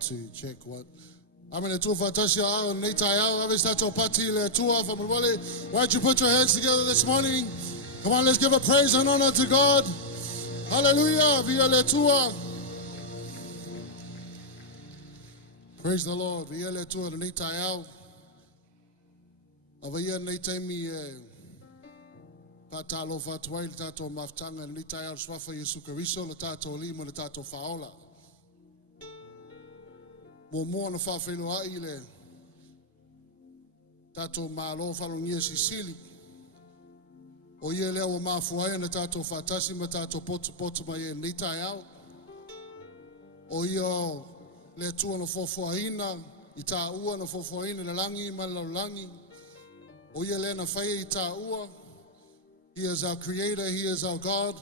To check what I'm going to do for Tasha out and Nate out. I've started party le tour from Why don't you put your hands together this morning? Come on, let's give a praise and honor to God. Hallelujah. Via le tour. Praise the Lord. Via le tour Nate out. Avaya Nate me patalo fatwai tato maftanga Nate out swafa Yesu Kristo le tato limo le tato faola. Mo na whawhenua i le tātou mālo whalongia Sicily. O ia lea o māfuaia na tātou whatasi ma tātou potu mai e nitai au. O ia lea tua na whawhaina i tā ua na whawhaina le langi ma lau langi. O ia lea na whaia i tā ua. He is our creator, he is our God.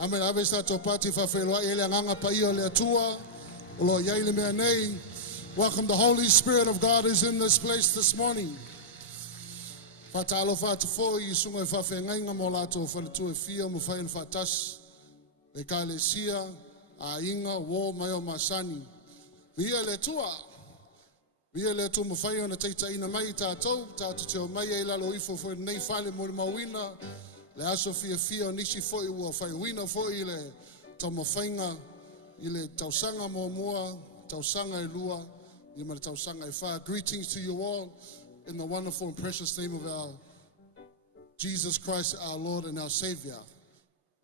Amen, awe tātou pati whawhenua e lea nganga pa ia lea tua. Welcome, the Holy Spirit of God is in this place this morning. Fatalo fatafo I sunga fafengainga mo lato faletu e fia mo fain fatas e kalesia a inga wo mayo masani. Via le tu mo faio na teita ina mai tatou te o mai e lalo ifo fo nei fale mo mawina le aso fia nisi fo I wo fai wina fo I le tomo fainga I le tausanga mo mua, tausanga I lua, I mara tausanga I wha. Greetings to you all in the wonderful and precious name of our Jesus Christ, our Lord and our Savior.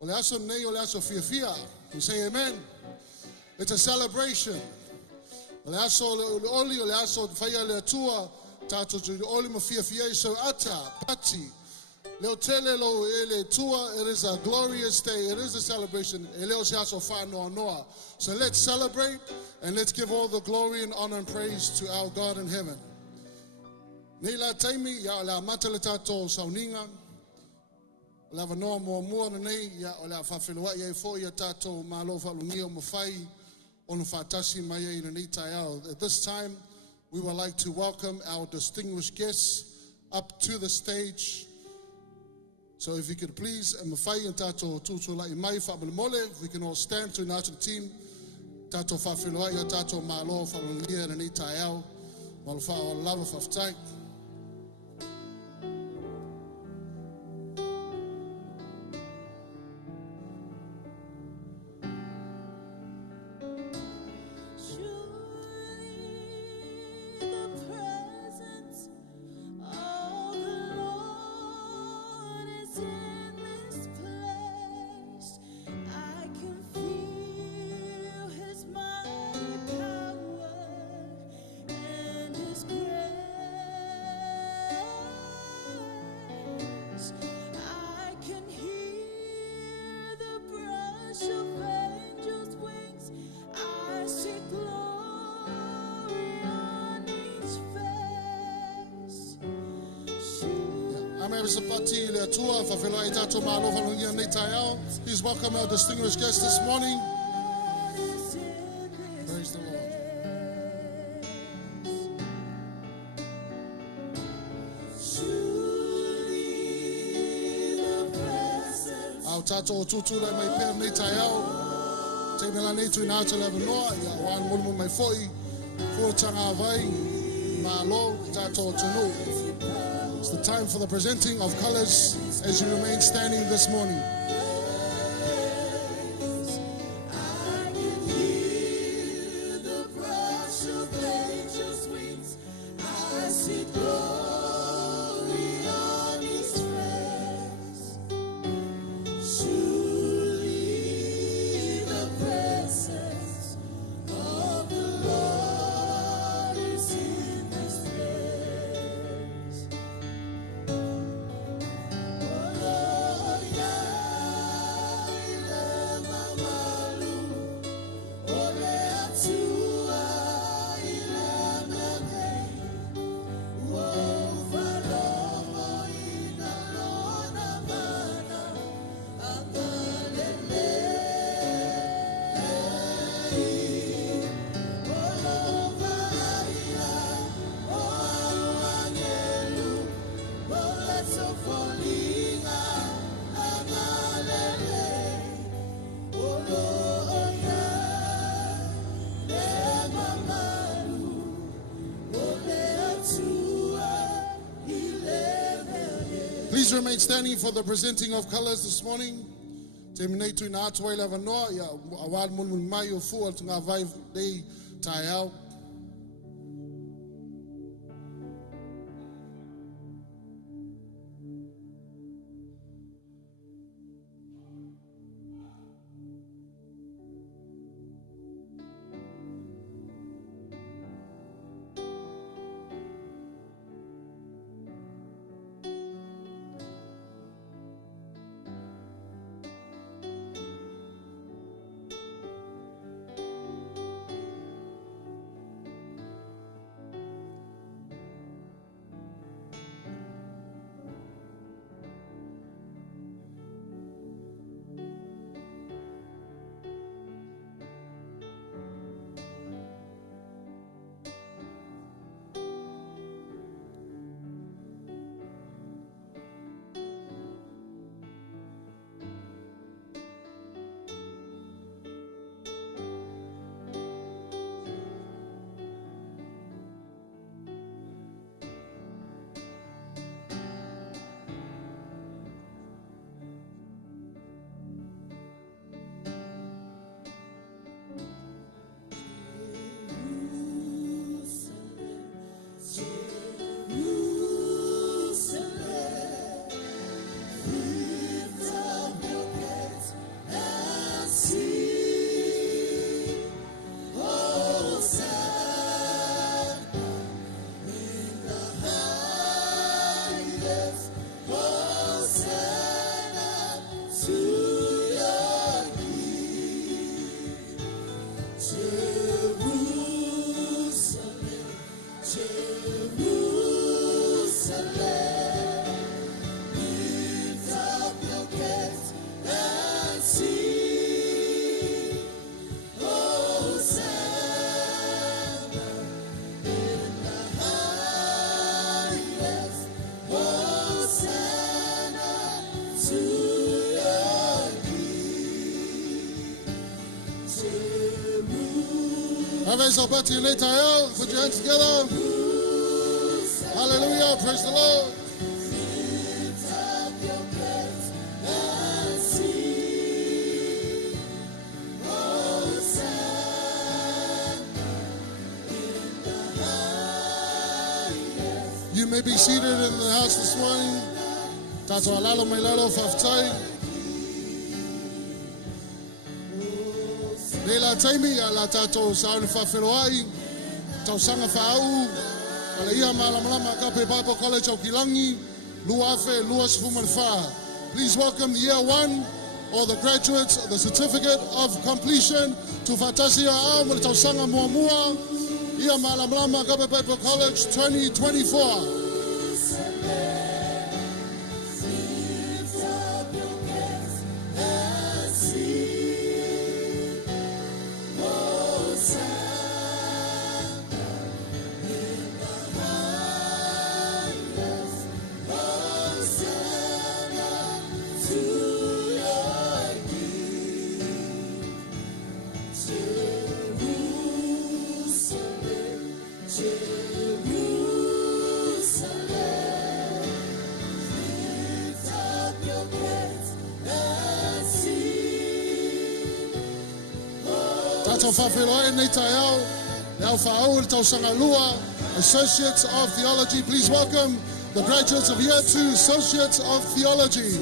Ole aso nei, ole aso fia. You say amen. It's a celebration. Ole aso ole aso faya le tua, tato tu ole mo fia so ata, pati. Leo tele lo ele tua, it is a glorious day, it is a celebration. Eleo se aso fa noa noa. So let's celebrate and let's give all the glory and honor and praise to our God in heaven. Nei la taimi ya la mata le tato sauninga. La vanoa mo mua nei ya la fafilwa ya fo ya tato malo falungia mo fai on fatasi mai na nei taiao. At this time we would like to welcome our distinguished guests up to the stage. So if you could please, mafai and tato tutula imai fa mole, we can all stand to announce the team. Tato fa filoia, tato malo fa lungia na ni taiao, mal fa o lava fa ftai. Please welcome our distinguished guest this morning. Praise the Lord. Our tato tutu la mai per nei taiao. Te me la nei tu ina te la noa ya wan mulmu mai foi. Fo tanga vai malo tato tunu. It's the time for the presenting of colors as you remain standing this morning. Please remain standing for the presenting of colors this morning. Te minei tu ina atu waila wanoa, ia awal mun mai o fua tu ngā vai dei tai au. Put your hands together. Hallelujah. Praise the Lord. You may be seated in the house this morning. Tato alalo mai lalo faftai. Leila taimi ala tato sauni fafeloai. Tausanga fa'au. Ala ia malamalama kape Bible College au Kilangi. Luafe, luas fumanfa. Please welcome the year one or the graduates of the certificate of completion to Fatasia Aum Tausanga Muamua. Ia malamalama kape Bible College 2024. Associates of Theology. Please welcome the graduates of Year 2, Associates of Theology.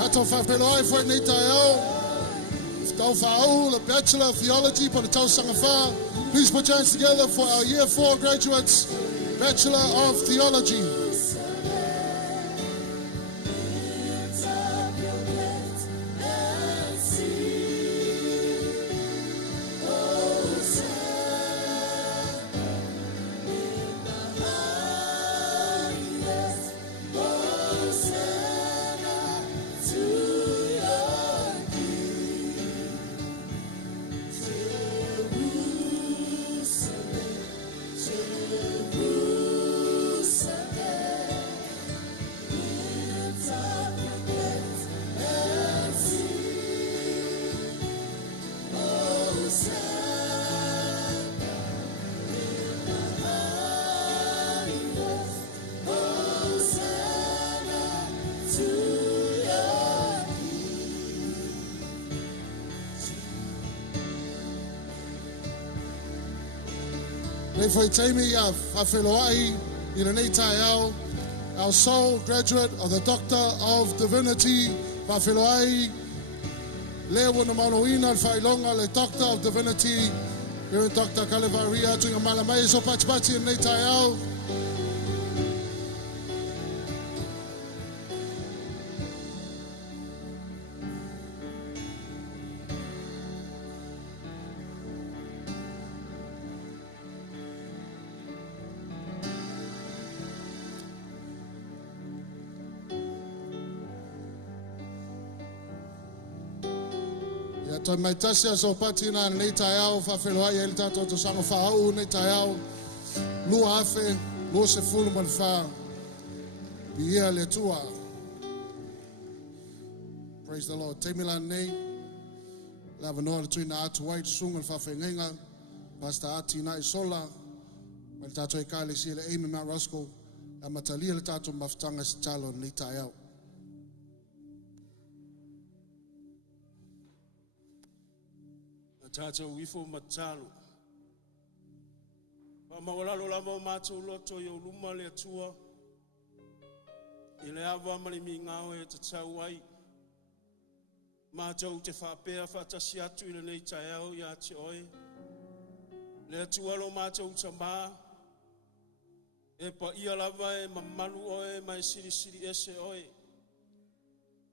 Tato whawhenoi fwoi nei tai au. Tau Whāau, the Bachelor of Theology, pa le tau sangawha. Please put your hands together for our Year 4 graduates, Bachelor of Theology. For Taimi Whawheloai, i le nei tai au, our sole graduate of the Doctor of Divinity, Whawheloai, lea wana manoina le whailonga le Doctor of Divinity, Reverend Dr. Kalevaria, tuinga malamai, so pachipati i nei tai au. Toi mai tasia so pati na nei tai au whawheloai e le tato to sanga whaau nei tai au lua afe, lua se fulu man wha ia le tua. Praise the Lord. Te mila nei lava noa le tuina atu wai sunga le whawhengenga Pastor Ati na i sola ma le tato e kale si le Amy Mount Ruskell a matalia le tato mafutanga si talo nei tai au. Tātou wifo matalo. Pa mawalalo lava o mātou loto i o luma le atua. I le awa mali mi ngāo e te tau ai. Mātou te whapea whatasi atu i le nei tai au i ati oe. Le atua lo mātou ta mā. E pa ia lava e mamalu oe mai siri siri ese oe.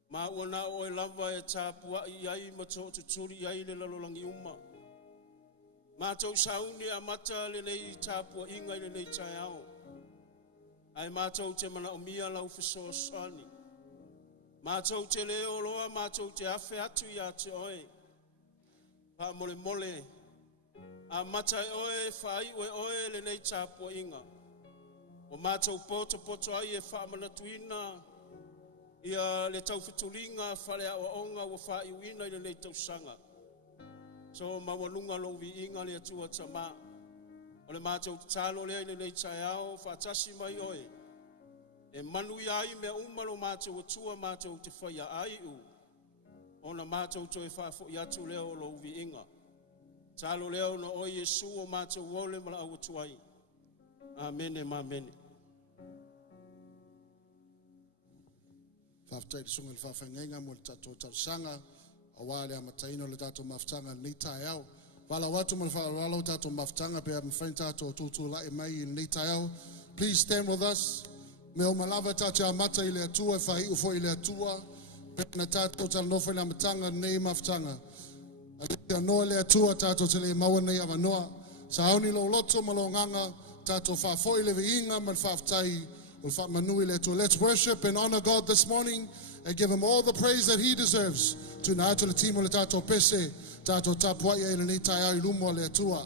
Ma wana o lava e tāpua i ai ma tō tuturi ai le lalolangi uma. Ma tau sauni a mata le nei tāpua inga i le nei tai au. Ai ma tau te mana o mia lau fiso sani. Ma tau te leo loa, ma tau te afe atu i a te oe. Pa mole mole. A mata e oe, whai oe le nei tāpua inga. O ma tau poto ai e wha manatuina. Ia le tau fitulinga whare a onga wa whai uina i le nei tau sanga. So mawanunga lo vi inga le atua tama. O le mātou talo lea i le nei tai au, whatasi mai oe. E manu i ai mea umalo mātou atua mātou te whaia ai u. O na mātou toi whafo i atu leo lo vi inga. Talo leo na o Yesu o mātou wole mala au atuai. Amene, amene. Whaftai te sunga le whawhengenga mo le tato tausanga, a wale a mataino le tato maftanga nei tai au. Wala watu mo le whawalo tato maftanga pe a mwhain tato tutu la e mai nei tai au. Please stand with us. Me o malava tato a mata i le atua, whahi ufo i le atua. Pe na tato tal nofo i le matanga nei maftanga. A te anoa le atua tato te le maua nei awa noa. Sa hauni lo loto ma lo nganga tato whafo i le viinga ma le whaftai. Let's worship and honor God this morning and give him all the praise that he deserves. Tuna ato le timo le tato pese, tato tapua ia i le nei tai au i lumo le atua.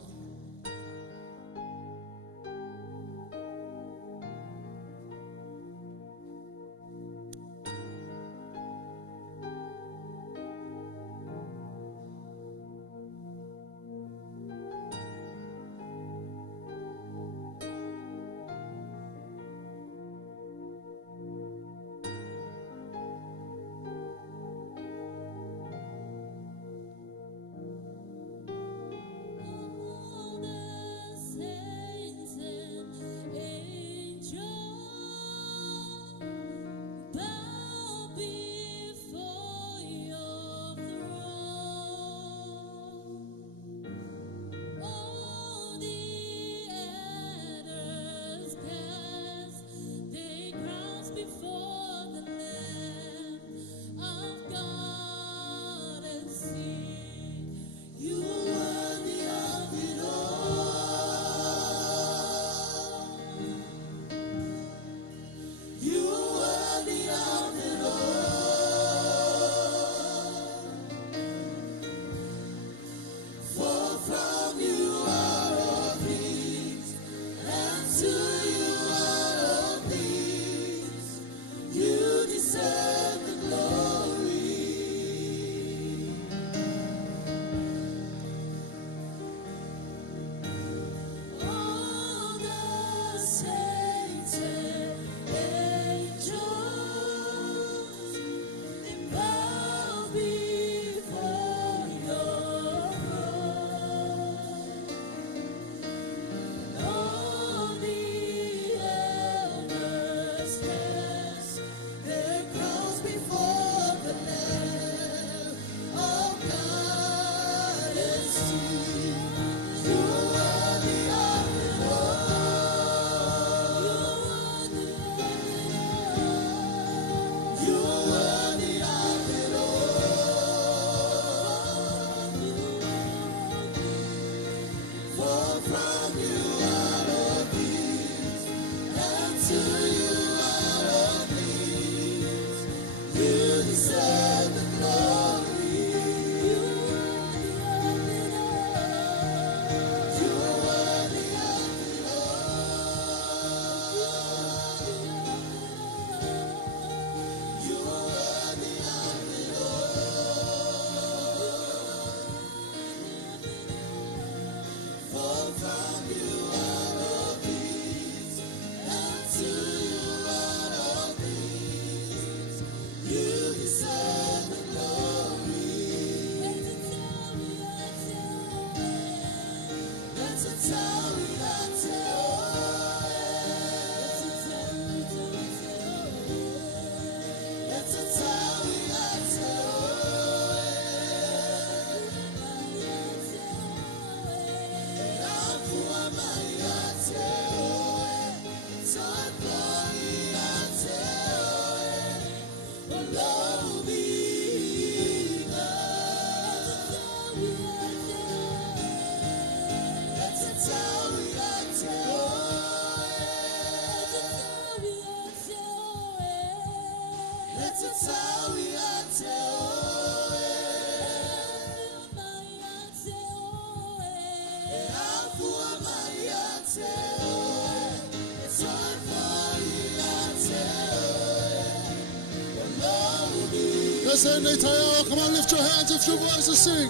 Come on, lift your hands if your voice is sing.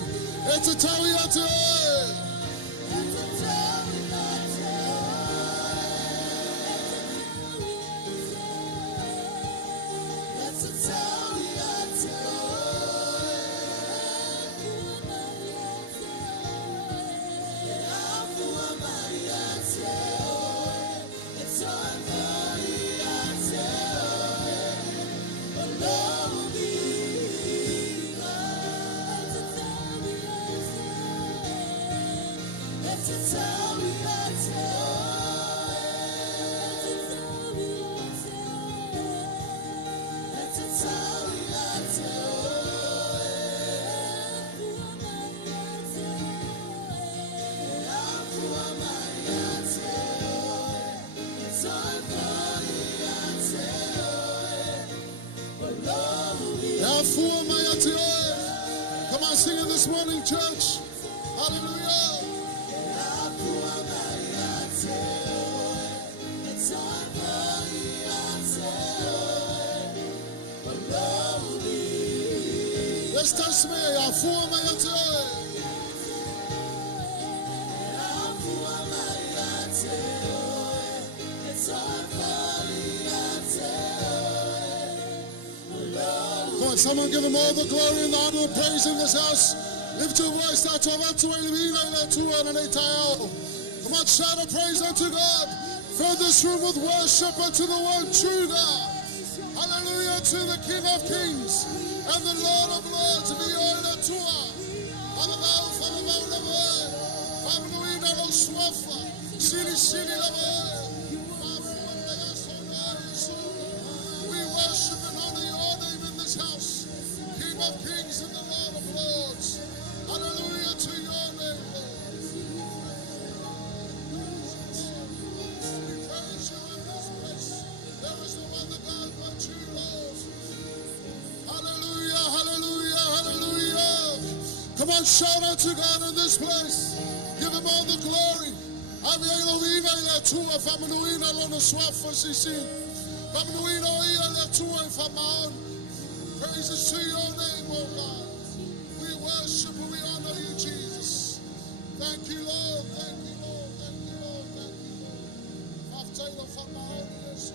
It's a tawi ate oe. Come on, sing it this morning, church. Hallelujah. Let's touch me. Come on, someone give him all the glory and the honor and praise in this house. Lift your voice. Come on, shout a praise unto God. Fill this room with worship unto the one true God. Hallelujah to the King of Kings and the Lord of Lords. We worship and honor your name in this house. King of Kings and the Lord of Lords. Hallelujah to your name, Lord. We praise you in this place. There is no other God but you, Lord. Hallelujah, hallelujah, hallelujah. Come on, shout out to God in this place. Give him all the glory. Praises to your name, oh God. We worship and we honor you, Jesus. Thank you, Lord. Thank you, Lord. Thank you, Lord. Thank you, Lord. I've taken from my own ears.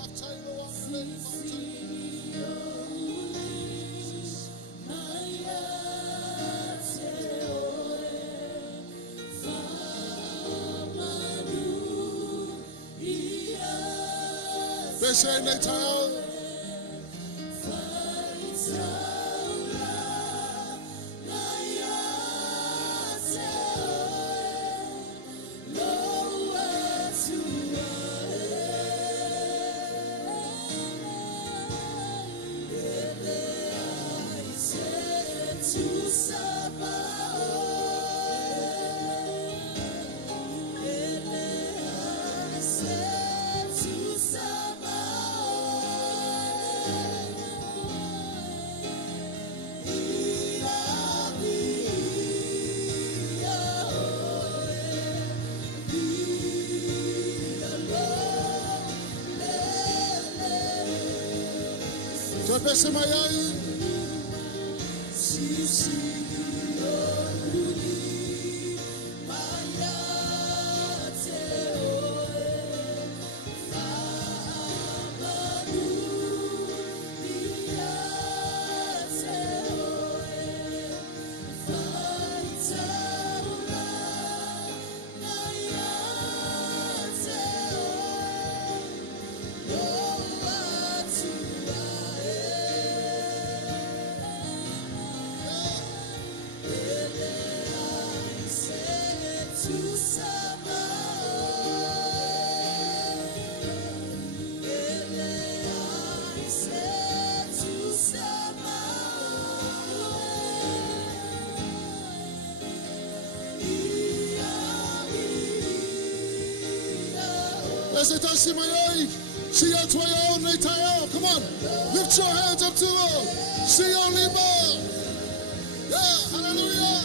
I've taken one leg. They say they tell. Wepese mayai. Come on, lift your hands up to the Lord. See only more. Yeah, hallelujah.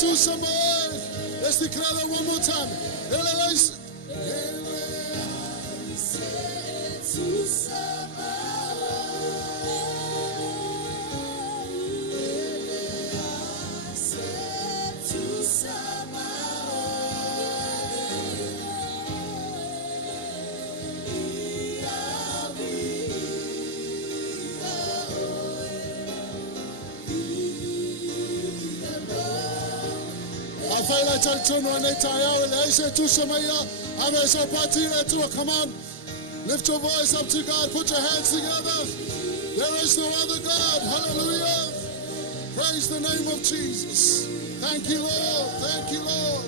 To somebody, let's declare that one more time. Come on, lift your voice up to God. Put your hands together. There is no other God. Hallelujah. Praise the name of Jesus. Thank you, Lord. Thank you, Lord.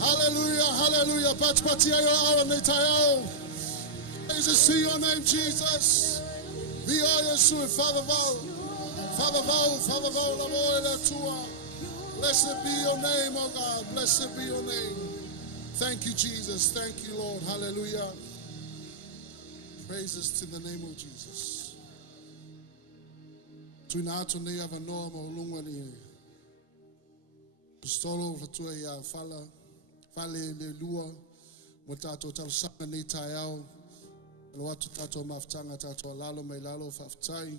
Hallelujah. Hallelujah. Praise to your name, Jesus. We are Yeshua, Father Val. Father Val, blessed be your name, oh God. Blessed be your name. Thank you, Jesus. Thank you, Lord. Hallelujah. Praises to the name of Jesus. Tuinato ne avanoa maulunga ni Pistolo fatua ya fale le lua mutato tausanga ni tayao watu tato maftanga tato lalo mai lalo faftai.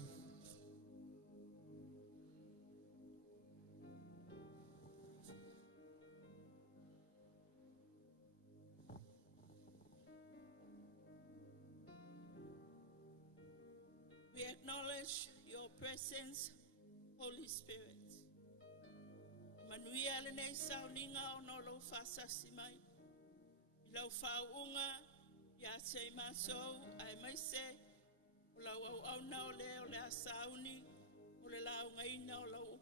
We acknowledge your presence, Holy Spirit. Manuia nei sauninga o no lo fasa simai. Lau faunga ya sei masou ai mai se o lau au na o le asauni o le lau ngaina o lau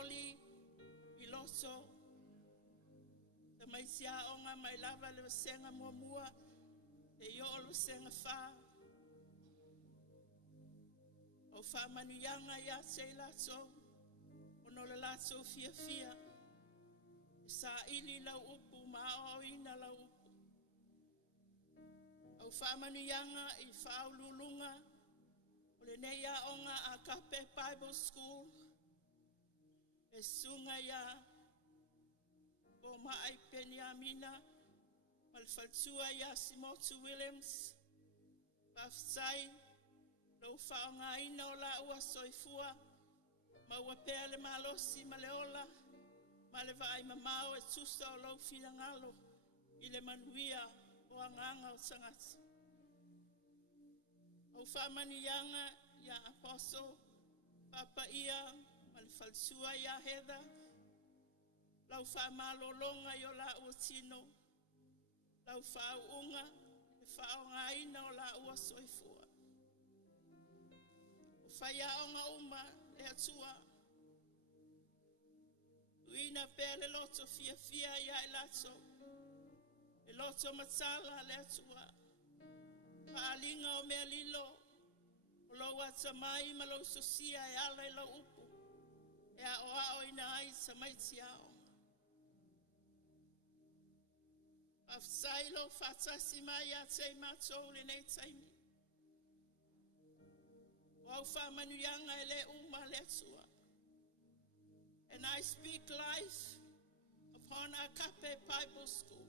oli iloso ta mai sia onga mai lava le senga mua e yo o senga fa o fa manianga ya sei la so o no le la so fia sa ili la upu ma o ina la upu o fa manianga I fa lulunga o le neia onga a kape Bible School e sunga ya o ma ai Peniamina malfaltua ya Simotu Williams pafsai lo faonga ina o la ua soifua ma ua pele malosi maleola Ma le vai mamao e tusta o lau finangalo I le manuia o anganga o tangata. Au whamanianga ia apostle, papa ia, ma le falsua ia heda, lau whamalolonga i o la ua tino, lau whaunga, le whaongaina o la ua soifua. O whaiaonga uma le atua, uina pēr le loto fia ia e lato, e loto matala le atua, paalinga o mea lilo, o lau atamai ma lau sosia e ala e lau upu, e a o ina ai sa maiti ao. Afsailo fatasi mai a te matou le nei taimi. O au whamanuyanga e le uma le atua. And I speak life upon Akape Bible School.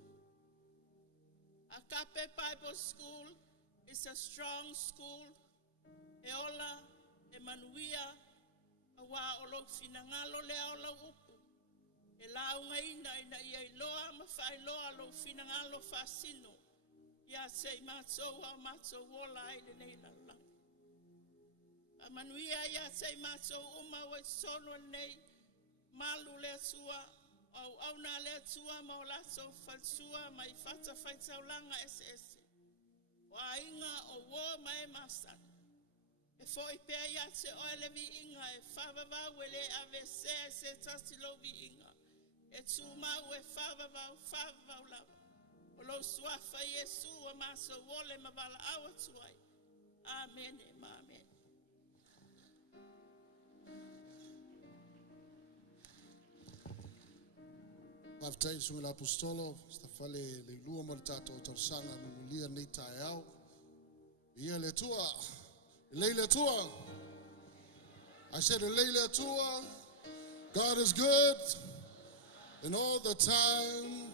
Akape Bible School is a strong school. E ola, e manuia, a wā o lo finangalo le o lo upu. E launga ina ia iloa ma whailoa lo finangalo whasino. Ia se matou au matou wola ai le nei lalang. A manuia ia se matou uma wa sono nei malu le atua, au na le atua ma o laso falsua mai fata faitaulanga SS. Wa inga o wo mai masana. E foi pea ia te oe le vi inga e whawawau e le AVC se tasilo vi inga. E tūmau e whawawau lava. O lo suafa Yesu o maso wole mawala awa tuai. Amen e amen. Maftai sunga la apostolo, sta fale le lua mo le tato o tarsanga mumulia nei tae au. Ia le tua, leile tua. I said leile tua, God is good, and all the time.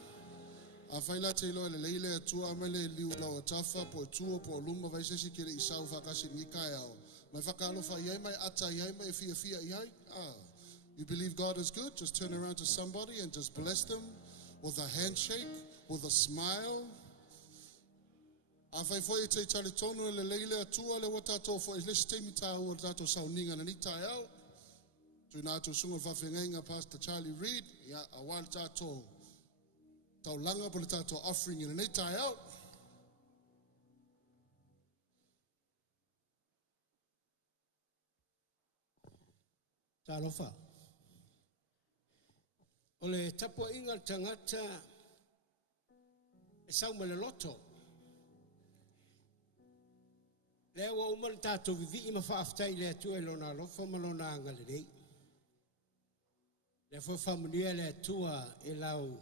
A faila te ilo le leile tua mele liu lau tafa po tua po luma vai se sikire isau fakasi ni kai au. Mai fakalo fa iai mai ata iai mai fia iai. You believe God is good? Just turn around to somebody and just bless them with a handshake, with a smile. Afai foi te tale tonu le leile atua le watato fo le stemi ta o tato sauninga na ni tai au. Tu na to sunga fa fenga Pastor Charlie Reed ya awal tato tau langa po le tato offering in ni tai au. Talofa. Ole tapo inga tangata e sauma le loto. Lewa umal tato vivi ima whaaftai le atua e lona lofa malona anga le rei. Le whafamunia le atua e lau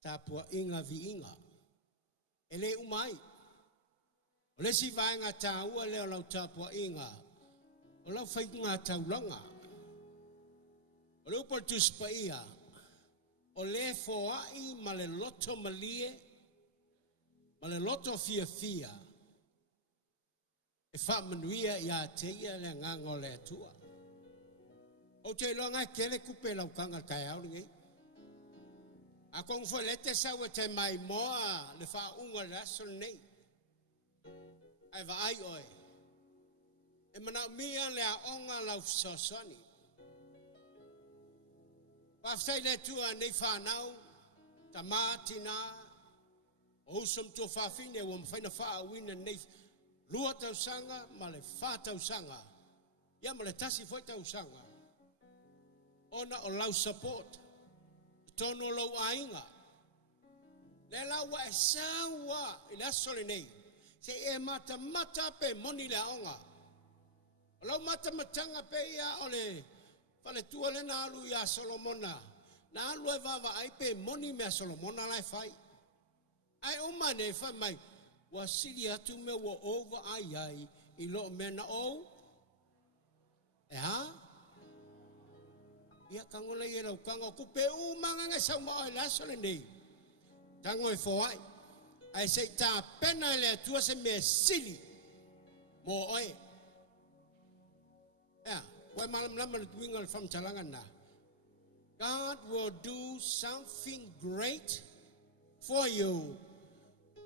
tapua inga vi inga. E le umai. O le si vaenga tāua leo lau tapua inga. O lau whainga taulanga. O le upal tuspa ia, o le foai ma le loto malie, ma le loto fia, e whamanuia ia te ia le ngango le atua. O te longa kele kupe lau kanga kai au ngai. A kong fo lete sau e te mai moa le whaunga le asol nei. Ai wa ai oi. E mana mia le a onga lau sosoni. Paftai le tua nei whanau, tamatina, o usam tua whawhine, o mwhaina whaawina nei lua tau sanga, ma le wha tau sanga. Ia ma le tasi foi tau sanga. Ona o lau support, tono lau ainga. Le lau wa e sawa, i le asole nei, se e mata pe moni le aonga. O lau mata matanga pe ia o le Fale tua le na alu ia Solomona. Na alu e vava ai pe moni mea Solomona lai fai. Ai o mane fai mai. Wa siri atu me wa over ai i lo mena o. E ha? Ia kangola i lau kango kupe umanga ngai sau maa la sole nei. Tango e foai. Ai se ta pena le tua se me siri. Mo oi. Ia. Wai malam lama le tuinga le whamtalangan na. God will do something great for you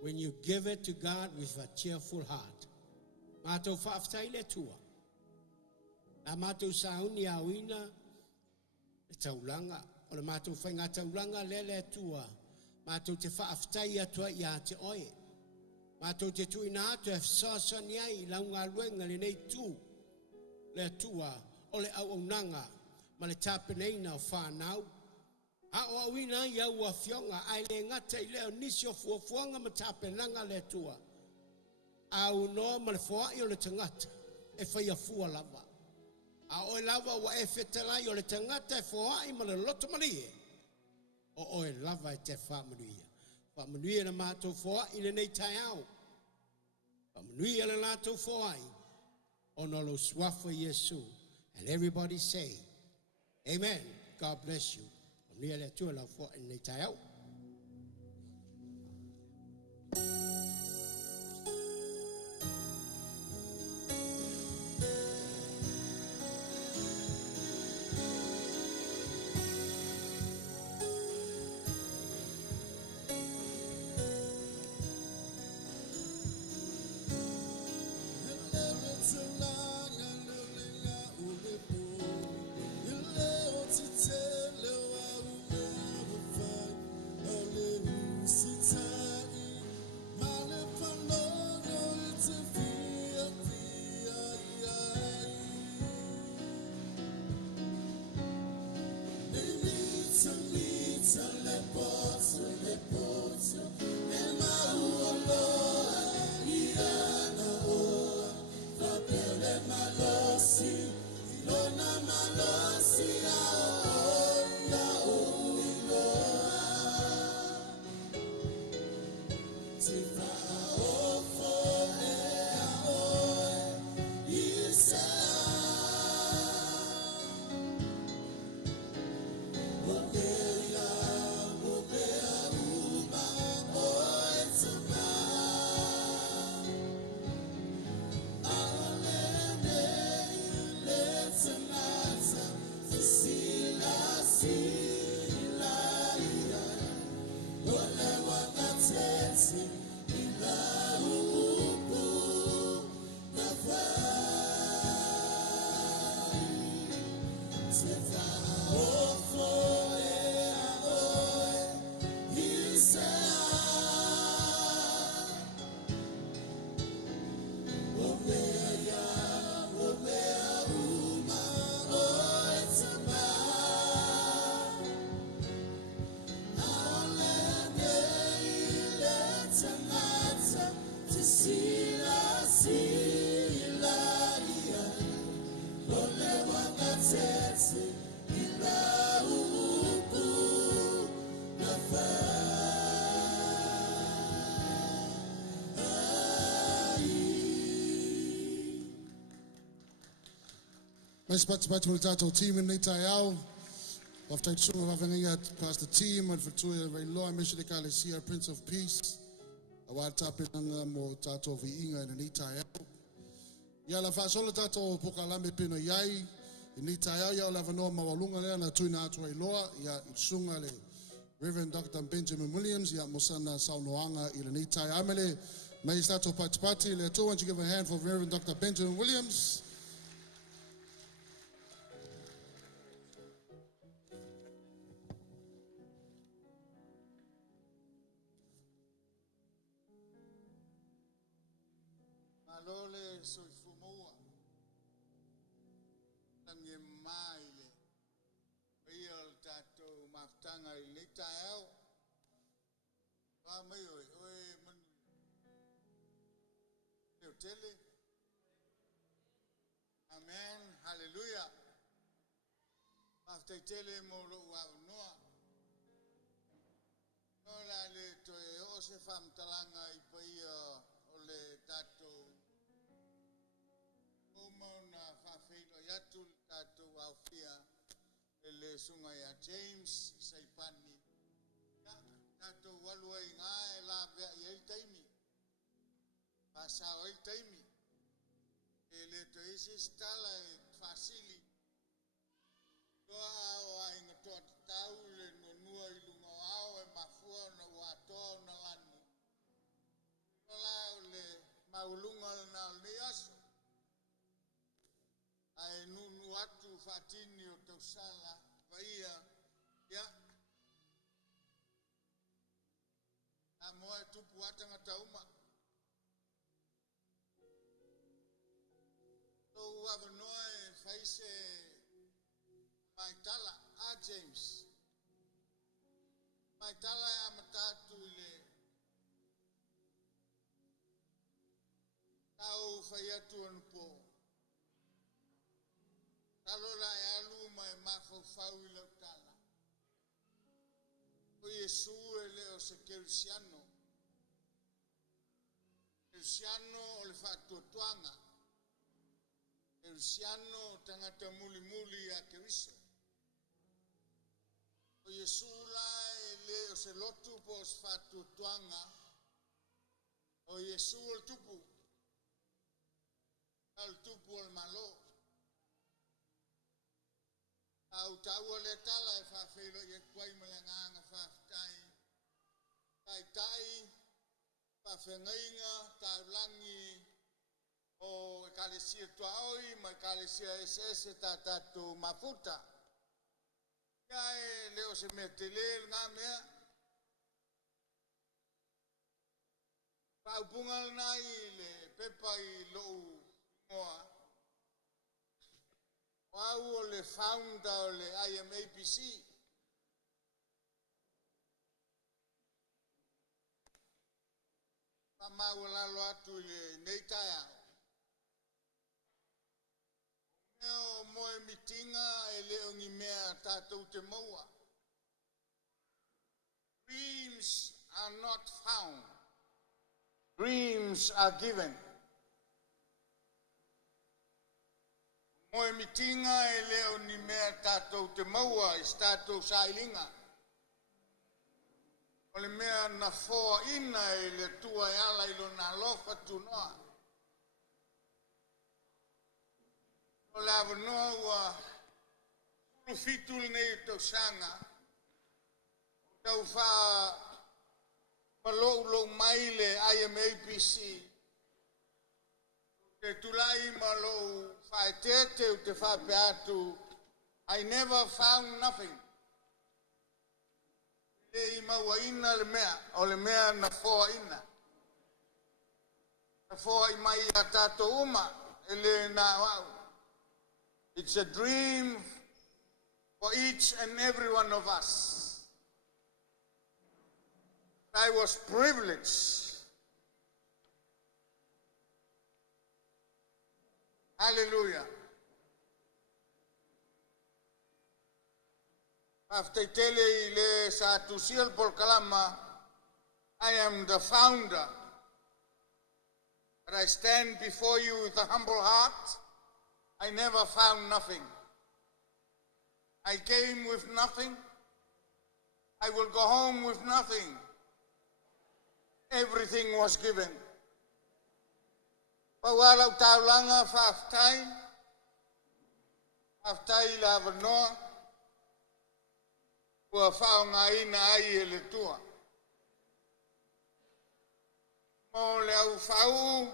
when you give it to God with a cheerful heart. Mato whaaftai le tua. A mato sauni a wina e taulanga. O le mato whainga taulanga le tua. Mato te whaaftai atua I a te oe. Mato te tuina atu e whasasani ai launga luenga le nei tu. Le tua o le au nanga. Ma le tapeneina o whanau. A o awina ia ua fionga ai le ngata I leo nisi o fuafuanga ma tapenanga le tua. A unoa ma le foai o le tangata e whaia fua lava. A oe lava wa e whetalai o le tangata e foai ma le loto marie. O oe lava e te whamanuia. Whamanuia na mātou foai le nei tai au. Whamanuia le lātou foai. O nolo swafa Yesu. And everybody say, Amen. God bless you. Nia le tua la fo nei tai au. Mas pati mo tato team nei tai au. After sunga vavenga past the team and for two very low mission de kale sia Prince of Peace. Awa tape nanga mo tato vi inga nei tai au. Ya la fa solo tato poka lambe pino yai. Nei tai au ya la vano mawalunga le na tuina atu ai loa ya sunga le Reverend Dr. Benjamin Williams ya mosana saunoanga ile nei tai amele. May tato pati le to want to give a hand for Reverend Dr. Benjamin Williams. Malole soy fumoa. Tangue maile. Iyo tato maftanga ilita yao. Kama yo oe man. Tele. Amen. Hallelujah. After tele mo lo wa noa. Ola le to o se fam talanga I pai ole tato. Umona fa feilo yatul tato aufia ele sunga ya James Saipani. Tato walua inga la vea yel taimi. Pasao el taimi. Ele to isi stala facili. Toa o a inga toa tau le no nua I lunga au e mafua na watoa na lani. Tola o le maulunga na le aso. Ai nunu atu fatini o tausala vaia ya. A moa e tupu atanga tauma. Tau avanoa e faise Maitala, James. Maitala e amatatu ile tau faiatu anupo. Talora e aluma e mafau I lautala. O Yesu e leo se Kerisiano. Kerisiano o le fatuatuanga. Kerisiano tangata muli-muli a Keriso. O Yesu la e leo se lotu po se fatuatuanga. O Yesu o tupu. Al tupu o malo. Tau le tala e whawhelo I e kwai malanganga whawhtai. Tai, whawhengainga, taulangi, o ekalesia tuaoi, ma ekalesia SS tatu mafuta. Ia e leo se mea telel ngā mea. Paupungal nai le pepa I lou moa. Wau o le founder o le IMABC. Pamau lalo atu le neitaya. Neo moe mitinga e leo ngi mea tātou te maua. Dreams are not found. Dreams are given. Moe mitinga e leo ni mea tātou te maua I tātou sailinga. O le mea na foa ina e le tua e ala I lo na lofa tunoa. O le avanoa ua ufitul nei tau sanga. Tau wha malou mai le IMABC. Te tulai malou whaetete u te whape atu. I never found nothing. Le I maua ina le mea, o le mea na foa ina. Na foa I mai a tato uma, ele na wau. It's a dream for each and every one of us. I was privileged. Hallelujah. After tele le sa tusiel por kalama, I am the founder. But I stand before you with a humble heart. I never found nothing. I came with nothing. I will go home with nothing. Everything was given. Pawalau taulanga whaftai la vanoa, ua whaonga ina ai e le tua. Mo le au whau,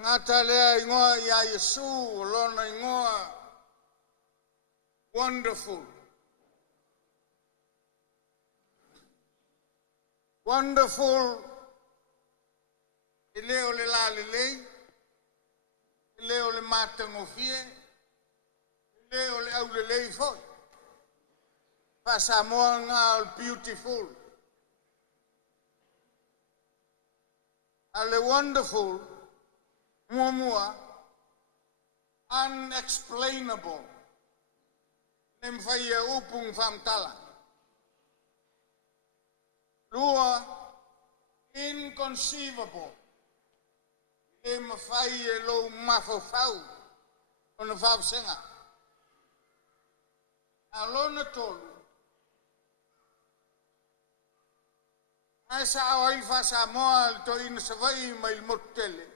ngata lea ingoa ia Yesu, lona ingoa, wonderful. Wonderful, I leo le la le lei, I leo le matangofie, I leo le au le lei foi. Pasamoa ngā beautiful. Ale wonderful, mua, unexplainable. Nem whaia upung whamtala. Lua, inconceivable. Nem whaia lo mafofau, ona whawsenga. Alona tolu. Ai sa awai fa sa moa to in sa vai mai motele.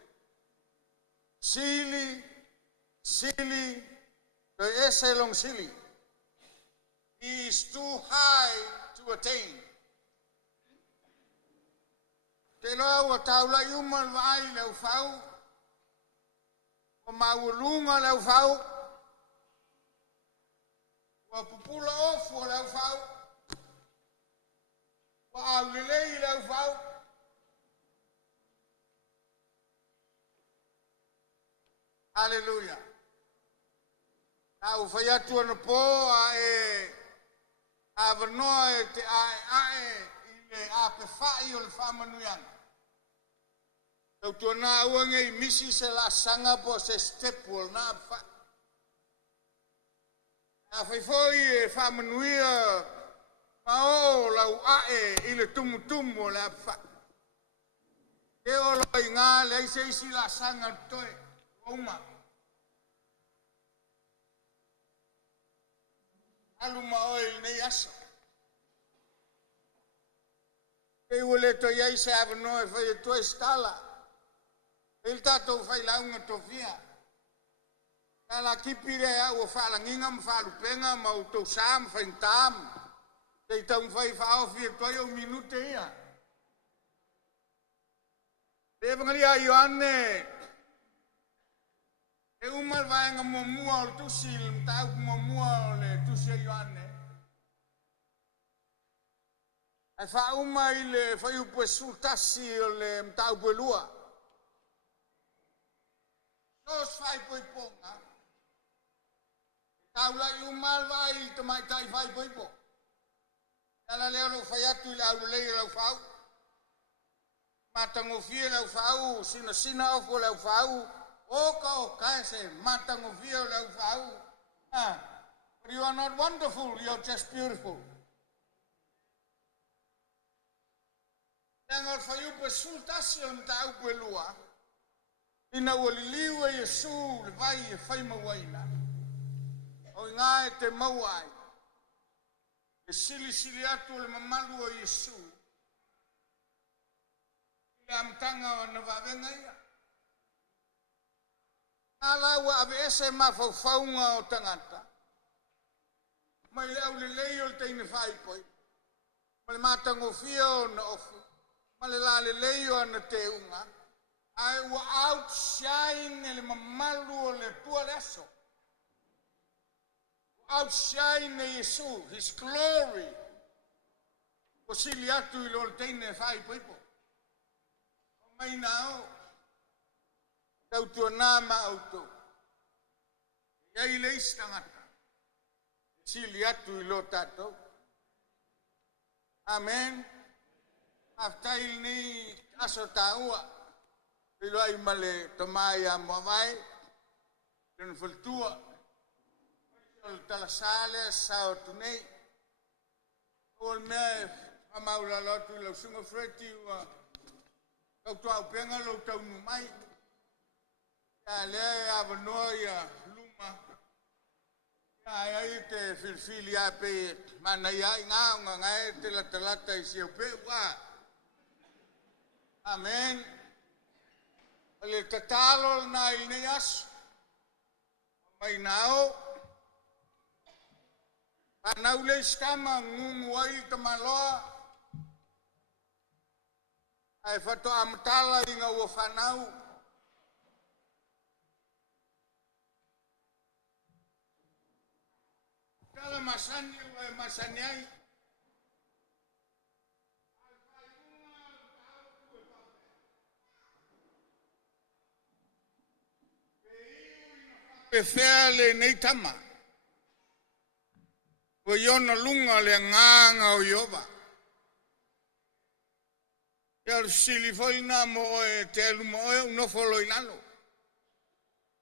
Sili, the ese long sili, is too high to attain. Te loa ua taula iuma vai leo fau, o maulunga leo fau, ua pupula ofu leo fau, ua aulelei leo fau, Hallelujah. Au fai atu ana po a vanoa te ile a pe fai o le whamanuianga. Tau tuana uange I misi se la sanga po se step wall na fa. A fai foi e whamanuia mao lau ile tumutumu le a fa. Te o loi ngā le ise isi la sanga toe. Uma. Aluma oi nei aso. E ule to iai se avano e fai to stala. Il tato fai la unga tofia. Kala kipire a o fala nginga mfalu penga ma o to sam fai tam. Te tau fai fa ofi to yo minute ia. E vangalia Ioane e umal vai nga momua o tusil mtau momua o le tusil Ioane. E fa uma ile fa u pesultasi o le mtau belua. Nos fai poi ponga. Tau la umal vai te mai tai fai poi po. Ala leo lo fai atu ile au le lo fau. Matango fie lo fau sina o lo fau. O kaise matango fio le fau. But you are not wonderful, you are just beautiful. Nangor fayu pesultasion tau pelua. Ina waliliwe Yesu le vai e fai mawaina. O ngai te mawai. E sili atu le mamalu o Yesu. Ia amtanga o na vavenga ia. Ala wa ave ese mafaunga o tangata. Mai leo le leo te ine fai poi. Mai matango fio na ofu. Mai la le leo na te unga. I will outshine ele mamalu o le tua leso. Outshine Yesu, His glory. O sili atu I lo te ine fai poi po. Mai nao. Tau tua nama auto. Iai le istangata. Sili atu I lo tato. Amen. Aftail ni aso taua. Ilo ai male tomaya moavai. Tenu fultua. Ilo talasale sao tunei. Ol mea amaula lotu ilo sunga freti ua. Tau tua upenga lo tau numai. Ya le avanoia luma. Ya ai te filfili ape mana ya nga ngai te la isi ope wa. Amen. Ale tatalo na ilneas. Mai nao. Anaule skama ngungu ai tamaloa. Ai fato amtala inga wo fanau. Kala masaniai. Pefele nei tama. O yona lunga le nganga o yoba. Ya sili foi na mo e telu mo e no folo inalo.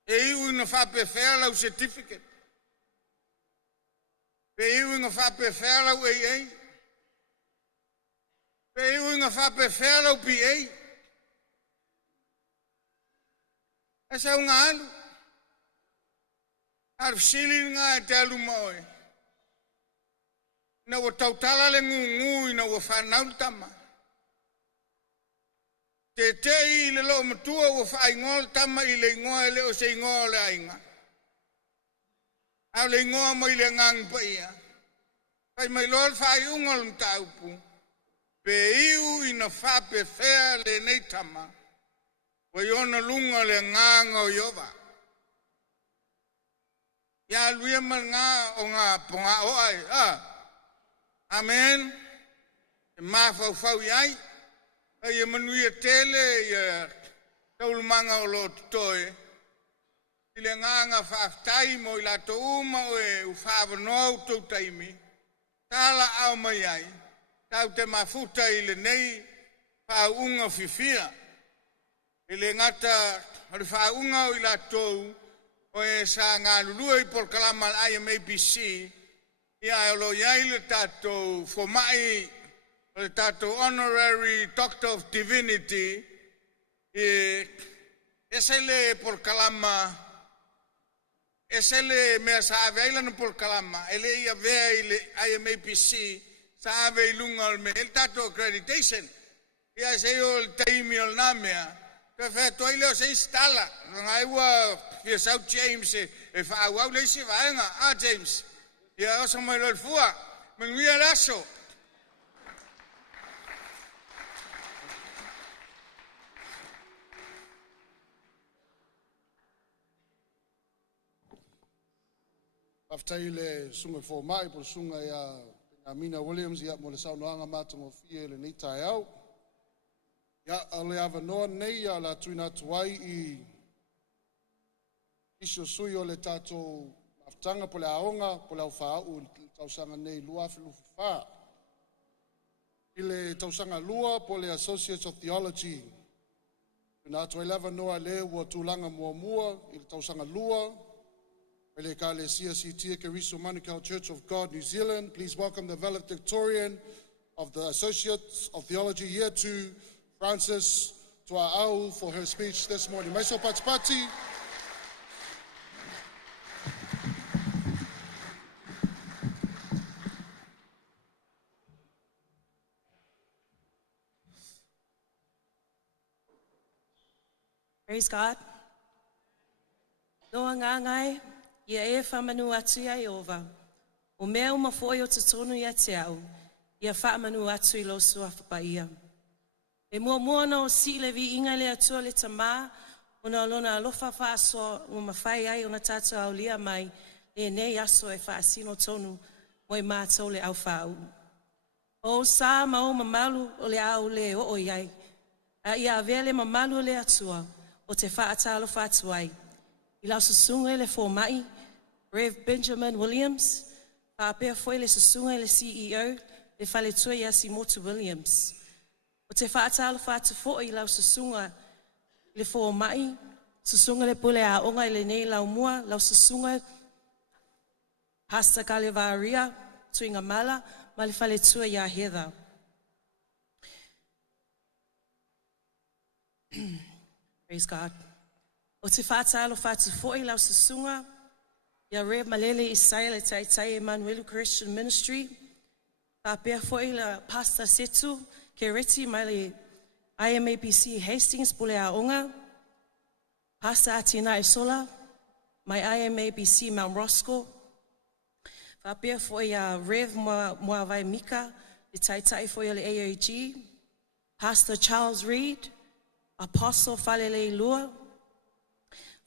E iu no fa pefele o certificate. Pe iu no fa pefele o ei. Pe iu no fa pefele o PA. Esa un alu. Ar sili nga telu mo e. Na o tautala le ngungu na o fanau tama. Te te le lo matua o fai ngol tama i le ngoa le o se ngoa le ainga. Au le ngoa mo i le ngang pa ia. Fai mai lor fai ungol mtaupu. Pe iu ina fape fea le nei tama. Wa yona lunga le nganga o yova. Ya luia man ngā o ngā ponga o ai. Amen. E mafau fau iai. Ia manuia tele, ia taulumanga o lo tutoe. I le nganga whaaftai mo i lato uma o e uwhaavanoa tau taimi. Tala au mai ai. Tau te mafuta i le nei whaunga fifia. I le ngata hori whaunga o i lato o e sa ngā lulua i porkalama IMABC. Ia e lo iai le tatou fomai le tatou honorary Doctor of Divinity, ese le por kalama, ese le mea sa aveila no por kalama, ele ia vea i le IMABC, sa ave lunga al me, el tatou accreditation, ia se o el taimi al namea, ka feto ile o se instala, ngai ua fia South James, e fa au le si vaenga, James, ia o sa mai lo fua, menguia laso, Aftai le sunga fo mai po sunga ya Amina Williams ya mo le saunoanga matongo fie le nei tai au. Ya ale ava noa nei ya la tuina tuai I isho sui o le tato aftanga po le aonga po le aufa u tausanga nei lua filu fa. I le tausanga lua po le Associates of Theology. Tuina tuai lava noa le ua tulanga mua mua I le tausanga lua. Pele kale CSCT Keriso Manukau Church of God, New Zealand. Please welcome the valedictorian of the Associates of Theology, Year 2, Frances Tua'au, for her speech this morning. Maiso Patipati. Praise God. Noa ngai. Ia e whamanu atu ia Iova. O mea uma foi o tutonu ia te au. Ia whamanu atu I lo sua whapaia. E mua na o si le vi inga le atua le tamā. Ona lona alofa whaasoa o mawhai ai ona tātou au lia mai. Le nei aso e whaasino tonu mo I mātou le au whau. O sā mao mamalu o le au le o iai. A ia avele mamalu o le atua o te whaatalo whaatuai. I lau susunga le formai, Rev Benjamin Williams, whaapea foi le susunga le CEO, le whale tua Yasi Motu Williams. O te whaatalo whaatu fo I lau susunga le formai, susunga le pule a onga I le nei lau mua, lau susunga Hasta Kalevaria, tuinga mala, ma le whale tua ya Heather. Praise God. O te whātalo whātu fōi lau susunga, ia Rev Malele Isaiah le Taitai Emmanuel Christian Ministry, whāpea fōi la Pastor Setu, ke reti mai le IMABC Hastings pule a onga, Pastor Atina Isola, mai IMABC Mount Roscoe, whāpea fōi a Rev Moavai Mika, le Taitai fōi le AAG, Pastor Charles Reed, Apostle Falele Lua,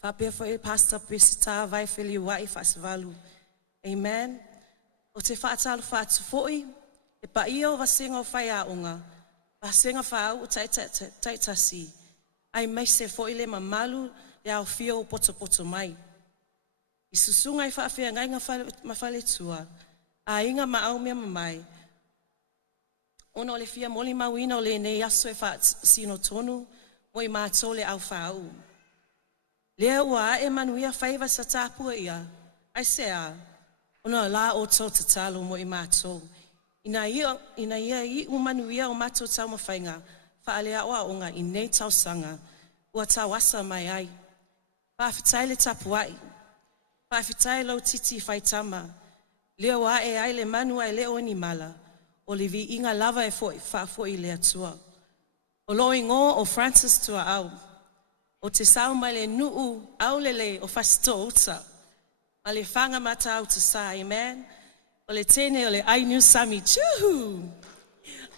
Whapea foi Pastor Pesita vai feli wai fasivalu. Amen. O te whaatalo whaatu foi, e pa ia o vasenga o whai a unga, vasenga whaau o taitasi, ai mai se foi le mamalu le au fio o poto mai. I susunga I whaafea ngai ngā mawhale tua, a inga maau mea mamai. Ona o le fia moli mawina o le nei aso e whaasino tonu, mo I mātou le au whaau. Lea ua e manuia whaiva sa tāpua ia, ai sea, ona la o tau te talo mo I mātou. Ina ia I manuia o mātou tau mawhainga, whaalea oa onga I nei tau sanga, ua tau asa mai ai. Whaafitai le tapuai, whaafitai lau titi whaitama, lea ua e ai le manua e leo ni mala, o le vi inga lava e whaafoi le atua. O loi ngō o Francis tua au. O te sau mai le nuu au lele o fasito uta. Ma le whanga mata au te sa, amen. O le tene o le ainu sami, chuhu.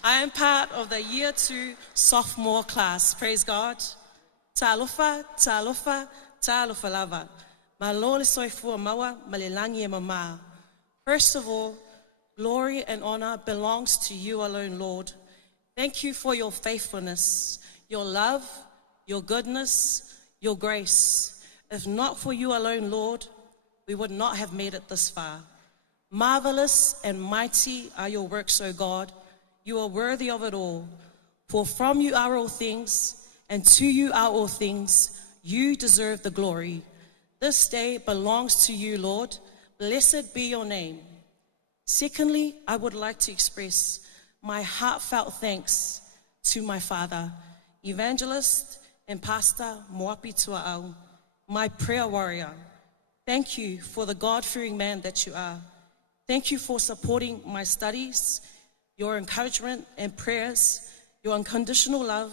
I am part of the year 2 sophomore class, praise God. Ta alofa, ta alofa, ta alofa lava. Ma lo le soifua maua, ma le langi e mama. First of all, glory and honor belongs to you alone, Lord. Thank you for your faithfulness, your love, your goodness, your grace. If not for you alone, Lord, we would not have made it this far. Marvelous and mighty are your works, O God. You are worthy of it all. For from you are all things, and to you are all things. You deserve the glory. This day belongs to you, Lord. Blessed be your name. Secondly, I would like to express my heartfelt thanks to my father, evangelist and pastor Moapi Tua'au, my prayer warrior. Thank you for the God-fearing man that you are. Thank you for supporting my studies, your encouragement and prayers, your unconditional love,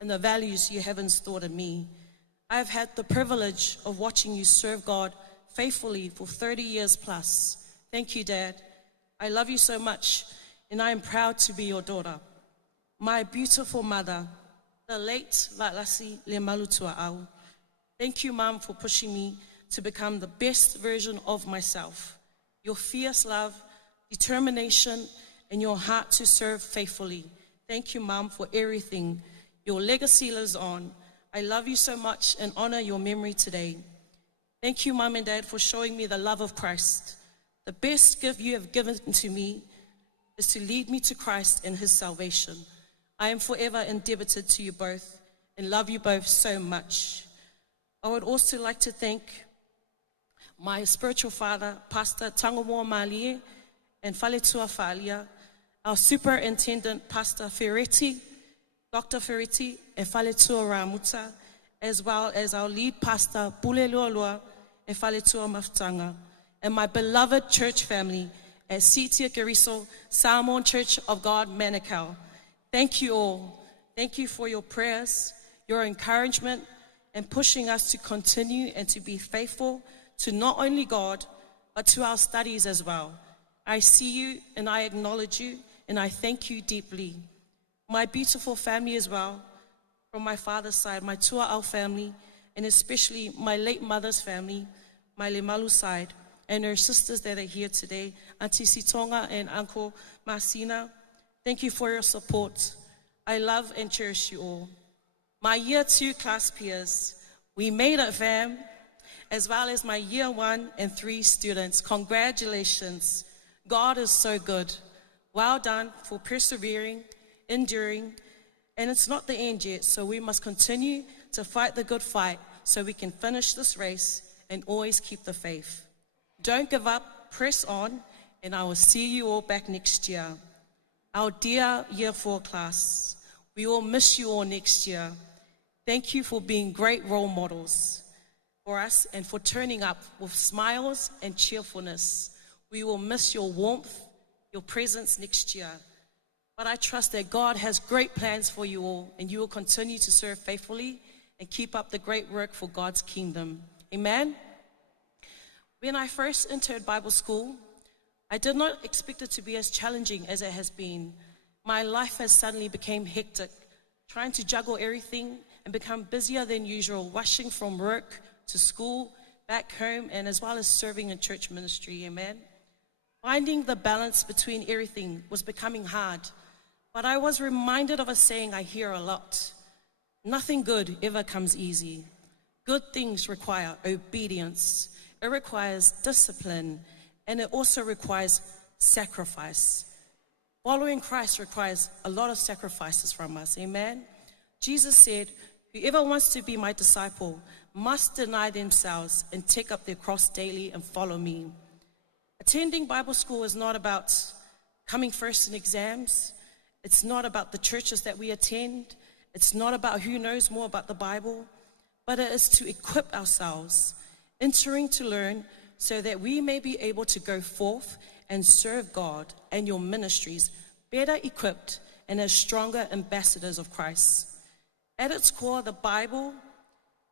and the values you have installed in me. I have had the privilege of watching you serve God faithfully for 30 years plus. Thank you, Dad. I love you so much, and I am proud to be your daughter. My beautiful mother, the late Lalasi Lemalutua'au. Thank you, Mom, for pushing me to become the best version of myself. Your fierce love, determination, and your heart to serve faithfully. Thank you, Mom, for everything. Your legacy lives on. I love you so much and honor your memory today. Thank you, Mom and Dad, for showing me the love of Christ. The best gift you have given to me is to lead me to Christ and his salvation. I am forever indebted to you both and love you both so much. I would also like to thank my spiritual father, Pastor Tangomoa Malie and Faletua Falia, our superintendent, Pastor Ferretti, Dr. Ferretti, and Faletua Ramuta, as well as our lead pastor, Pule Lualua and Faletua Maftanga, and my beloved church family at Sitia Keriso, Samoan Church of God, Manukau. Thank you all. Thank you for your prayers, your encouragement, and pushing us to continue and to be faithful to not only God, but to our studies as well. I see you and I acknowledge you and I thank you deeply. My beautiful family as well, from my father's side, my Tua'au family, and especially my late mother's family, my Lemalu side, and her sisters that are here today, Auntie Sitonga and Uncle Masina. Thank you for your support. I love and cherish you all. My year 2 class peers, we made it, fam, as well as my year 1 and 3 students. Congratulations. God is so good. Well done for persevering, enduring, and it's not the end yet, so we must continue to fight the good fight so we can finish this race and always keep the faith. Don't give up, press on, and I will see you all back next year. Our dear Year 4 class, we will miss you all next year. Thank you for being great role models for us and for turning up with smiles and cheerfulness. We will miss your warmth, your presence next year. But I trust that God has great plans for you all, and you will continue to serve faithfully and keep up the great work for God's kingdom. Amen? When I first entered Bible school, I did not expect it to be as challenging as it has been. My life has suddenly become hectic, trying to juggle everything and become busier than usual, rushing from work to school, back home, and as well as serving in church ministry. Amen? Finding the balance between everything was becoming hard, but I was reminded of a saying I hear a lot. Nothing good ever comes easy. Good things require obedience. It requires discipline, and it also requires sacrifice. Following Christ requires a lot of sacrifices from us, amen? Jesus said, whoever wants to be my disciple must deny themselves and take up their cross daily and follow me. Attending Bible school is not about coming first in exams. It's not about the churches that we attend. It's not about who knows more about the Bible, but it is to equip ourselves, entering to learn so that we may be able to go forth and serve God and your ministries better equipped and as stronger ambassadors of Christ. At its core, the Bible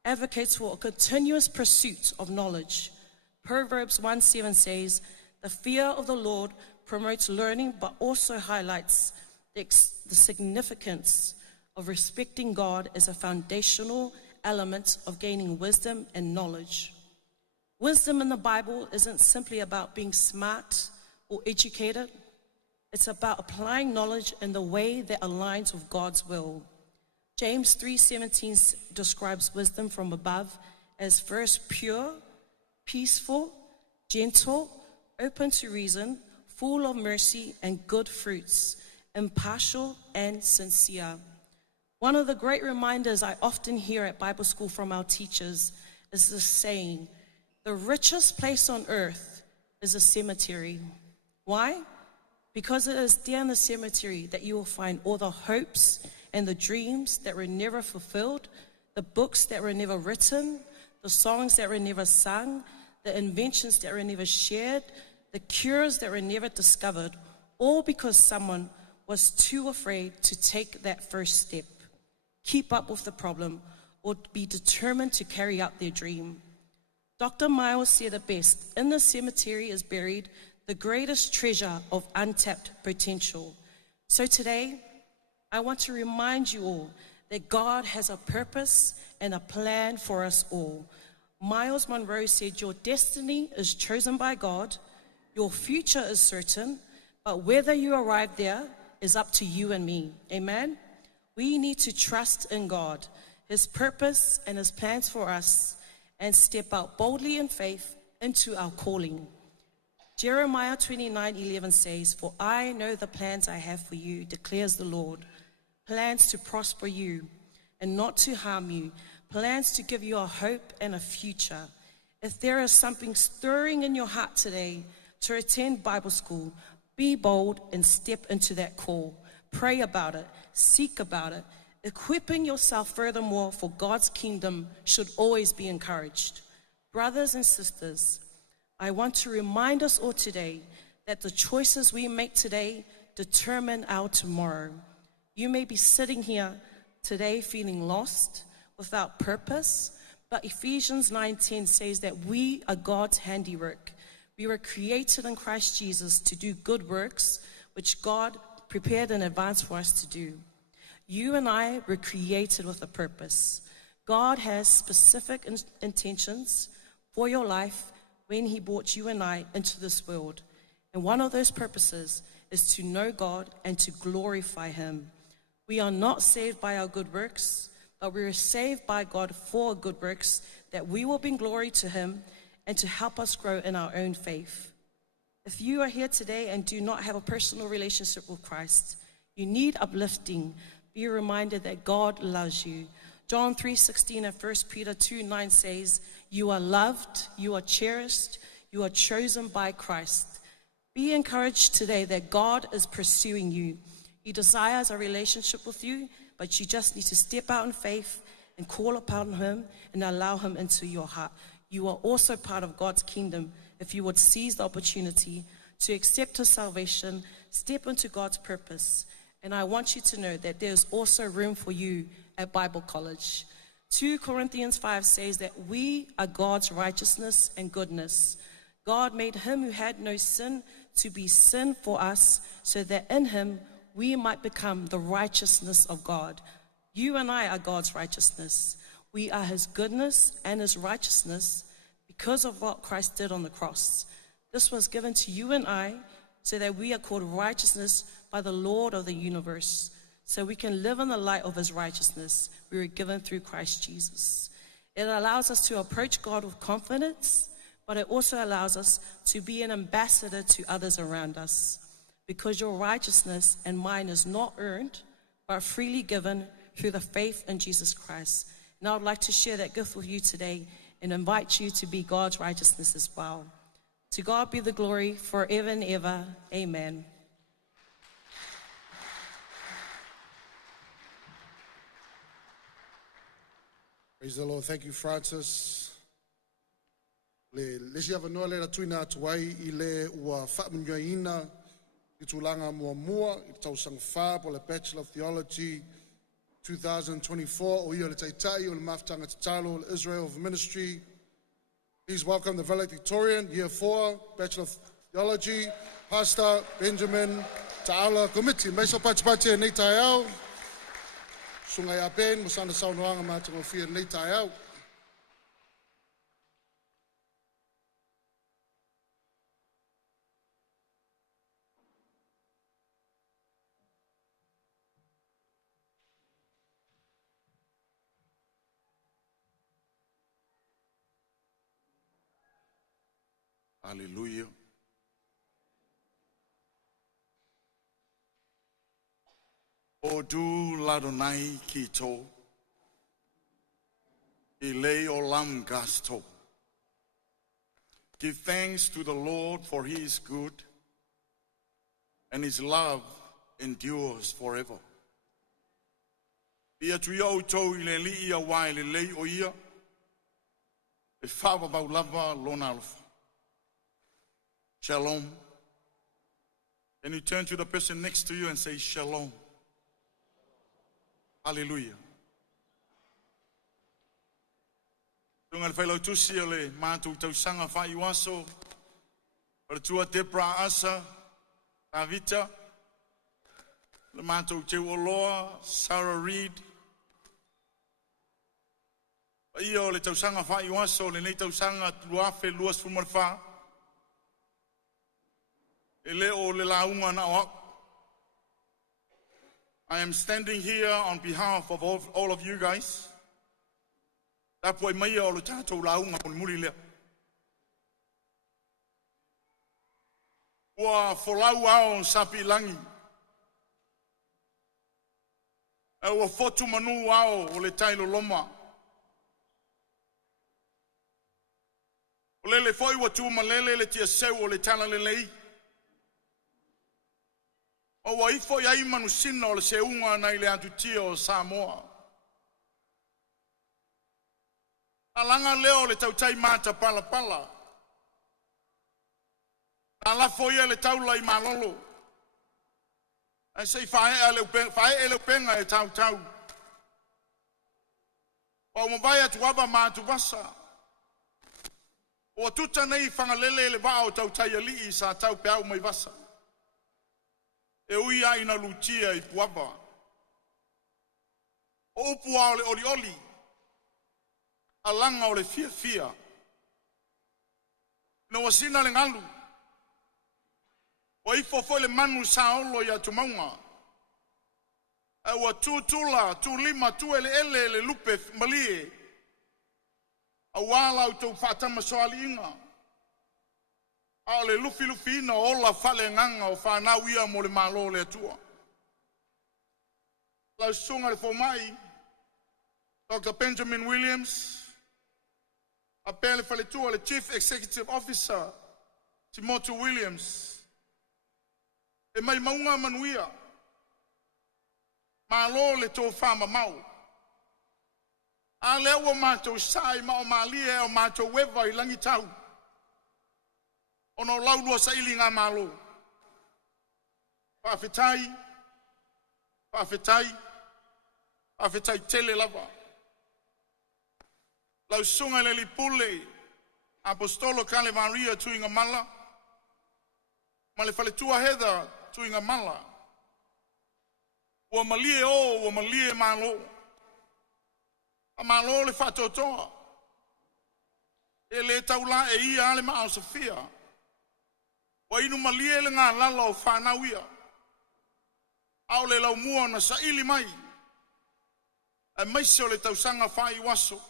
advocates for a continuous pursuit of knowledge. Proverbs 1:7 says, "The fear of the Lord promotes learning, but also highlights the significance of respecting God as a foundational element of gaining wisdom and knowledge." Wisdom in the Bible isn't simply about being smart or educated. It's about applying knowledge in the way that aligns with God's will. James 3:17 describes wisdom from above as first pure, peaceful, gentle, open to reason, full of mercy and good fruits, impartial and sincere. One of the great reminders I often hear at Bible school from our teachers is this saying, "The richest place on earth is a cemetery." Why? Because it is there in the cemetery that you will find all the hopes and the dreams that were never fulfilled, the books that were never written, the songs that were never sung, the inventions that were never shared, the cures that were never discovered, all because someone was too afraid to take that first step, keep up with the problem, or be determined to carry out their dream. Dr. Miles said it best, "In the cemetery is buried the greatest treasure of untapped potential." So today, I want to remind you all that God has a purpose and a plan for us all. Miles Monroe said, "Your destiny is chosen by God, your future is certain, but whether you arrive there is up to you and me." Amen? We need to trust in God, His purpose and His plans for us, and step out boldly in faith into our calling. Jeremiah 29:11 says, "For I know the plans I have for you, declares the Lord, plans to prosper you and not to harm you, plans to give you a hope and a future." If there is something stirring in your heart today to attend Bible school, be bold and step into that call. Pray about it, seek about it. Equipping yourself furthermore for God's kingdom should always be encouraged. Brothers and sisters, I want to remind us all today that the choices we make today determine our tomorrow. You may be sitting here today feeling lost, without purpose, but Ephesians 9:10 says that we are God's handiwork. We were created in Christ Jesus to do good works, which God prepared in advance for us to do. You and I were created with a purpose. God has specific intentions for your life when He brought you and I into this world. And one of those purposes is to know God and to glorify Him. We are not saved by our good works, but we are saved by God for good works, that we will bring glory to Him and to help us grow in our own faith. If you are here today and do not have a personal relationship with Christ, you need uplifting. Be reminded that God loves you. John 3:16 and 1 Peter 2:9 says, "You are loved, you are cherished, you are chosen by Christ." Be encouraged today that God is pursuing you. He desires a relationship with you, but you just need to step out in faith and call upon Him and allow Him into your heart. You are also part of God's kingdom if you would seize the opportunity to accept His salvation, step into God's purpose. And I want you to know that there's also room for you at Bible College. 2 Corinthians 5 says that we are God's righteousness and goodness. God made Him who had no sin to be sin for us, so that in Him we might become the righteousness of God. You and I are God's righteousness. We are His goodness and His righteousness because of what Christ did on the cross. This was given to you and I so that we are called righteousness by the Lord of the universe, so we can live in the light of His righteousness we were given through Christ Jesus. It allows us to approach God with confidence, but it also allows us to be an ambassador to others around us, because your righteousness and mine is not earned, but freely given through the faith in Jesus Christ. And I would like to share that gift with you today and invite you to be God's righteousness as well. To God be the glory forever and ever. Amen. Praise the Lord. Thank you, Francis. Le lesi ava noa le ratuina atuai I le ua whaamunia ina I tūlanga mua, I tausanga whā po le Bachelor of Theology 2024, o ia le taitai o le maftanga tatalo, le Israel of Ministry. Please welcome the valedictorian, Year 4, Bachelor of Theology, Pastor Benjamin Ta'ala Committee. Meiso pati nei tai au. Sungai a Ben, musana saunoanga mātango fia nei tai au. Hallelujah. O du ladonai ki to, I lei o lam gasto. Give thanks to the Lord, for he is good, and his love endures forever. Ia tu ia o tau I le li ia wai le lei o ia, e whawa bau lava lona alfa. Shalom. Can you turn to the person next to you and say shalom? Hallelujah. Tunga le whailau tusi o le mātou tausanga whai waso, o le tua Debra Asa, Avita, le mātou Te Oloa, Sarah Reed, ia o le tausanga whai waso, le nei tausanga luafe luas fumarwha, I am standing here on behalf of all of you guys. Tapoi mai o le tātou launga o le muri lea. Ua folau ao sapi langi. E ua fotu manu ao o le tailo loma. O lele foi ua tumalele le tia seu o le tala lelei. O waifo ia imanu sina o le seunga na ile atutia o Samoa. Alanga leo le tautai mata pala pala. Alafo ia le taula I malolo. I say fae ele penga e tau tau. O mabaya tuwaba matu vasa. O tuta nei fangalele le vao tautai ali sa tau peau mai vasa. E uia ina lutia I puapa. O upua o le oli oli. Alanga o le fia fia. No wasina le ngalu. O ifo foi le manu saolo ya tumaunga. E wa tula, tu lima, tu ele le lupe malie. A wala uto fatama soali inga. A le lufi ina ola fale nganga o whanau ia mo le malo le atua. La sunga le fomai, Dr. Benjamin Williams, a pele fale tua le Chief Executive Officer, Timothy Williams, e mai maunga manuia, malo le tō whama mau. A leo o mātou sai ma o malia o mātou wewa I langi tau. Ono laulua sa ili ngā malo. Whawhetai tele lava. Lau sunga le lipule, Apostolo Kale Maria tu inga mala. Ma le whaletua Heather tu inga mala. Ua malie malo. A malo le whatotoa. E le taula e ia ale maa o Sofia. Wa inu malie le ngā lala o whanauia. Au le lau mua na sa ili mai. E maise o le tausanga whai waso.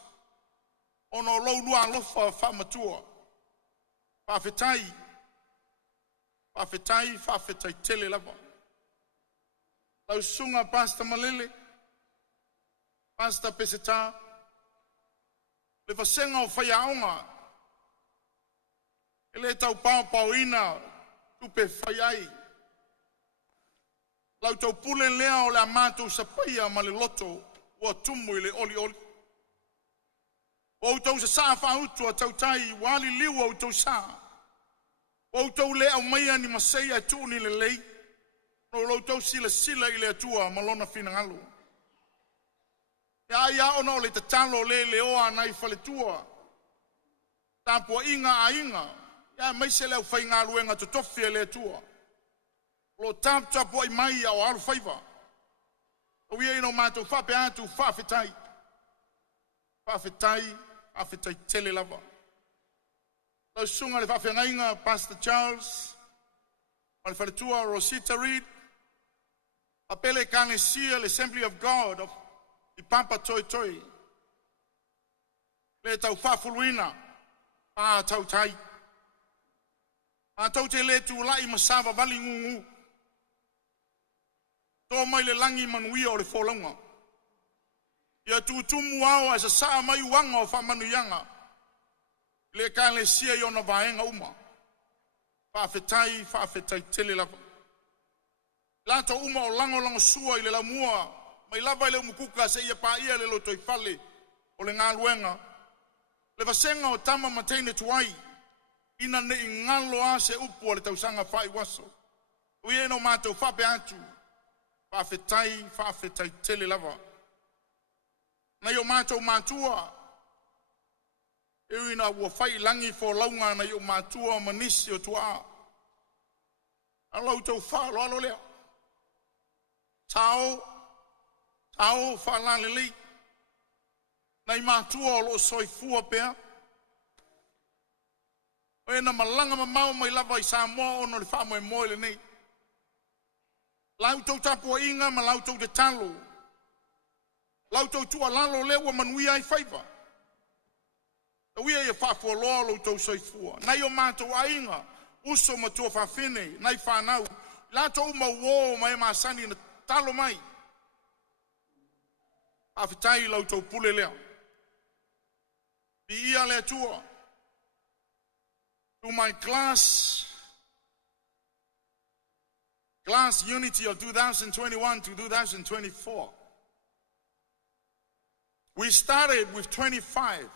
Ono lau lua alofa whamatua. Whawhetai tele lava. Lau sunga Pastor Malele. Pastor Peseta. Le vasenga o whaiaonga. Ele tau pau ina tupe whaiai. Lau tau pule lea o le amatu sapaia ma le loto ua tumu I le oli oli. O tau sa saa whautu a tau tai wali liu o tau saa. O tau lea o maia ni maseia tu ni le lei. No loutou sila i le atua malona finangalo. Ia ona o le tatalo le oa nai faletua. Tāpua inga a inga. Ia maise leo whai ngā ruenga totofi le atua. Lo tāpua i mai au alu whaiva. O ia ino mātou whape atu whawhetai. Whawhetai tele lava. Lau sunga le whawhengainga Pastor Charles. Ma le whaletua Rosita Reed. Apele Kanesia, l'Assembly of God of I Pampa Toi Toi. Le tau whafuluina, pā tau tai. Pā tau te le tu lai masava vali ngungu. Tō mai le langi manuia o le wholonga. Ia tu tumu au as a saa mai wanga o whamanuyanga. Le Kanesia i ona vaenga uma. Whawhetai tele lava. Lata uma o lango sua i le lamua, mai lava i le umukuka se ia pa ia le loto i fale o le ngā luenga. Le vasenga o tama mateine tuai, ina ne i ngalo a se upu o le tausanga whai waso. Ui eno mātou whape atu, whawhetai tele lava. Nei o mātou mātua, e ina ua whai langi fo launga nei o mātua manisi o tua. Alau tau whalo alo lea. Tau whalalele. Nei mātua o lo soifua pēr. O ena malanga mamau mai lava I Samoa ono le whamoe moe le nei. Lau tau tapua inga ma lau tau te talo. Lau tau tua lalo lewa manuia I whaiva. Uia ia whafua loa lau tau soifua. Nei o mātou a inga. Uso matua whawhine. Nei whanau. La tau ma uo mai maasani na talo mai. Awhitai lau tau pule lea. Bi ia lea tua. To my class unity of 2021 to 2024. We started with 25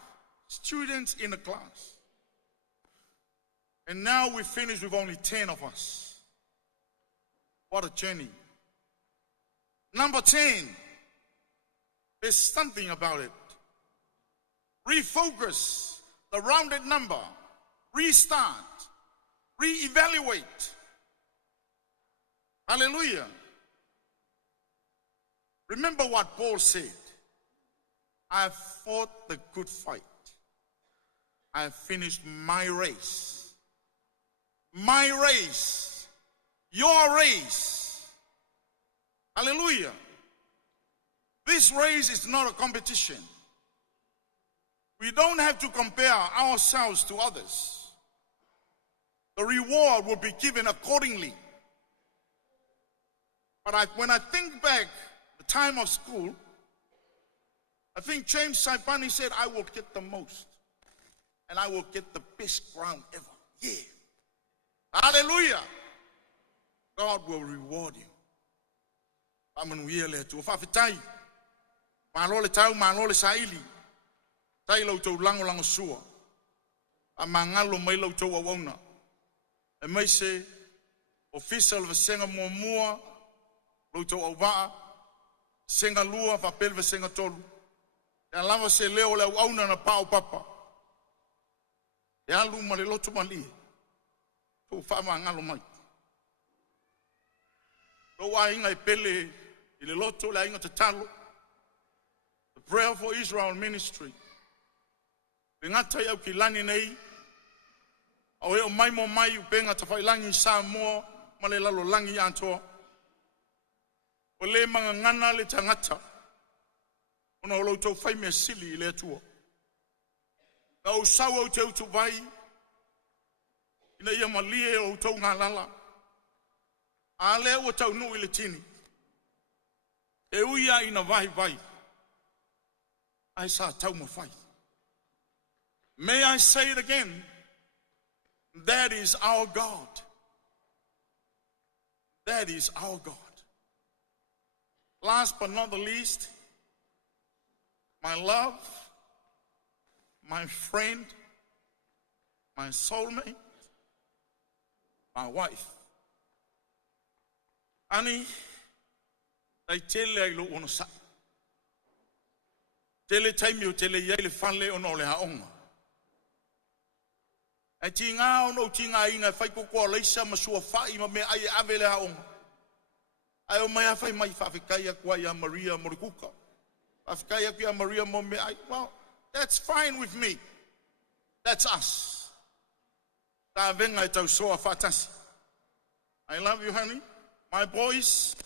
students in the class. And now we finished with only 10 of us. What a journey. Number 10. There's something about it. Refocus the rounded number. Restart. Reevaluate. Hallelujah. Remember what Paul said. I have fought the good fight. I have finished my race. My race. Your race. Hallelujah. This race is not a competition. We don't have to compare ourselves to others. The reward will be given accordingly. But when I think back the time of school, I think James Saipani said, I will get the most. And I will get the best crown ever. Yeah. Hallelujah. God will reward you. Amanuia tu fafitai. Malole tau malole saili. Tai lo tau lango sua. Amangalo mai lo tau awona. E mai se official vasenga mua lo tau awaa. Senga lua papel vasenga tolu. Ya lava se leo le awona na pao papa. Ya lu male loto mali. Tu fa mangalo mai. Lo wa inga pele ile loto la inga tatalo. The Prayer for Israel ministry. Ngata ya kilani nei. Au e mai mo mai upenga tafailangi Samoa male lalo langi anto. O le manga ngana le tangata. Ona o lo tau fai mea sili le atua. Na o sawa o te utu vai. Ina ia malie o tau ngā lala. A le o tau nui le tini. E uia ina vai. Ai sa tau ma fai. May I say it again? That is our God. That is our God. Last but not the least, my love, my friend, my soulmate, my wife. Ani, tai tele ai lo ono sa. Tele taimi o tele iai le fale ono le haonga. Ai ti ngā ono ti ngā inga whai koko leisa masua whai ma me ai ave le haonga. Ai o mai a whai mai whawhikai a kua ia Maria Morikuka. Whawhikai a kua Maria mo me ai. Well, that's fine with me. That's us. Tā venga e tau soa whatasi. I love you, honey. My boys,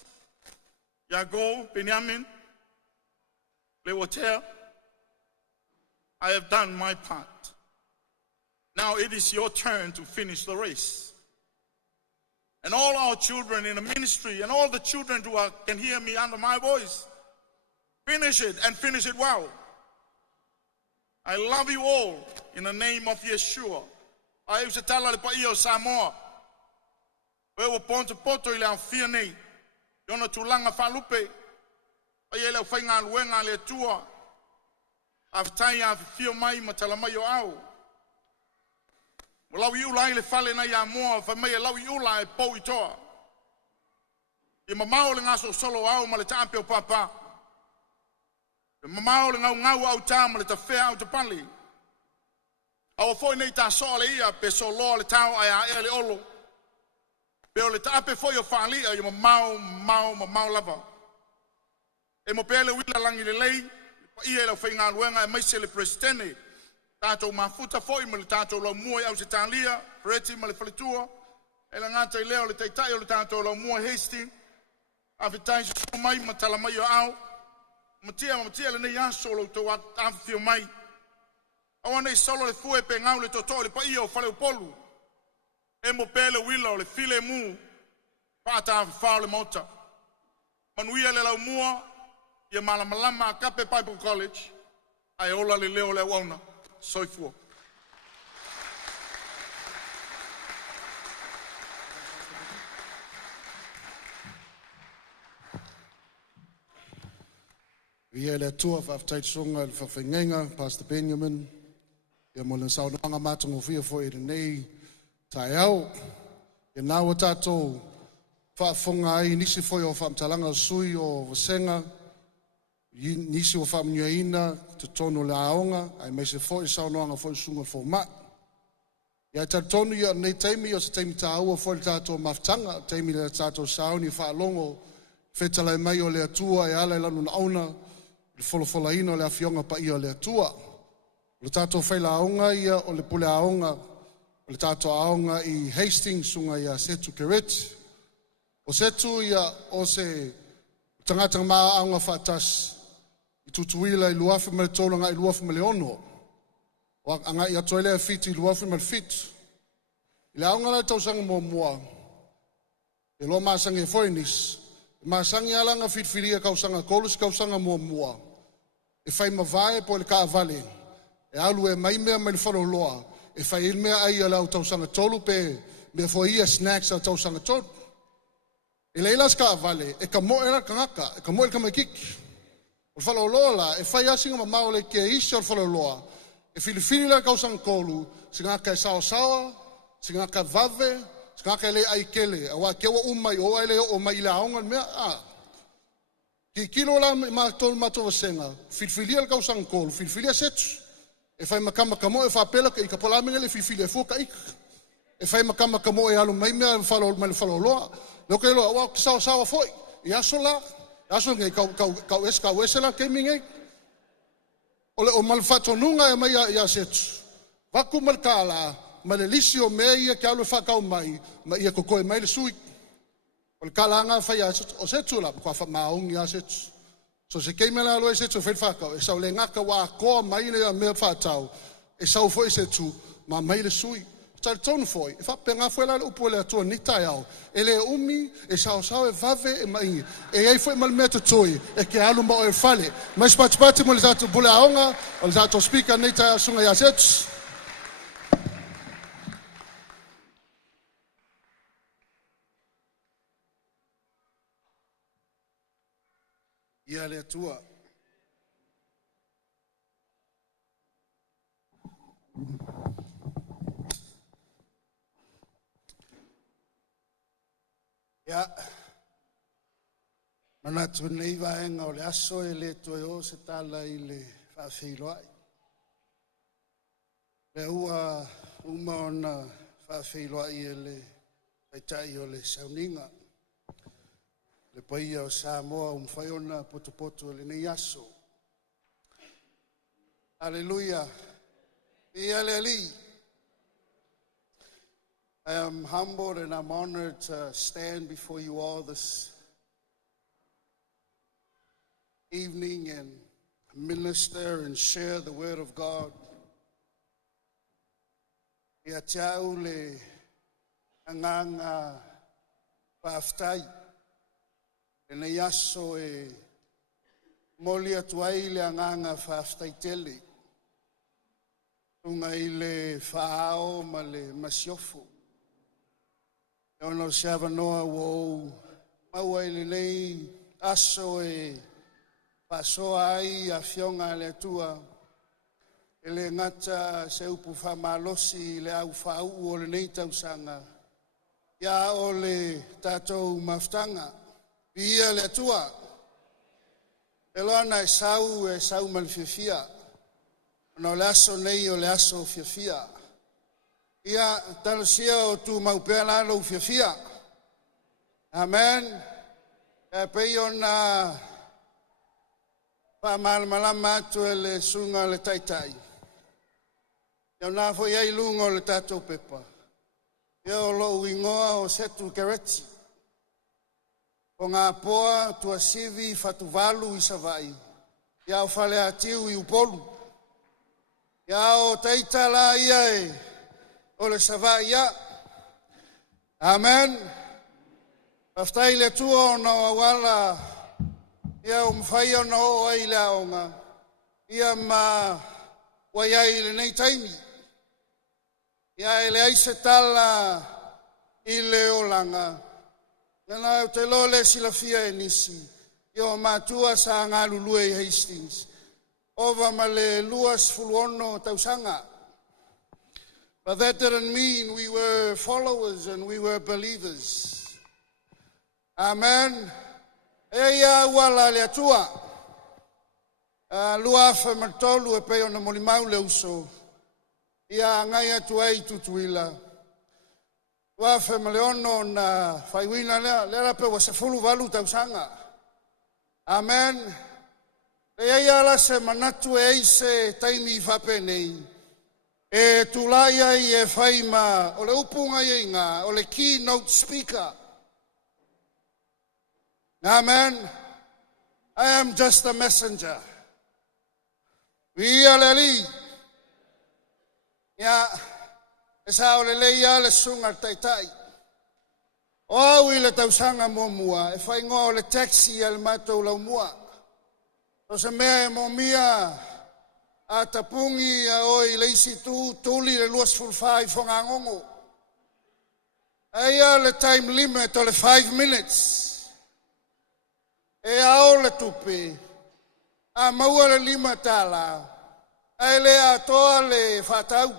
Yago, Benjamin, Lewotea, I have done my part. Now it is your turn to finish the race. And all our children in the ministry and all the children who can hear me under my voice, finish it and finish it well. I love you all in the name of Yeshua. I used to tell le paio Samoa. We were ponto poto ile afia nei. Yona tulanga falupe. Ai ele fainga luenga le tua. Aftai afio mai matala mai o au. Lau iu lai le fale na ia moa fa mai lau iu lai po itoa. I mamao le ngaso solo au ma le tampe o papa. I mamao le ngau au ta ma le tafea au te pali. Au foi nei ta so le ia pe so lo le tau ai a ele olo. Pe o le tape foi o fali ai mamao lava. E mo pele wila langi le lei. I ele foi ngā luenga e mai se le presidente. Tātou mafuta foi ma le tātou lau mua i au se tālia, preti ma le whalitua, e la ngāta i leo le teitai o le tātou lau mua heisti, a vitai se mai ma tala mai o au, matia le nei aso lau tau awhio mai. Awa nei solo le fue pe ngau le toto le pa ia o whale upolu, e mo pele wila o le file mu, pāta awhao le mota. Manuia le lau mua, ia malamalama a Kape Bible College, ai ola le leo le wauna. Soifua. Ia le tua whaftaitsunga le whawhingenga, Pastor Benjamin. Ia mo le saunoanga mātungo fia fo i nei tai au. Ia nāua tātou whaafonga ai nisi foi o whamtalanga sui o wasenga. Nisi o whamnua ina, te tono le aonga, ai mai se foi saunoanga foi sunga fo ma. Ia ta tonu ia nei teimi o se teimi tā ua foi tātou maftanga, teimi le tātou sauni whaalongo, whetala mai o le atua e ala lanu na auna, le folofola ina o le afionga pa ia o le atua. Le tātou whaila aonga ia o le pule aonga, o le tātou aonga i Hastings sunga ia Setu Keret. O Setu ia o se tangata maa aonga whaatas, i tutuila i luafi ma le tolanga i luafi ma le ono. O anga i atoile a fiti i luafi ma le fit. I le aonga la tausanga mua mua. E loa maasangi e foinis. E maasangi alanga fitfiria kausanga kolus kausanga mua mua. E fai mavae po le kaa vale. E alu e maimea ma le whalo loa. E fai ilmea ai ala au tausanga tolu pe me fo ia snacks au tausanga tolu. E leilas kaa vale. E ka mo era kangaka. E ka mo el kamakiki. O whalo loa e whai asinga ma maole ke isi o whalo loa. E filifili la kausang kolu, singaka e sawa, singaka vave, singaka ele aikele, awa kewa umai o ele o mai la aonga mea, ki kilo la ma tol mato vasenga, filifili la kausang kolu, filifili setu. E whai makama kamo e whapela ka ika pola mingele filifili e fuka ika. E whai makama kamo e alu mai mea whalo loa, loke loa, awa sawa foi, i aso la, aso ngai kau esela ke mingai. Ole o malfatonunga e mai ia setu. Waku malkala, ma le lisi o mea ia ke alu whakau mai, ma ia kokoe mai le sui. O le kalanga whai a setu, o setu la, kua whamaungi a setu. So se kei mela alo e setu whai whakau, e sau le ngaka wa koa mai le a mea whatau, e sau foi setu, ma mai le sui. Tari tonu foi, e whapenga fuela le upo le atua nitai au. E le umi, e sao e vave e mai. E ei foi malimeta toi, e ke alu ma o e fale. Mai spatipati mo le zato bule aonga, o le zato speaker nitai au sunga ia setu. Ia le atua. Ia, Manatu nei vaenga o le aso e le toe o se tala I le whawhiloai. Le ua uma ona whawhiloai e le paitai o le sauninga. Le paia o Samoa umwhaiona potopoto le nei aso. Hallelujah. I am humbled and I'm honored to stand before you all this evening and minister and share the word of God. Ia tiau le anganga paaftai e nei aso e moli atuai le anganga paaftai tele unga I le whaao ma le masiofo e ono se avanoa wou maua I le nei aso e pasoa ai a fionga le atua e le ngata se upu whamalosi le au whau o le nei tausanga ia o le tātou maftanga ia le atua e loana e sau malfiafia no le aso nei o le aso fiafia ia talosia o tu maupea lalo fiafia amen e pei ona malama atu e le sunga le taitai. Ia nā fo iai lunga o le tātou pepa. Ia o lo uingoa o setu kereti. O ngā poa tua sivi fatu valu I savai. Ia o fale atiu I upolu. Ia o taita la ia e o le savai ia. Amen. Aftai le tua o na wala ia umwhai ana o ai le aonga. Ia ma waiai le nei taimi. Ia ele aise tala I le olanga. Nana o te lo le silafia e nisi. Ia o mātua sa ngā lulue I Hastings. Ova ma le luas fuluono tausanga. But that didn't mean we were followers and we were believers. Amen. Ia wala le atua. Lua afa matolu e pei ona molimau le uso. Ia ngai atu ai tutuila. Lua afa maleono na whaiwina le rape wa sefulu walu tausanga. Amen. Ia ala se manatu e eise taimi whape nei. E tulaia I e whaima o le upunga inga o le keynote speaker. Amen. I am just a messenger. We are leli. Ya, esa o le leia le sunga taitai. O wi le tausanga momua, e fai ngoa o le taxi al matou lau mua. O se mea e momia a tapungi a oi leisi tuli le luas fulfai fonga ngongo. Aia le time limit o le 5 minutes. E ao le tupe, a maua le 5 tala, a le atoa le whatau,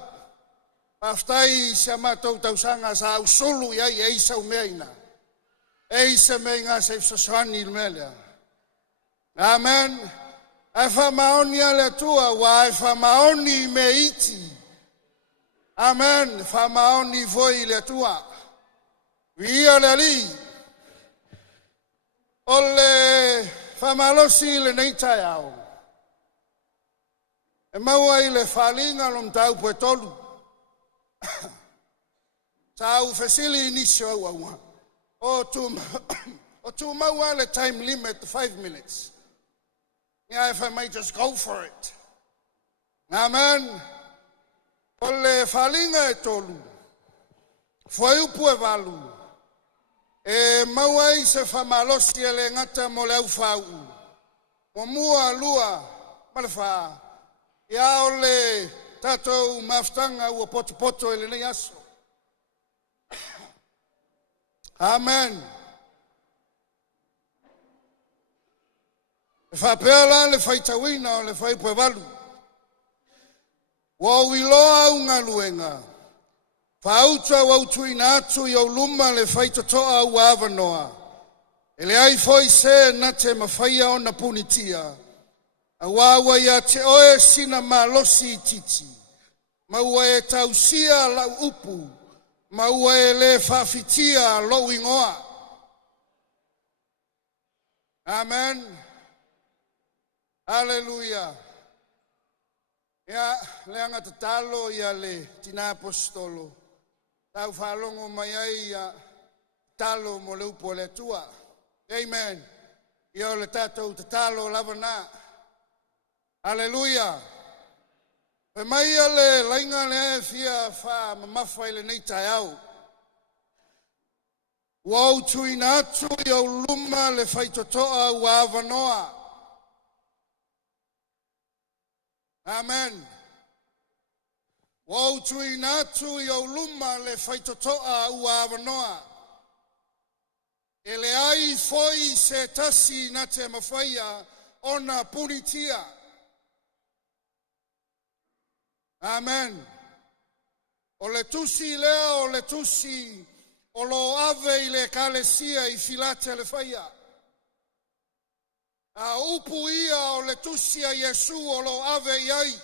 aftai se amatou tausanga sa au solu iai eisa umeina, eisa meinga se fsosani ilmelea. Amen. E whamaoni ale tua, wa e whamaoni me iti. Amen. Whamaoni voi le tua. Via le li. O le whamalosi le neitai au. E maua I le whalinga lom tau pue tolu. Tau fesili inisio au aua. O tu maua le time limit 5 minutes. Yeah, if I might just go for it. Amen. O le whalinga e tolu. Foi upu e valu. E mauai se whamalosi e le ngata mo le au whau. O mua lua malawha. Ia o le tatou maftanga ua poto e le nei aso. Amen. E whapea la le whaitawina o le whaipu e walu. Wa wiloa unga luenga. Whautua wautuina atu I au luma le whaitotoa ua avanoa. E le ai foi se na te mawhaia o na punitia. A wawa ia te oe sina malosi titi. Maua e tausia lau upu. Maua e le whawhitia lo ingoa. Amen. Hallelujah. Ia leanga te talo ia le tina apostolo. Tau whalongo mai ai ia talo mo le upo le tua. Amen. Ia o le tatou te talo lava na. Hallelujah. Pe mai ia le lainga le fia wha mamafa ile nei tai au. Wau tuina atu ia uluma le whaitotoa ua avanoa. Amen. Wau tuina atu ia uluma le whaitotoa ua avanoa. E le ai foi se tasi na te mawhaia ona punitia. Amen. O le tusi lea o le tusi o lo ave i le kalesia i filate le whaia. A upu ia o le tusi a Yesu o lo ave i ai.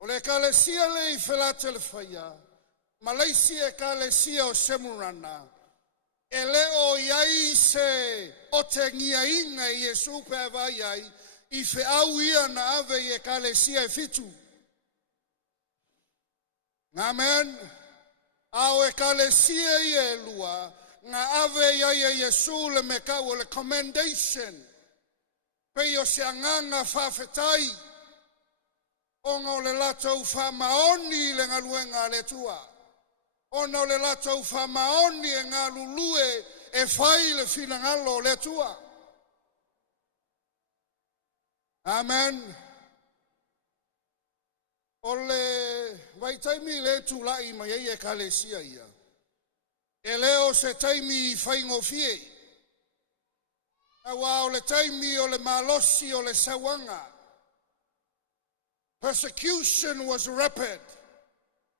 O le kalesia le i filate le whaia. Malaisi e kalesia o semurana. E leo iai se o te ngia inga i Yesu pe vai ai. I fe au ia na ave i e kalesia e fitu. Amen. Au e kalesia i e lua. Nga ave ia i e Yesu le meka o le commendation. Pe o se anganga whawhetai. Onga o le latou whamaoni le ngaluenga le tua. Ona o le latou whamaoni e ngā lulue e whai le finangalo le tua. Amen. O le waitaimi le tūlai mai e kalesia ia. E leo se taimi whaingo fie. Awa o le taimi o le malosi o le sawanga. Persecution was rapid.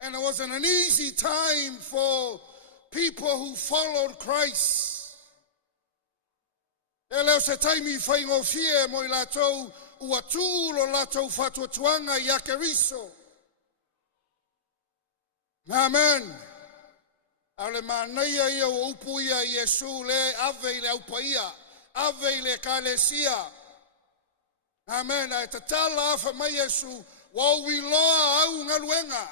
And it wasn't an easy time for people who followed Christ. E leo se taimi whaingo fie mo I latou ua tūlo latou whatuatuanga I akeriso. Amen. Ale manaia ia o upu ia Yesu le ave I le aupa ia. Ave I le kalesia. Amen. Ai tatala afa mai Yesu. Wa wiloa au ngaluenga.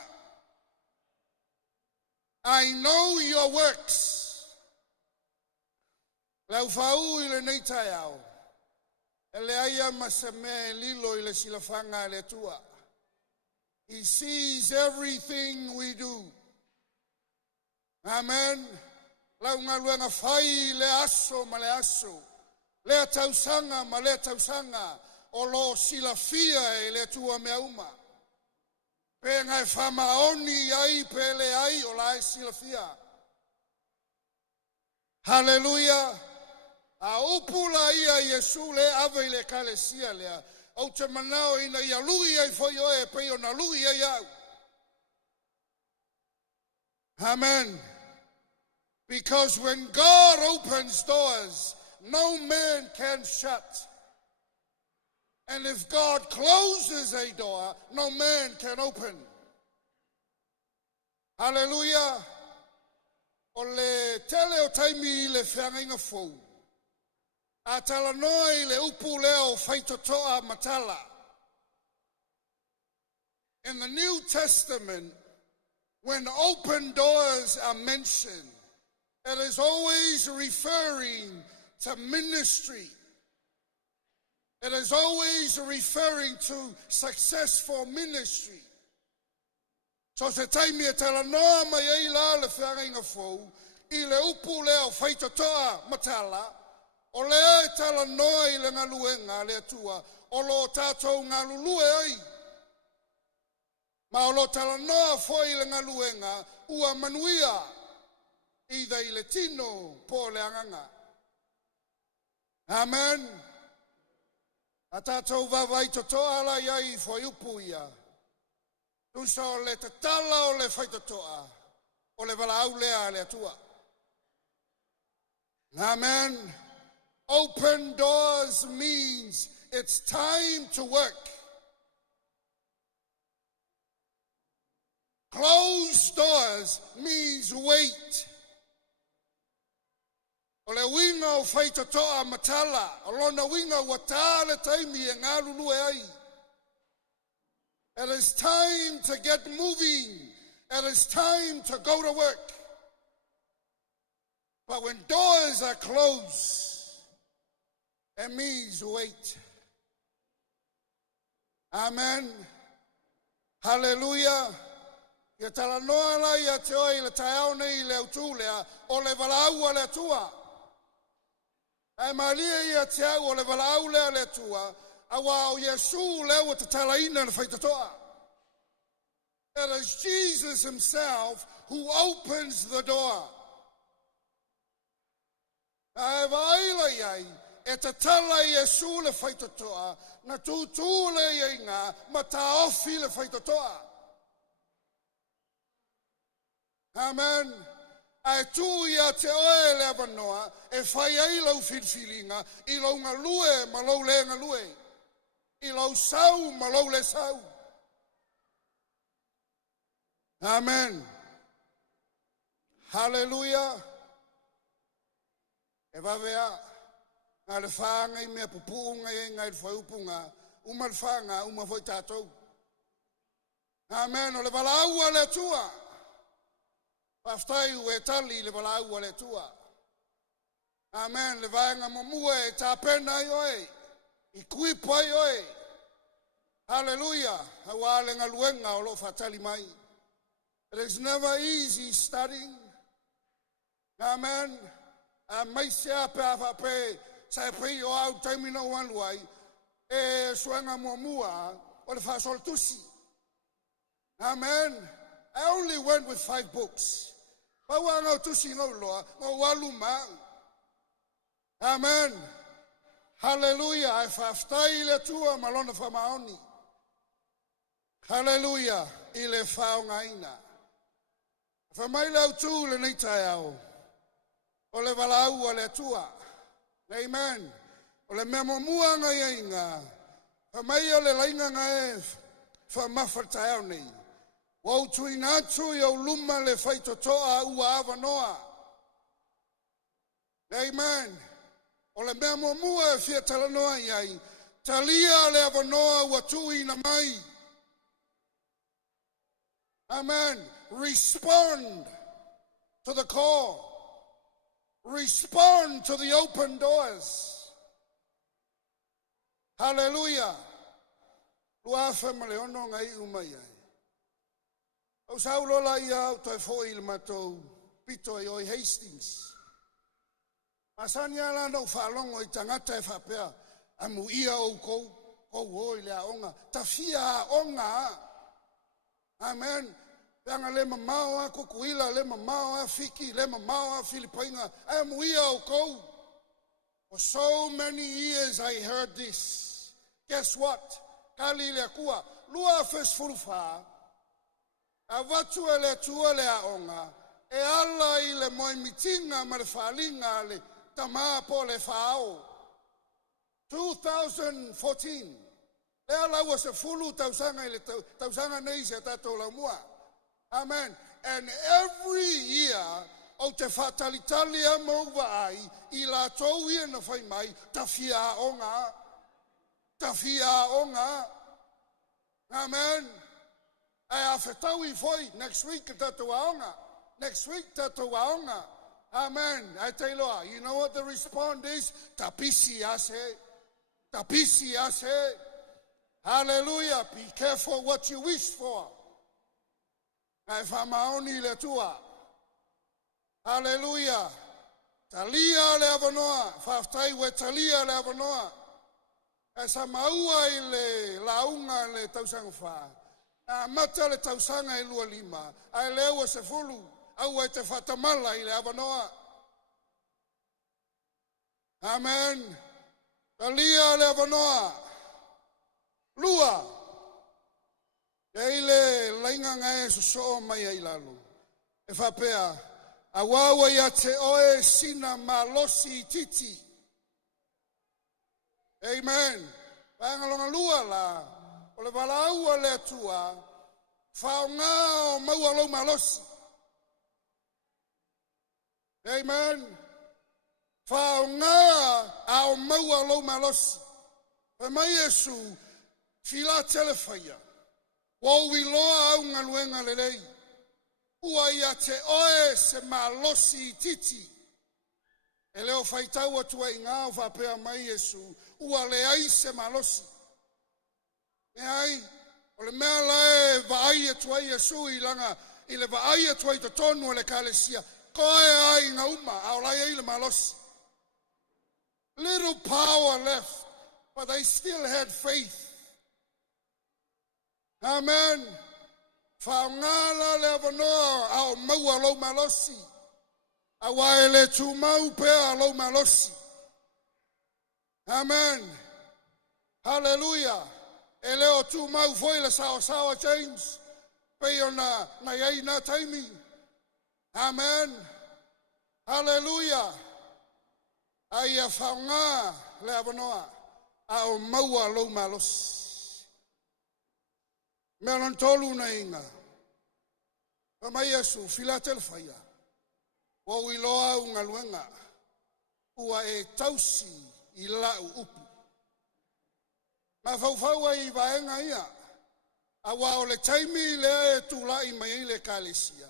I know your works. Lau fau I le nei tai au. Ele aia masame lilo I le silafanga le tua. He sees everything we do. Amen. Lau ngaluenga fai le aso ma le aso. Le tausanga ma le tausanga. O lo silafia e le tua mea uma. Pe ngai whamaoni ai pe le ai o la e silafia. Hallelujah. A upula ia Yesu le ave I le kalesia lea. Au te manao ina ia lui ai foi oe pe o na lui ai au. Amen. Because when God opens doors, no man can shut. And if God closes a door, no man can open. Hallelujah. O le tele o taimi le whiangainga fou. A tala noi le upu leo whaitotoa matala. In the New Testament, when open doors are mentioned, it is always referring to ministry. It is always referring to successful ministry. So se taimi e tala noa mai ei la le whiangainga fou, I le upu leo whaitotoa matala, o le e tala noa I le ngaluenga le atua, o lo tātou ngalulue ai. Ma o lo tala noa foi le ngaluenga, ua manuia, I le tino po le anganga. Amen. A tātou vavai totoa la iai foi upu ia. Tusa o le tatala o le whaitotoa, o le wala au lea le atua. Amen. Open doors means it's time to work. Closed doors means wait. Ole winga o faita toa matala, olona winga watale taimi e ngalulu e ai. It is time to get moving. It is time to go to work. But when doors are closed, it means wait. Amen. Hallelujah. Ia tala noa la ia te oi le taeao nei le utulea o le valaua le tua. Ai malia ia te au o le valaau lea le tua, awa o Yesu leo te talaina na whaitatoa. It is Jesus himself who opens the door. Ai vaila iai, e te tala Yesu le whaitatoa, na tūtū le ienga, ma ta ofi le whaitatoa. Amen. Ai tu ia te oe le avanoa, e whai ai lau whilwhilinga, I lau ngā lue ma lau le ngā lue. I lau sau ma lau le sau. Amen. Hallelujah. E wawea, ngā le whaanga I mea pupunga I ngā le whaupunga, uma le whaanga, uma foi tātou. Amen. O le walaua le tua. Paftai ue tali le valaua le tua. Amen. Le vaenga mamua e tāpena I oe. I kuipa I oe. Hallelujah. Hawa le ngaluenga o lo fatali mai. It is never easy studying. Amen. Mai se ape afape. Sa pe o au taimina waluai. E suenga mamua o le fasol tusi. Amen. I only went with 5 books. But wa ngau tusi no loa, ngau walu ma. Amen. Hallelujah. I whaftai le tua malona whamaoni. Hallelujah. I le whaonga ina. Whamai lau tū le nei tai au. O le walau le tua. Amen. O le mea mamua ngai inga. Whamai o le lainga ngai whamawha tai au nei. Wau tui nātu I au luma le whaitotoa ua awa noa. Amen. O le mea momua e fia tala noa iai. Talia le awa noa ua tui na mai. Amen. Respond to the call. Respond to the open doors. Hallelujah. Lua whamale ono ngai umai ai. O saulo la ia o toi foi le matou pito I oi Hastings. Asania la no whalongo I tangata e whapea. Amu ia o kou oi le aonga. Tafia aonga. Amen. Peanga le mamao a kukuila, le mamao a fiki, le mamao a Filipainga. Amu ia o kou. For so many years I heard this. Guess what? Kali le akua. Lua first fulfa. A watu e le tua le aonga, e ala I le moi mitinga ma le whalinga le tamaa po le whao. 2014, le ala ua se fulu tausanga I le tausanga nei se tatou la mua. Amen. And every year, o te whatalitali a mauwa ai, I la tau ia na whai mai, tawhia aonga. Tawhia aonga. Amen. I afetawi foi next week tatou aonga. Next week tatou aonga. Amen. I tell you, you know what the response is? Tapisi ase. Tapisi ase. Hallelujah. Be careful what you wish for. Ai whamaoni le tua. Hallelujah. Talia le avanoa. Whaftai we talia le avanoa. E sa maua I le launga le tausanga wha. Mata le tausanga I lua lima. Ai lewa se fulu. Au e te whatamala I le avanoa. Amen. Talia le avanoa. Lua. E le lainga ngai so mai ai lalu. E whapea. Awawa ia te oe sina malosi titi. Amen. Pangalonga lua la, ole valaua le atua, whaonga o maua lau malosi. Amen. Whaonga ao maua lau malosi. Pa mai Yesu, fila telefaya. Wau iloa au ngaluenga lelei. Ua ia te oe se malosi titi. E leo whaitau atua i ngā whapea mai Yesu. Ua le ai se malosi. E ai, o le mea lae vaai atua Yesu i langa. I le vaai atua i te tonu o le kalesia. Koe ai ngā uma, au lai ai le malosi. Little power left, but they still had faith. Amen. Whaongala le avanoa au maua lau malosi. Awai le tu mau pea lau malosi. Amen. Hallelujah. E leo tu mau foi le sawa James. Peo na iei na taimi. Amen. Hallelujah. Aia whaonga le avanoa au maua lau malosi. Meron tolu na inga. Pama Yesu, Philadelphia. Wa iloa unga luenga. Ua e tausi i lau upu. Ma faufaua i vaenga ia. Awa o le taimi le e tula i mai le kalesia.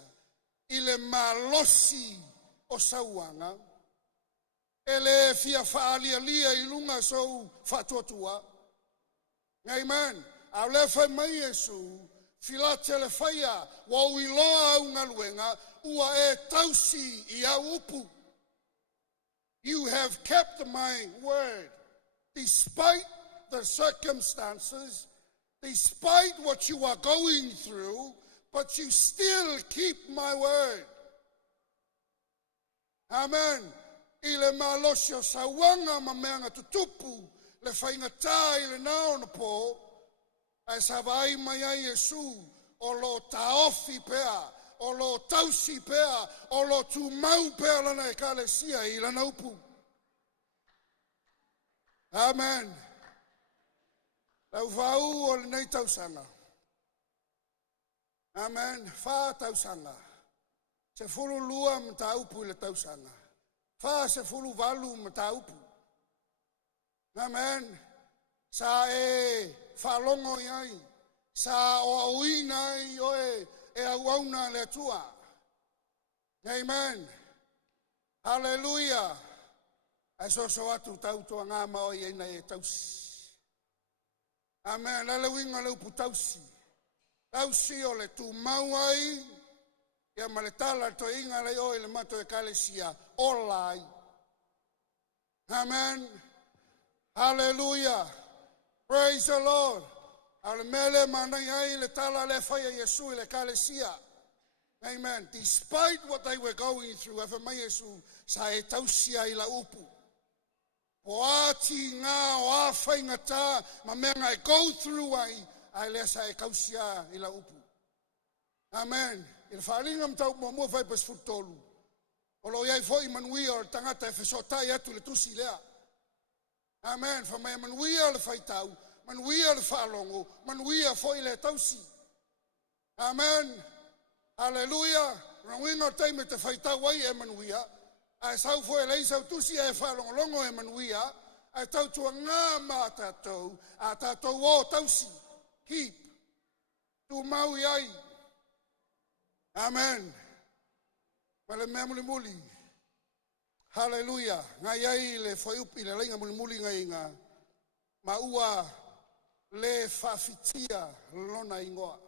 I le malosi o sauanga. E le fia faalia lia i lunga sou fatuatua. Amen. Au le fai mai Yesu, Philadelphia, wa iloa unga luenga, ua e tausi i au upu. You have kept my word, despite the circumstances, despite what you are going through, but you still keep my word. Amen. I le malosio sawanga mameanga tutupu, le whainga tā i le nao na po, ai sa vai mai ai Yesu, o lo taofi pea, o lo tausi pea, o lo tu mau pea lana e kalesia i lana upu. Amen. Lau vau o le nei tausanga. Amen. Wha tausanga. Se fulu lua mta upu i le tausanga. Wha se fulu valu mta upu. Amen. Sa e whalongo iai. Sa o auina i oe e auauna le tua. Amen. Hallelujah. Ai so atu tautua ngā mao i eina e tausi. Amen. Lale winga le upu tausi. Tausi o le tu mau ai. Ia ma le tala to inga le oe le mato e kalesia. Olai. Amen. Hallelujah. Praise the Lord. Ale mele manai ai le tala le faya Yesu le kalesia. Amen. Despite what they were going through, ever mai Yesu sa e tausia i la upu. O ati ngā o a whaingata, ma mea ngai go through ai le sa e kausia i la upu. Amen. I le whaalinga mtau mua whai pas futolu. O lo iai fo i manuia o tangata e whesotai atu le tusi lea. Amen. Whamai manuia le whaitau, manuia le whaalongo, manuia fo i le tausi. Amen. Hallelujah. Rawinga o teime te whaitau ai e manuia. Ai sau fo e leisau tusi e whaalongolongo e manuia. Ai tau tua ngā mā tātou, a tātou o tausi. Keep. Tu mau iai. Amen. Male mea muli muli. Hallelujah. Ngā iai le whaiupi le leinga muli muli ngai ngā. Maua le whawhitia lona ingoa.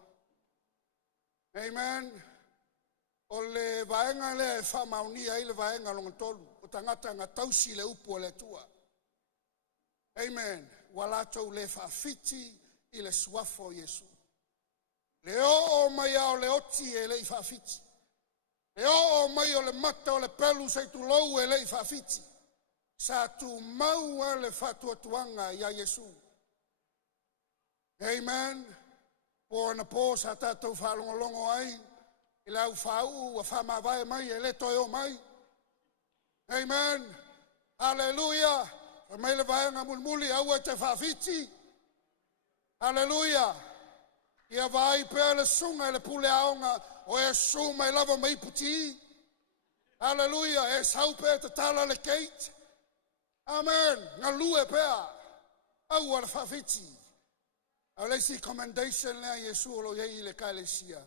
Amen. O le vaenga le whamaunia i le vaenga longa tolu. O tangata ngā tausi le upu o le tua. Amen. Walatou le whawhiti i le suafo Yesu. Le o mai au le oti e le i whawhiti. Le o mai o le mata o le pelu sei tu lou e le i whawhiti. Sa tu maua le whatuatuanga i a Yesu. Amen. Po na po sa tātou whalongolongo ai. I lau whau wa whamawai mai e le toi o mai. Amen. Hallelujah. Wa mai le vaenga mulmuli au e te whawhiti. Hallelujah. Ia vai pēr le sunga e le pule aonga o e suma e lava mai puti. Hallelujah. E sau pēr te tala le keit. Amen. Ngā lue pēr. Au ar whawhiti. Au leisi commendation lea Yesu o lo yei le kaelesia.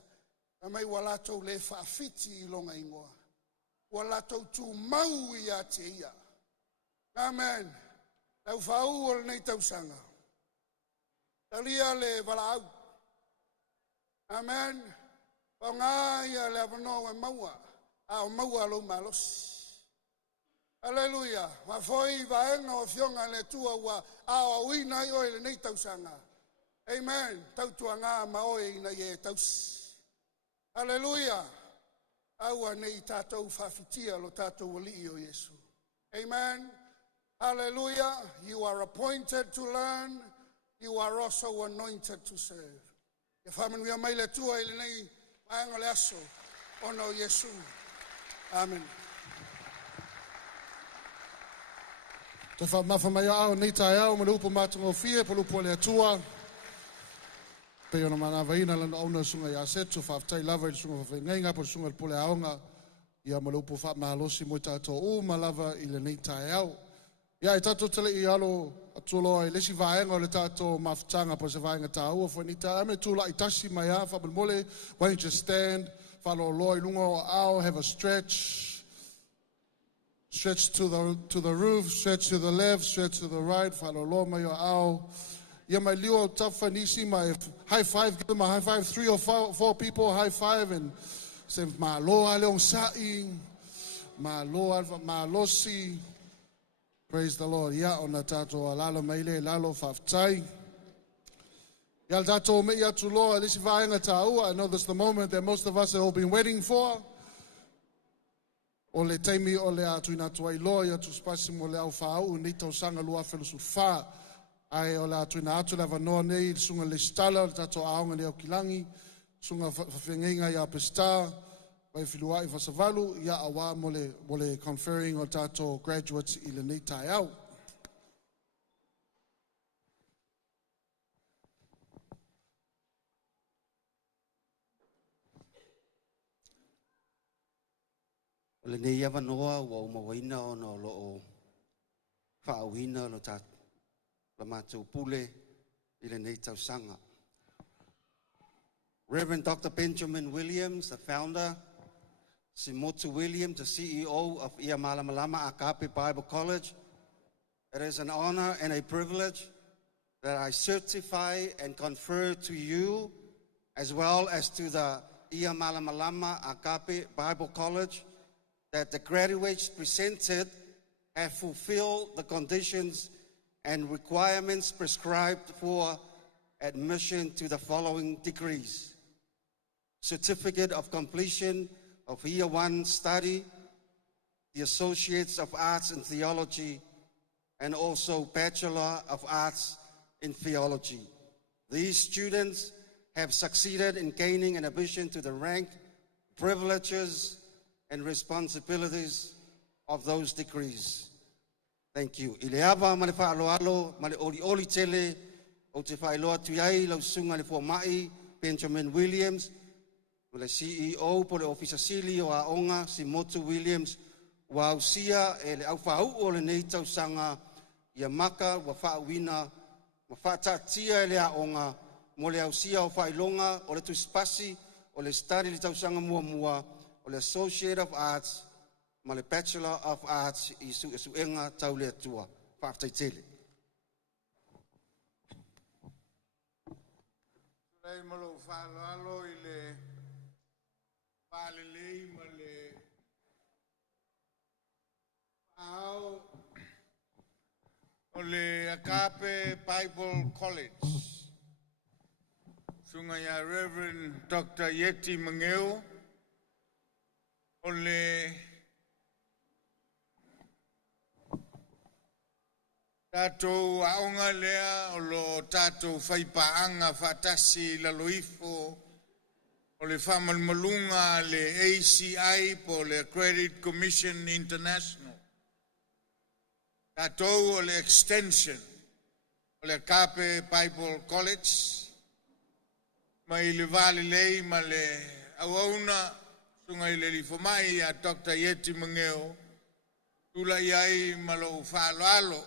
A mai walatou le whawhiti I longa ingoa. Walatou tu mau I a te ia. Amen. Tau whau o le nei tausanga. Talia le walaau. Amen. Pau ngā ia le avano e maua. A o maua lo malos. Hallelujah. Ma foi vaenga o fionga le tua ua a o wina I o le nei tausanga. Amen. Tau tua ngā maoe ina ye taus. Hallelujah. Aua nei tātou whawhitia lo tātou wali o Yesu. Amen. Hallelujah. You are appointed to learn. You are also anointed to serve. Ia whamanuia mai le tua I le nei vaenga le aso. Ono Yesu. Amen. Te whamafa mai au nei tae au ma le upo mātunga o fie pa lupo le atua. Pei ona mana vaina lana auna sunga ia setu whaftai lava I sunga whawhengainga pa sunga le pole aonga. Ia ma le upo whamahalosi mo tātou o ma lava I le nei tae au. Ia I tātou tele I alo atualoa I lesi vaenga o le tātou mawhtanga pa se vaenga tā ua whanita. Ame tūla I tasi mai a whabalmole. Why don't you stand? Whalo loi lunga o ao, have a stretch. Stretch to the roof, stretch to the left, stretch to the right. Whalo lo mai o ao. Ia mai lio tafa nisi mai high five, give them a high five, 3 or 4 people high five and say ma loa leong sa'i, ma losi. Praise the Lord. Ia ona tātou alalo mai le lalo whaftai. Ia tātou me ia tu loa lisi vaenga tā ua. I know this is the moment that most of us have all been waiting for. O le taimi o le atu ina tuai loa ia tu spasi mo le au whaau ni tau sanga lua whelu su wha. Ai o le atu ina atu le wanoa nei sunga le stala le tato aonga le au kilangi. Sunga whawhengenga ia pesta. Vai whilua I whasavalu ia awa mo le conferring o tato graduates I le nei tai au. O le nei awa noa ua umawaina o no lo o whaauhina lo tā la mātou pule I le nei tausanga. Reverend Dr. Benjamin Williams, the founder, Simotu Williams, the CEO of IMABC Auckland Bible College. It is an honor and a privilege that I certify and confer to you as well as to the IMABC Auckland Bible College that the graduates presented have fulfilled the conditions and requirements prescribed for admission to the following degrees: Certificate of Completion of Year 1 Study, the Associates of Arts in Theology, and also Bachelor of Arts in Theology. These students have succeeded in gaining an admission to the rank, privileges, and responsibilities of those degrees. Thank you. Ileava ma le whaaloalo, ma le oli tele, o te whailoa tuiai, lau sunga le mai, Benjamin Williams, ma le CEO po le ofisa sili o Aonga, Simotu Williams, wa ausia e le au whau o le nei tausanga, ia maka wa whaawina, ma whaatatia e le Aonga, mo le ausia o whailonga, o le tuspasi, o le study le tausanga mua, o le Associate of Arts, ma le Bachelor of Arts I suenga tau le atua. Whaaftaitele. Rai malo whaaloalo I le whaalelei ma le au o le Akape Bible College. Sunga ia Reverend Dr. Yeti Mangeo o le tātou aonga lea o lo tātou whaipaanga whatasi laloifo o o le whamalmalunga le ACI po le Credit Commission International. Tātou o le extension o le Kape Bible College. Mai le vale lei ma le auauna sunga i le lifomai a Dr. Yeti Mangeo. Tula iai malo whaaloalo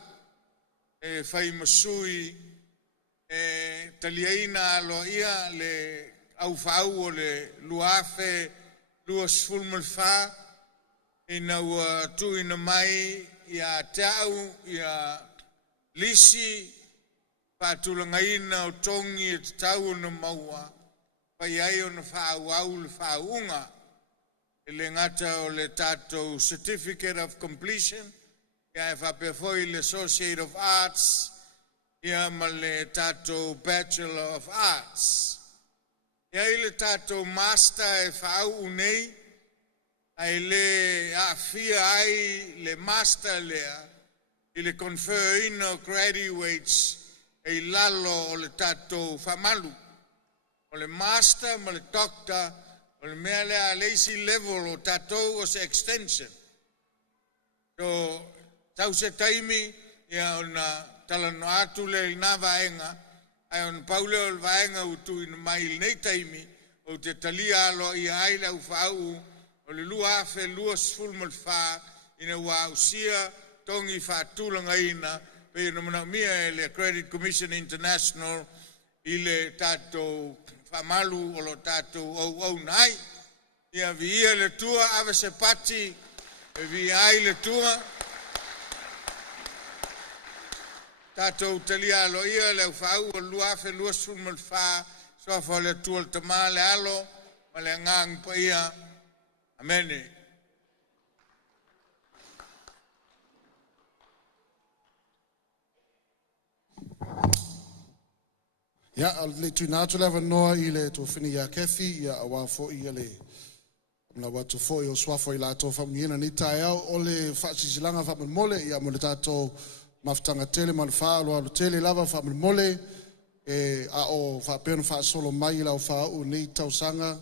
e whai masui e taliaina alo ia le au whau o le luafe lua sfulmal wha ina ua tu ina mai ia teau ia lisi whātulangaina o tongi e tau na maua pai ai o na whau au le whaunga e le ngata o le tatou Certificate of Completion ia e whapefoi le Associate of Arts ia ma le tatou Bachelor of Arts. Ia i le tatou Master e whau unei ai le awhia ai le Master lea i le Conferring graduates e lalo o le tatou whamalu. O le Master ma le Doctor o le mea lea lazy level o tatou o se extension. So, tau se taimi, ia o na talano atu le ina vaenga, ai on paule o le vaenga utu ina mai nei taimi, o te talia alo ia aile au whau, o le lua afe lua sfulmal wha, ina ua usia tongi whatulanga ina, pe ina mana mia e le Credit Commission International, i le tatou whamalu o lo tatou au nai, ia vi ia le tua ave se pati, e vi ai le tua, tatou talia alo ia le whau o luafe lua sfulmal wha, soa fa le tua le tama le alo, ma le ngang pa ia, amene. Ia, le tuina atu lewa noa i le tō whini ia kethi, ia awa fo i le na watu fo i o swafo i la tō whamuniena ni tae au, o le whaasisilanga whaman mole, ia mo le tātou mafutanga tele, ma le whaalo alu tele lava whaman mole, a o whapena whaasolo mai lau whaau nei tausanga,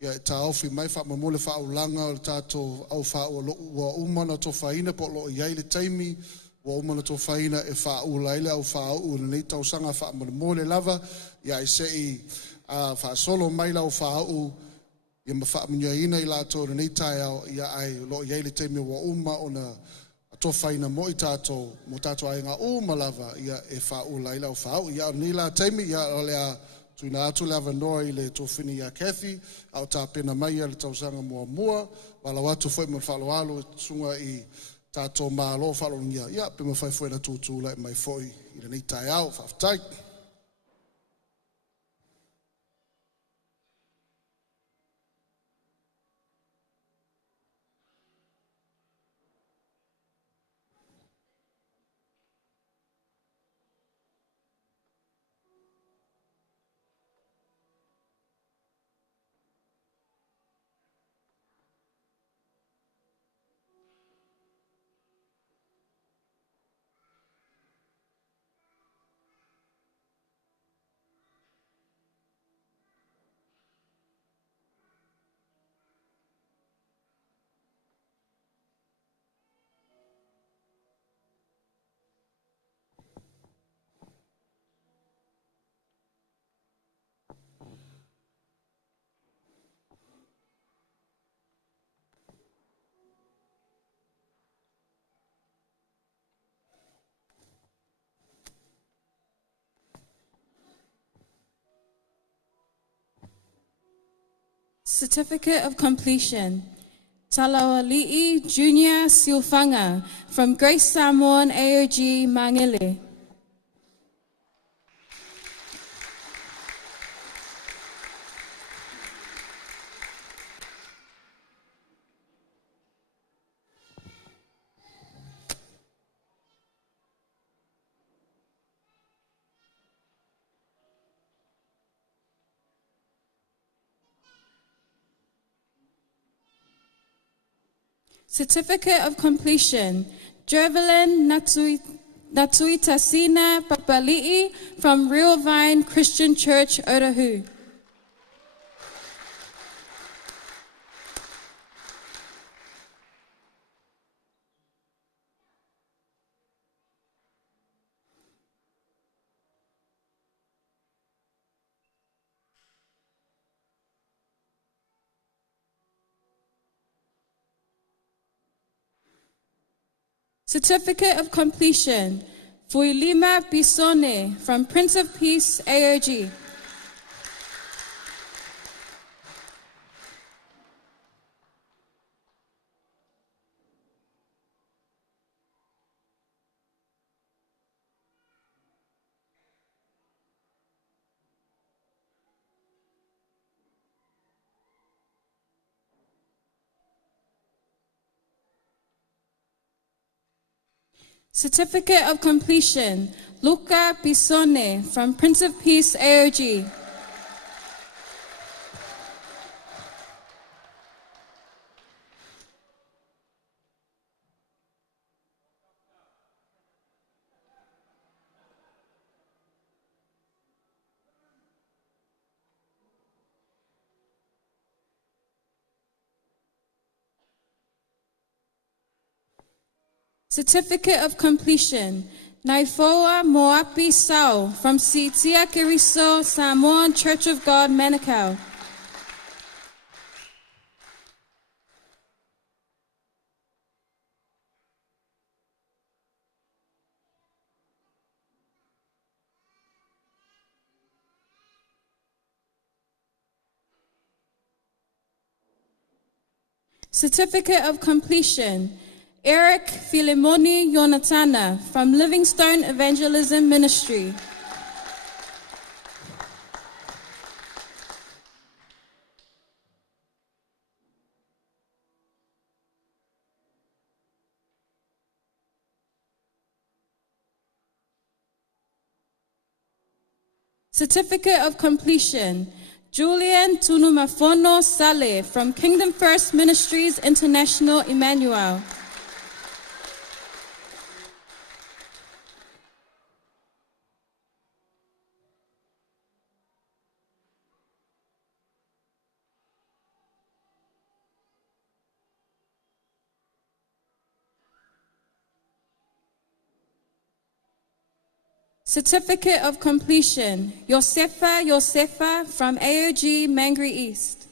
ia e tā awhi mai whaman mole whaau langa, o le tātou au whaau ua umana tō whaina, po lo i aile taimi, wa umana tō whaina e whaau laile au whaau nei tausanga whaman mole lava, ia e se i whaasolo mai lau whaau, ia ma whaamunia ina i lato nei tae au, ia ai lo i aile teime wa uma o na tō whaina mo i tātou, mo tātou ai ngā uma lava, ia e whaau laila o whaau, ia ni la teime, ia o lea tuina atu lava noa i le tō whini ia Kathy, au tā pena mai ia le tausanga mua, wala watu fwoi mo whaaloalo, sunga i tātou mālo whaalonia, ia pe ma whai fwoi na tūtūla mai fwoi i le nei tae au, whaftai. Certificate of Completion. Talawali'i Junior Silfanga from Grace Samoan AOG Mangele. Certificate of Completion, Jervelin Natuitasina Papali'i from Real Vine Christian Church, Otahu. Certificate of Completion, Fuilima Bisone from Prince of Peace, AOG. Certificate of Completion, Luca Bisone from Prince of Peace, AOG. Certificate of Completion, Naifoa Moapi Sao from Sitia Keriso, Samoan Church of God, Manukau. Certificate of Completion, Eric Filimoni Yonatana from Livingstone Evangelism Ministry. Certificate of Completion, Julian Tunumafono Saleh from Kingdom First Ministries International, Emmanuel. Certificate of Completion, Yosefa from AOG Mangere East.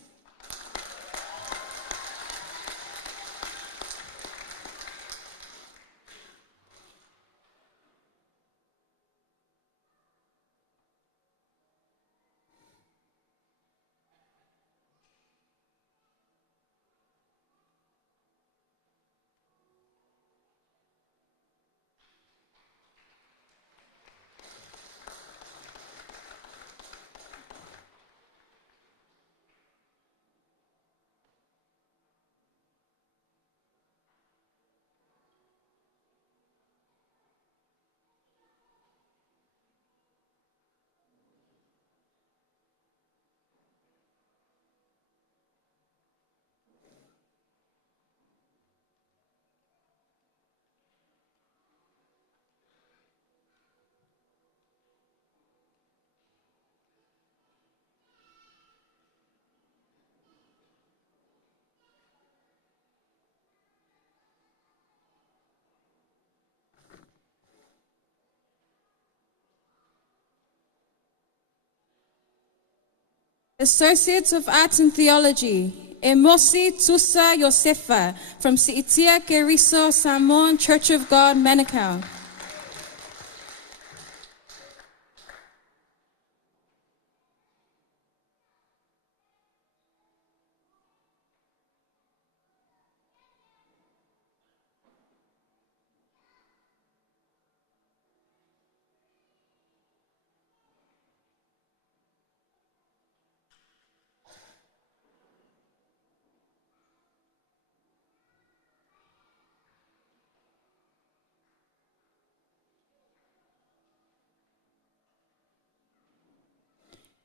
Associates of Arts in Theology, Emosi Tusa Yosefa from Siitia Keriso Samoan Church of God, Manukau.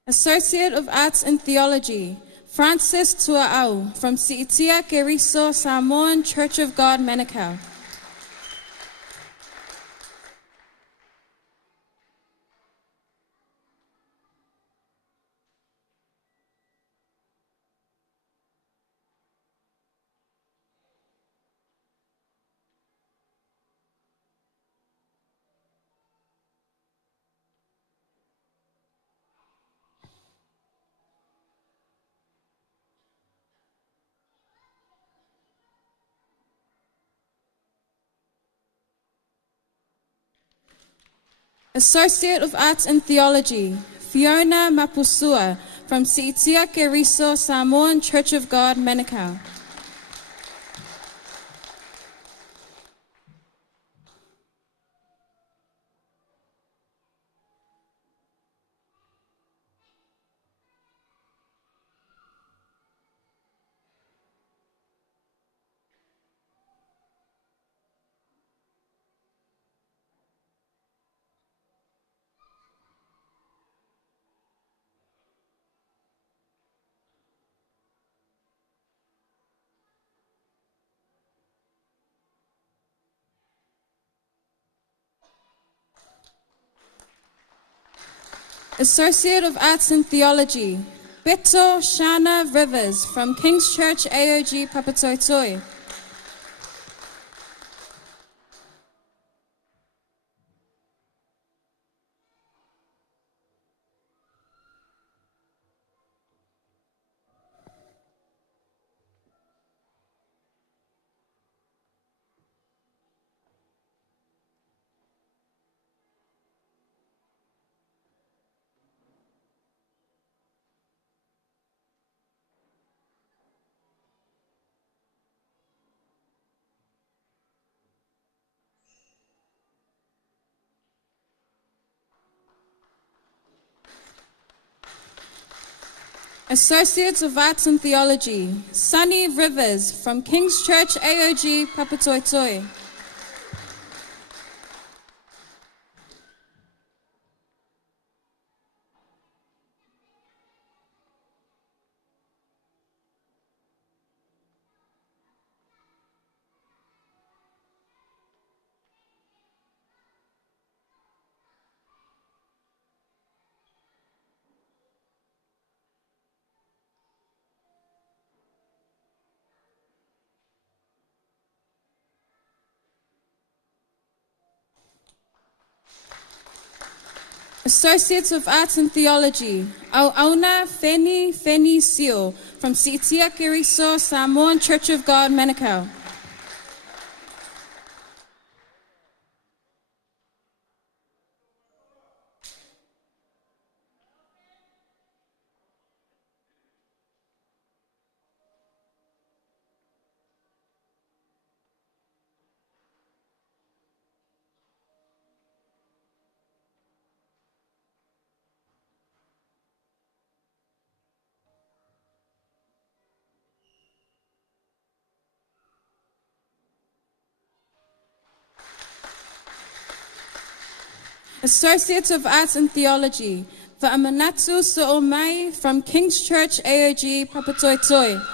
Associate of Arts in Theology, Francis Tua'au from Siitia Keriso Samoan Church of God, Manukau. Associate of Arts in Theology, Fiona Mapusua from Siitia Keriso Samoan Church of God, Manukau. Associate of Arts in Theology, Beto Shana Rivers from King's Church AOG Papatoetoe. Associates of Arts in Theology, Sunny Rivers from King's Church AOG Papatoetoe. Associates of Arts in Theology, Auauna Feni Sio from Siitia Keriso Samoan Church of God, Manukau. Associates of Arts in Theology, Va'amanatu So'omai from King's Church AOG Papatoetoe.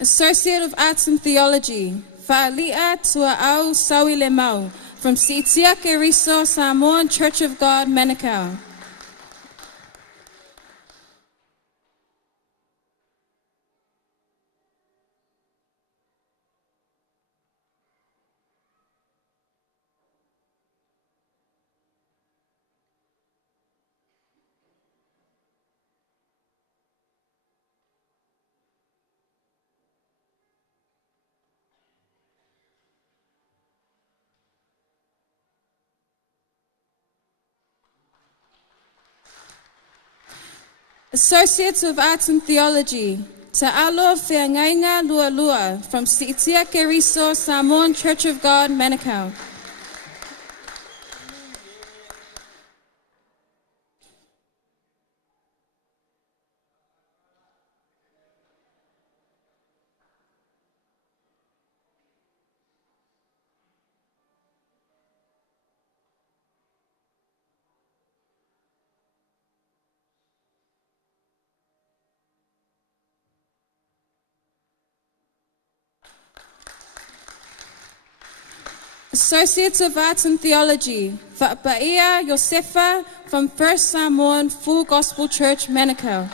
Associate of Arts in Theology, Fa'ali'a Tua'au Sawilemau from Siitia Keriso Samoan Church of God, Manukau. Associates of Arts in Theology, Ta'alo Feangainga Lualua from Siitia Keriso Samoan Church of God, Manukau. Associate of Arts in Theology, Fa'apaia Josefa from First Samoan Full Gospel Church, Manukau.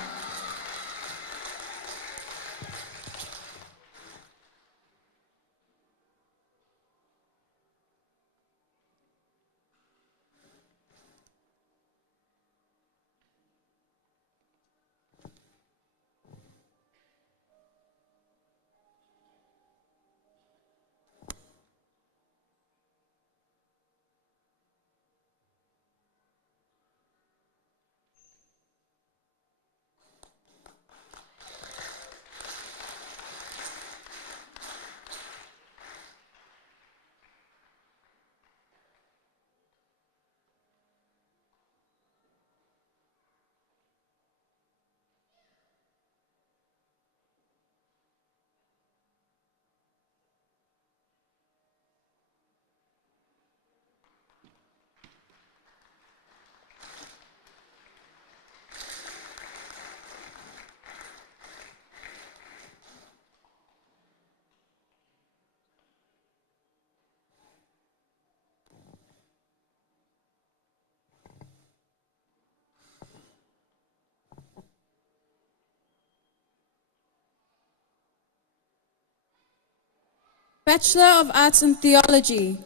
Bachelor of Arts in Theology,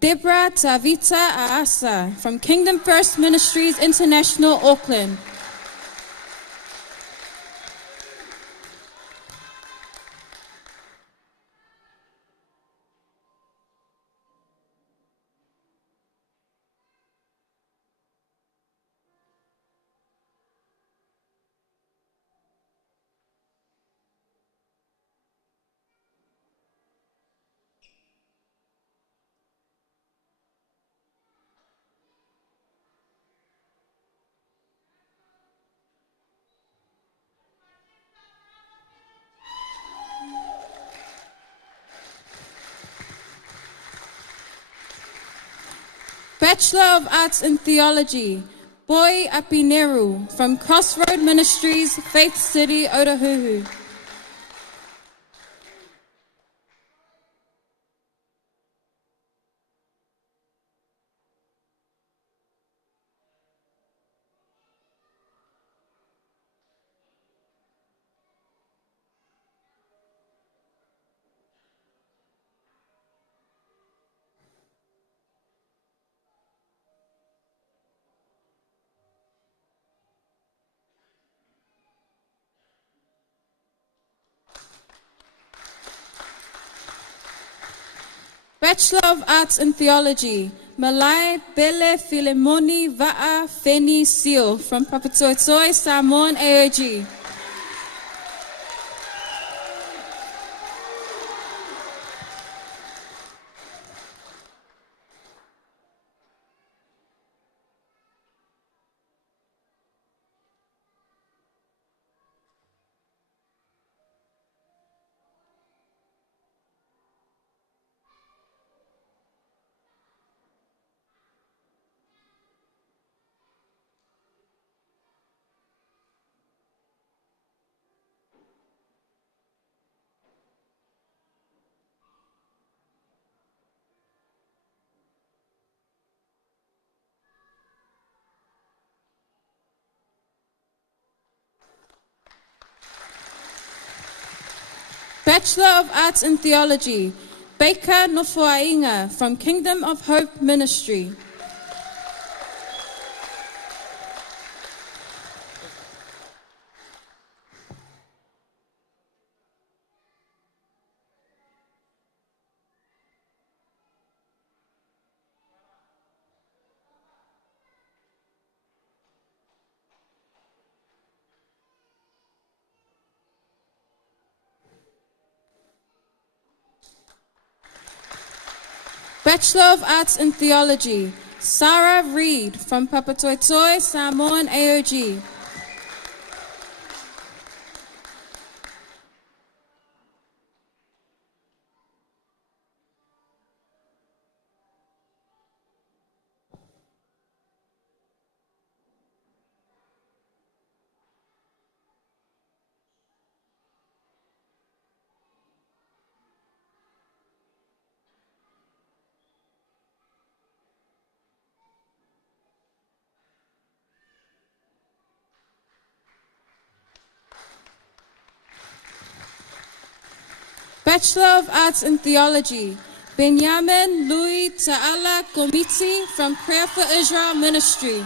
Deborah Tavita Aasa from Kingdom First Ministries International, Auckland. Bachelor of Arts in Theology, Boy Apineru from Crossroad Ministries, Faith City, Otahuhu. Bachelor of Arts in Theology, Malai Bele Filemoni Va'a Feni Seal from Papatoetoe, Samoan AOG. Bachelor of Arts in Theology, Baker Nofoainga from Kingdom of Hope Ministry. Bachelor of Arts in Theology, Sarah Reed from Papatoetoe, Samoan AOG. Bachelor of Arts in Theology, Benjamin Louis Ta'ala Komiti from Prayer for Israel Ministry.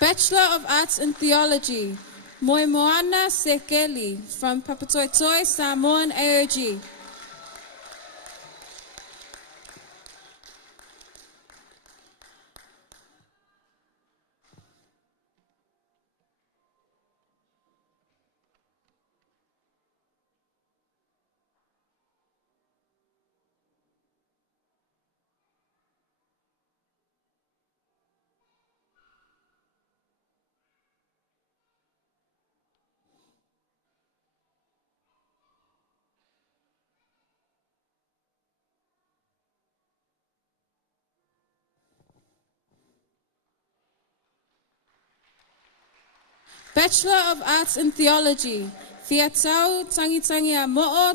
Bachelor of Arts in Theology, Moimoana Sekeli from Papatoetoe Samoan AOG. Bachelor of Arts in Theology, Fiatau Tangitangi Mo'o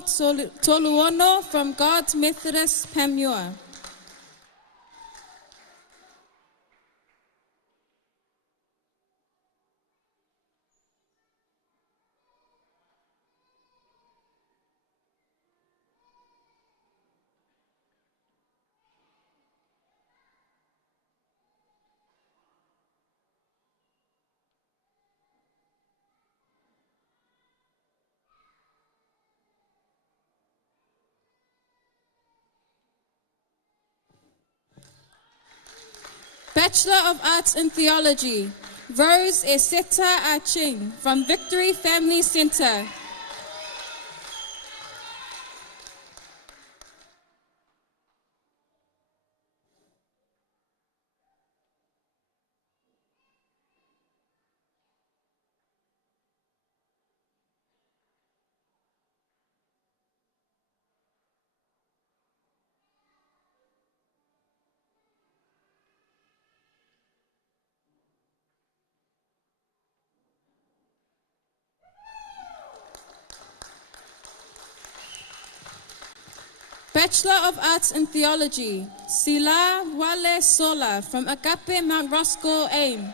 Toluono from God's Methodist Pamua. Bachelor of Arts in Theology, Rose Eseta Aching from Victory Family Center. Bachelor of Arts in Theology, Sila Wale Sola from Agape Mount Roscoe, AIM.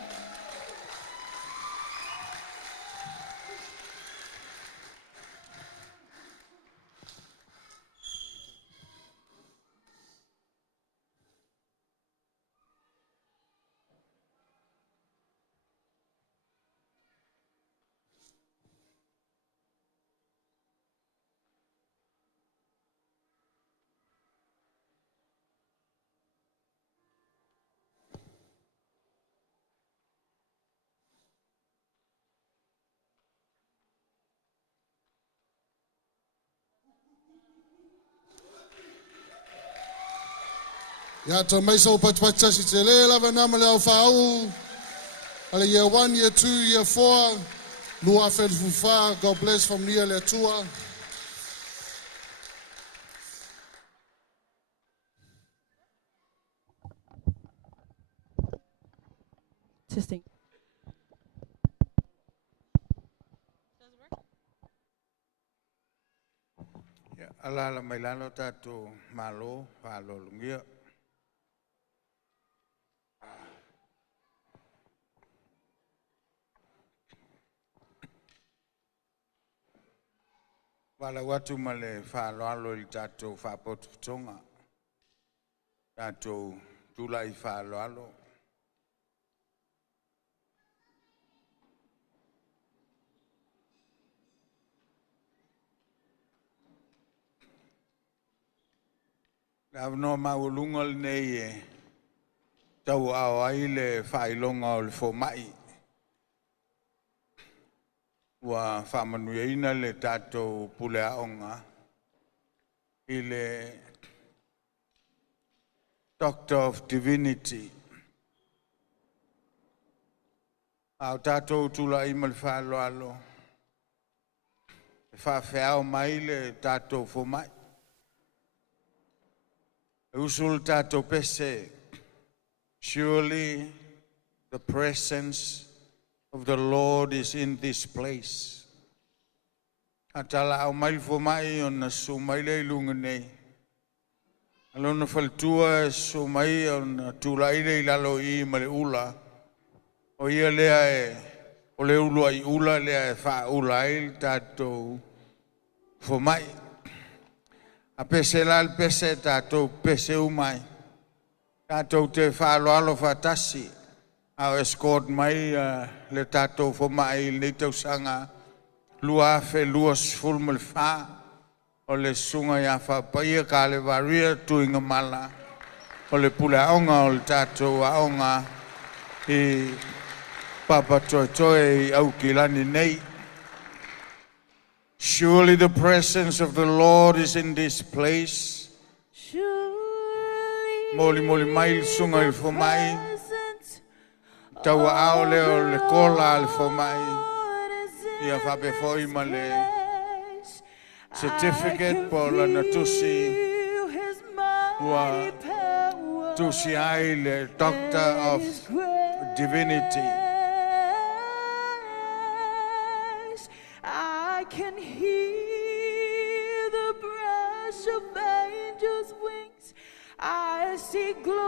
Ya to mai so patpacha si te le lava nama le au whau. Ale year 1, year 2, year 4. Lua fel fufa. God bless from near le tua. Testing. Ya, ala mai lalo tatu malo falo lungia. Wala watu male falo alo il tatu fa potutonga. Tatu tulai falo alo. No maulungal nei tau au ai le whailonga o le fo mai. ua whamanueina le tātou puleaonga i le Doctor of Divinity. Au tātou tula i mal whaaloalo. E whawheao mai le tātou whomai. E usul tātou pese. Surely the presence of the Lord is in this place. Atala au mai whomai o na sumai le ilunga nei. Alona faltua sumai o na tula i le ilalo i male ula. O ia lea e, o le ulua i ula lea e wha ula i tātou whomai. A pese lal pese tātou pese umai. Tātou te whaaloalo whatasi. Au escort mai le tātou whomai le tausanga. Lua fe luas fulmal wha. O le sunga ia whapaia ka le varia tuinga mala. O le pule aonga o le tātou aonga i Papa Toi au kilani nei. Surely the presence of the Lord is in this place. Moli mai sunga il fomai. Taua ao leo le kola al fomai. Ia fape foi ma le certificate po la natusi. Ua tusi ai le Doctor of Divinity. I can hear the brush of angels' wings. I see glory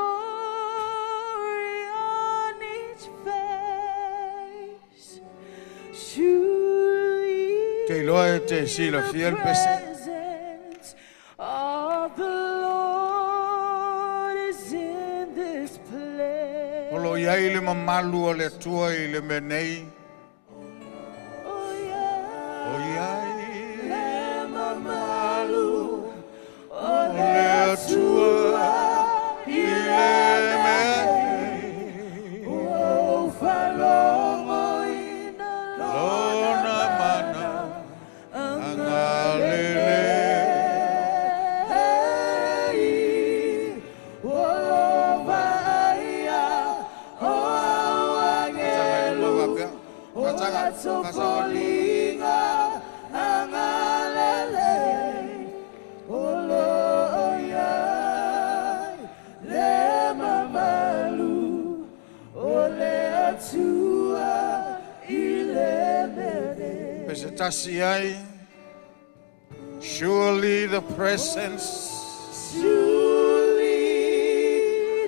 on each face. Surely the presence of the Lord is in this place. Olo iai le mamalu o le tua i le menei. Surely the presence. Surely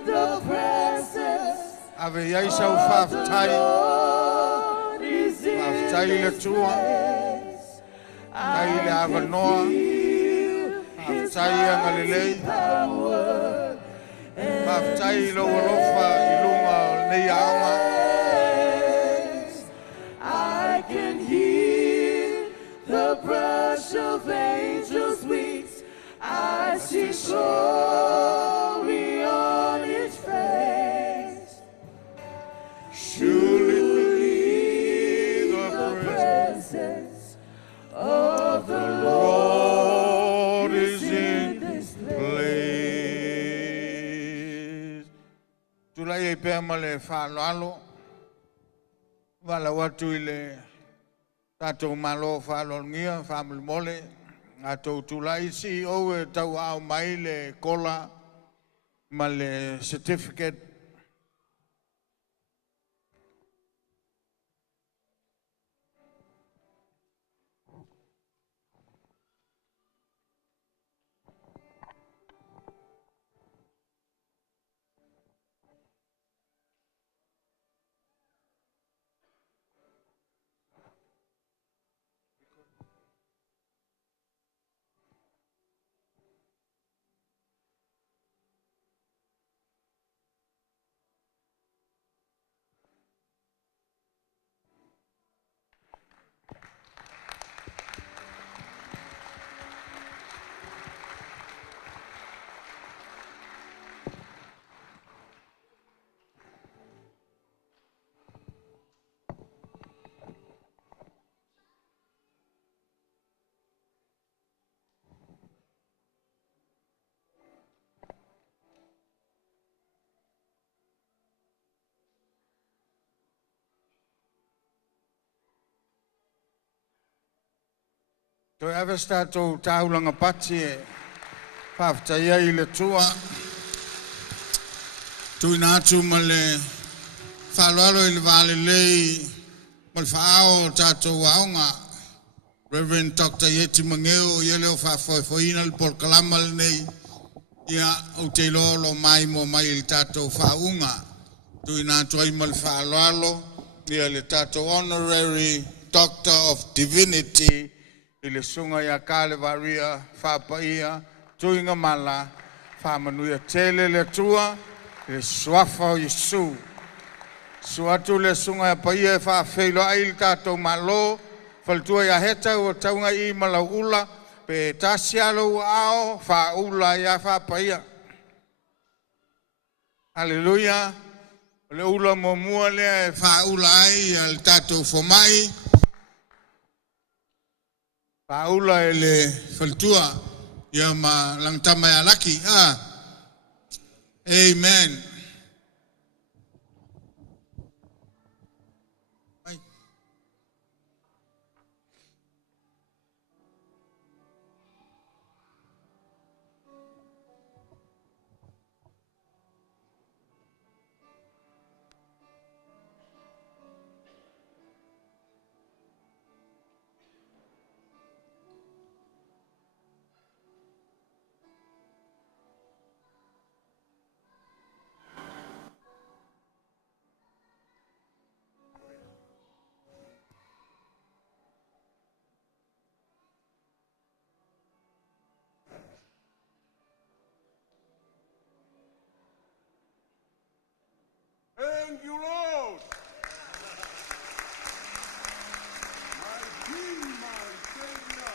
the presence Ave iai sau whaftai. Whaftai le tua. Tai le avanoa. Whaftai angalilei. Whaftai lo walofa i lunga nei aonga. I can hear the brush of angels' wings. I see glory on his face. Surely the presence of the Lord is in this place. Tulai e pēr ma le whāloalo. Wala watu i le tātou malo whālongia, whāmuli mole. Tātou tulai si o e tau au mai le kola ma le certificate. Toi aves tātou tāulanga pati e whawhtaia I le tua. Tui nātu ma le whaloalo I le vale lei ma le whaao tātou aonga. Reverend Dr. Yeti Mangeo ia leo whawhawhina le polkalama le nei ia o te lolo mai mo mai le tātou whaunga. Tui nātu ai ma le whaloalo ia le tātou Honorary Doctor of Divinity I le sunga ia kāle varia whapaia tuinga mala whamanuia tele le tua le swafa o Yesu. Suatu le sunga ia paia e whawhelo ai le tātou malo whaltua ia heta o taunga I malau ula pe tasialo ao whaula ia whapaia. Hallelujah. Le ula mo mua lea e whaula ai al tātou whomai. Paula ele faltua ia ma lang tamaya laki amen. Thank you, Lord. My King, my Savior.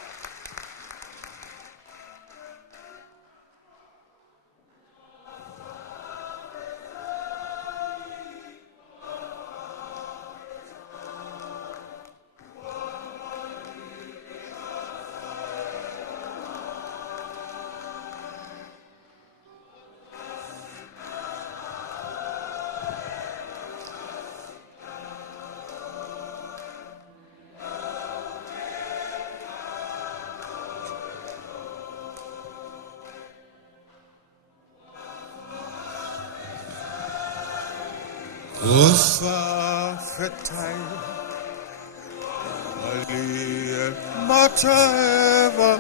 Ufa fetai Ali mateva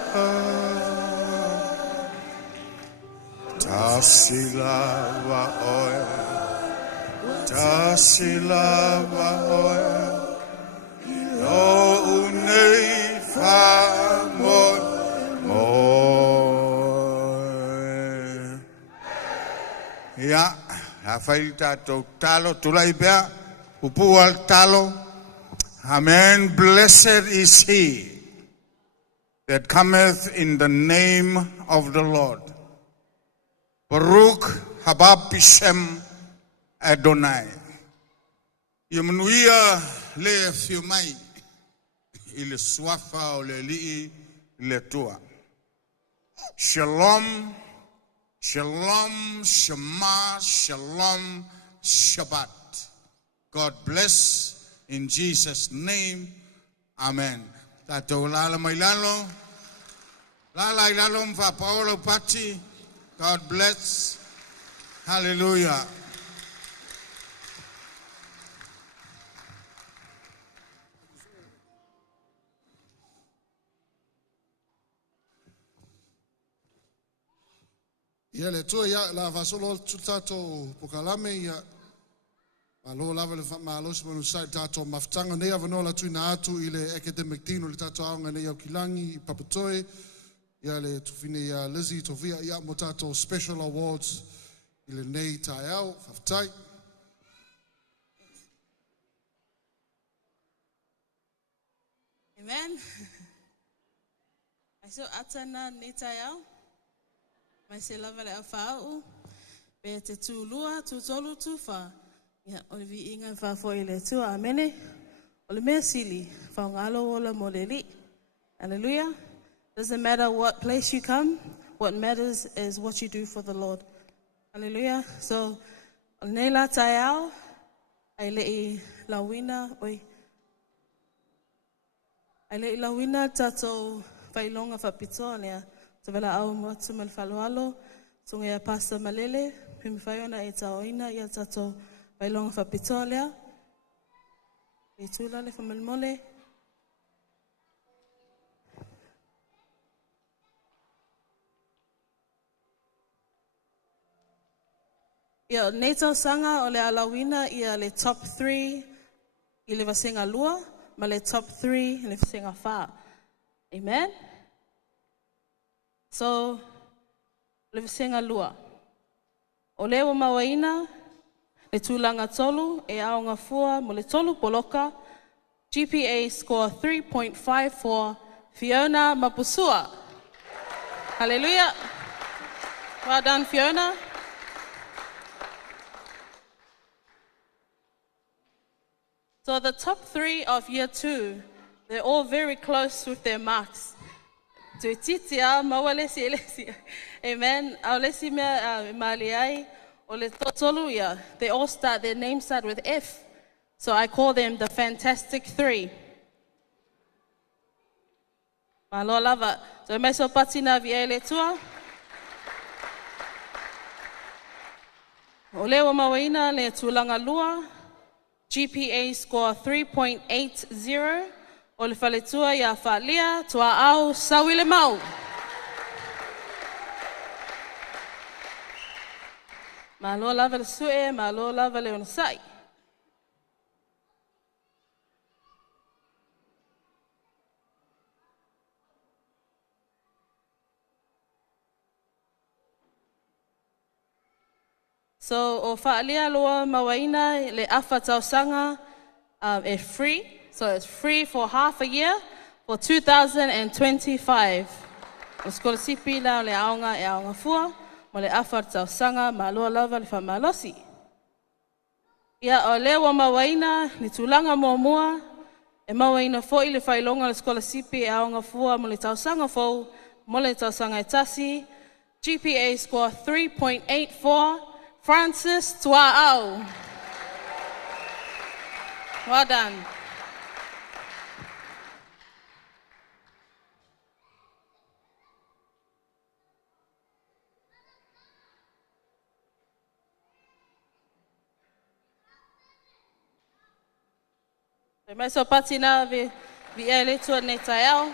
Tasilava oe No unei famoi moe Ya Rafael tato talo tulai bea upu al talo. Amen. Blessed is he that cometh in the name of the Lord. Baruch haba Bishem Adonai. Yumnuia le fiumai ile swafa o le lii le tua. Shalom. Shalom, Shema, Shalom, Shabbat. God bless in Jesus' name. Amen. Tato lala mailalo. Lala ilalo mfa Paolo Pati. God bless. Hallelujah. Ia le tua ia la vasolo tutato pokalame ia malo lava le malo se manu sai tato maftanga nei avano la tuina atu ile academic team le tato anga nei au kilangi papatoe ia le tufine ia Lizzie Tovia ia mo tato special awards ile nei taiao faftai. Amen. I saw atana nei taiao. Mai se lava le afau pe te tulua tutolu tufa ya olivi inga fa fo ile tu amene ole mesili fa ngalo ola moleli. Hallelujah. Doesn't matter what place you come, what matters is what you do for the Lord. Hallelujah. So nela tayao ai le lawina oi ai le lawina tato whailonga whapitoa lea. Te wala au muatu mal whaloalo. Tunga ia pasta malele. Pimi whaiona e taoina ia tato whailonga whapitoa lea. E tūla le whamalmole. Ia nei tau sanga o le alawina ia le top 3 i le vasenga lua, ma le top 3 i le vasenga wha. Amen? So, le vasenga lua. O le wa mawaina, le tūlanga tolu e aonga fua mo le tolu poloka, GPA score 3.54, Fiona Mapusua. Hallelujah. Well done, Fiona. So the top 3 of year 2, they're all very close with their marks. Tuititia, mawalesi elesi. Amen. Aulesi mea maliai, ole totoluia. They all start, their names start with F. So I call them the Fantastic 3. Malo lava. So meso patina viele tua. Ole wa mawaina le tulanga lua. GPA score 3.80. O le whaletua ia whalia, tua au sawile mau. Malo lava le sue, malo lava le onasai. So, o whaalia loa mawaina le awha tausanga is free. So it's free for half a year for 2025. O skola sipi la le aonga e aonga fua, mo le awha tausanga ma loa lava le whamalosi. Ia o lewa mawaina ni tulanga mua, e mawaina foi le whailonga le skola sipi e aonga fua mo le tausanga fau, mo le tausanga e tasi, GPA score 3.84, Francis Tuaau. Well done. Mai so patina vi ele tua nei taiao.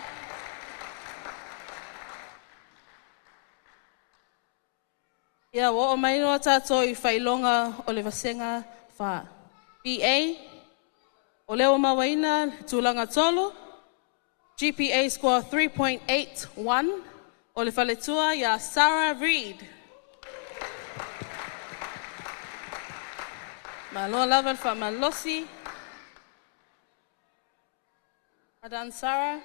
Ia wo o mai no tato I whailonga o le vasenga wha. BA, o leo mawaina tūlanga tolu, GPA score 3.81, o le whaletua ia Sarah Reed. Malo lava wha malosi. Adan Sarah.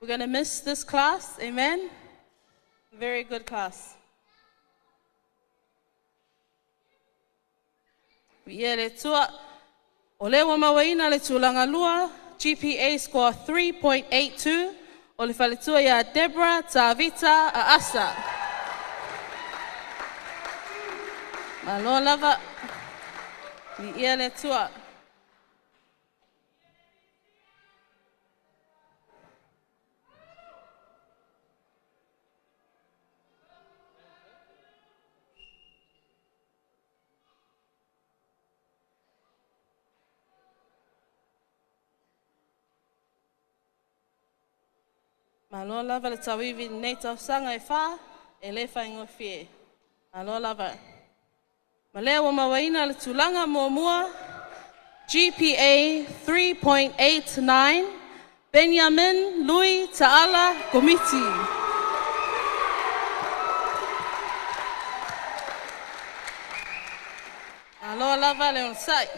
We're going to miss this class, amen? Very good class. Ia le tua, o le wa mawaina le tūlanga lua, GPA score 3.82, o le whaletua ia Deborah Tavita Aasa. Malo lava, ia le tua. Malo lava le tawivi nei tau sanga e wha, e le whaingo fie. Malo lava. Ma lea wa mawaina le tūlanga mua, GPA 3.89, Benjamin Louis Ta'ala Komiti. Malo lava le onsai.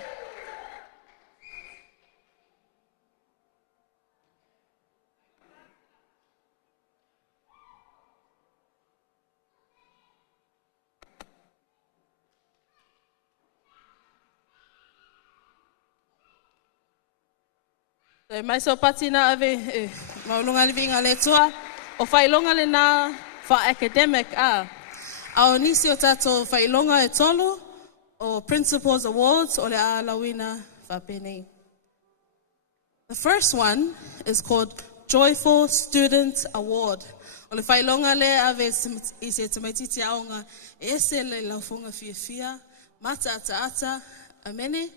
Mai so patina ave maulunga le vinga le toa o whailonga le nā wha academic a. Ao nisi o tato whailonga e tolu o Principals Awards o le a lawina whapene. The first one is called Joyful Student Award. O le whailonga le ave I se tamaititi aonga e se le laufunga fia mata ata amene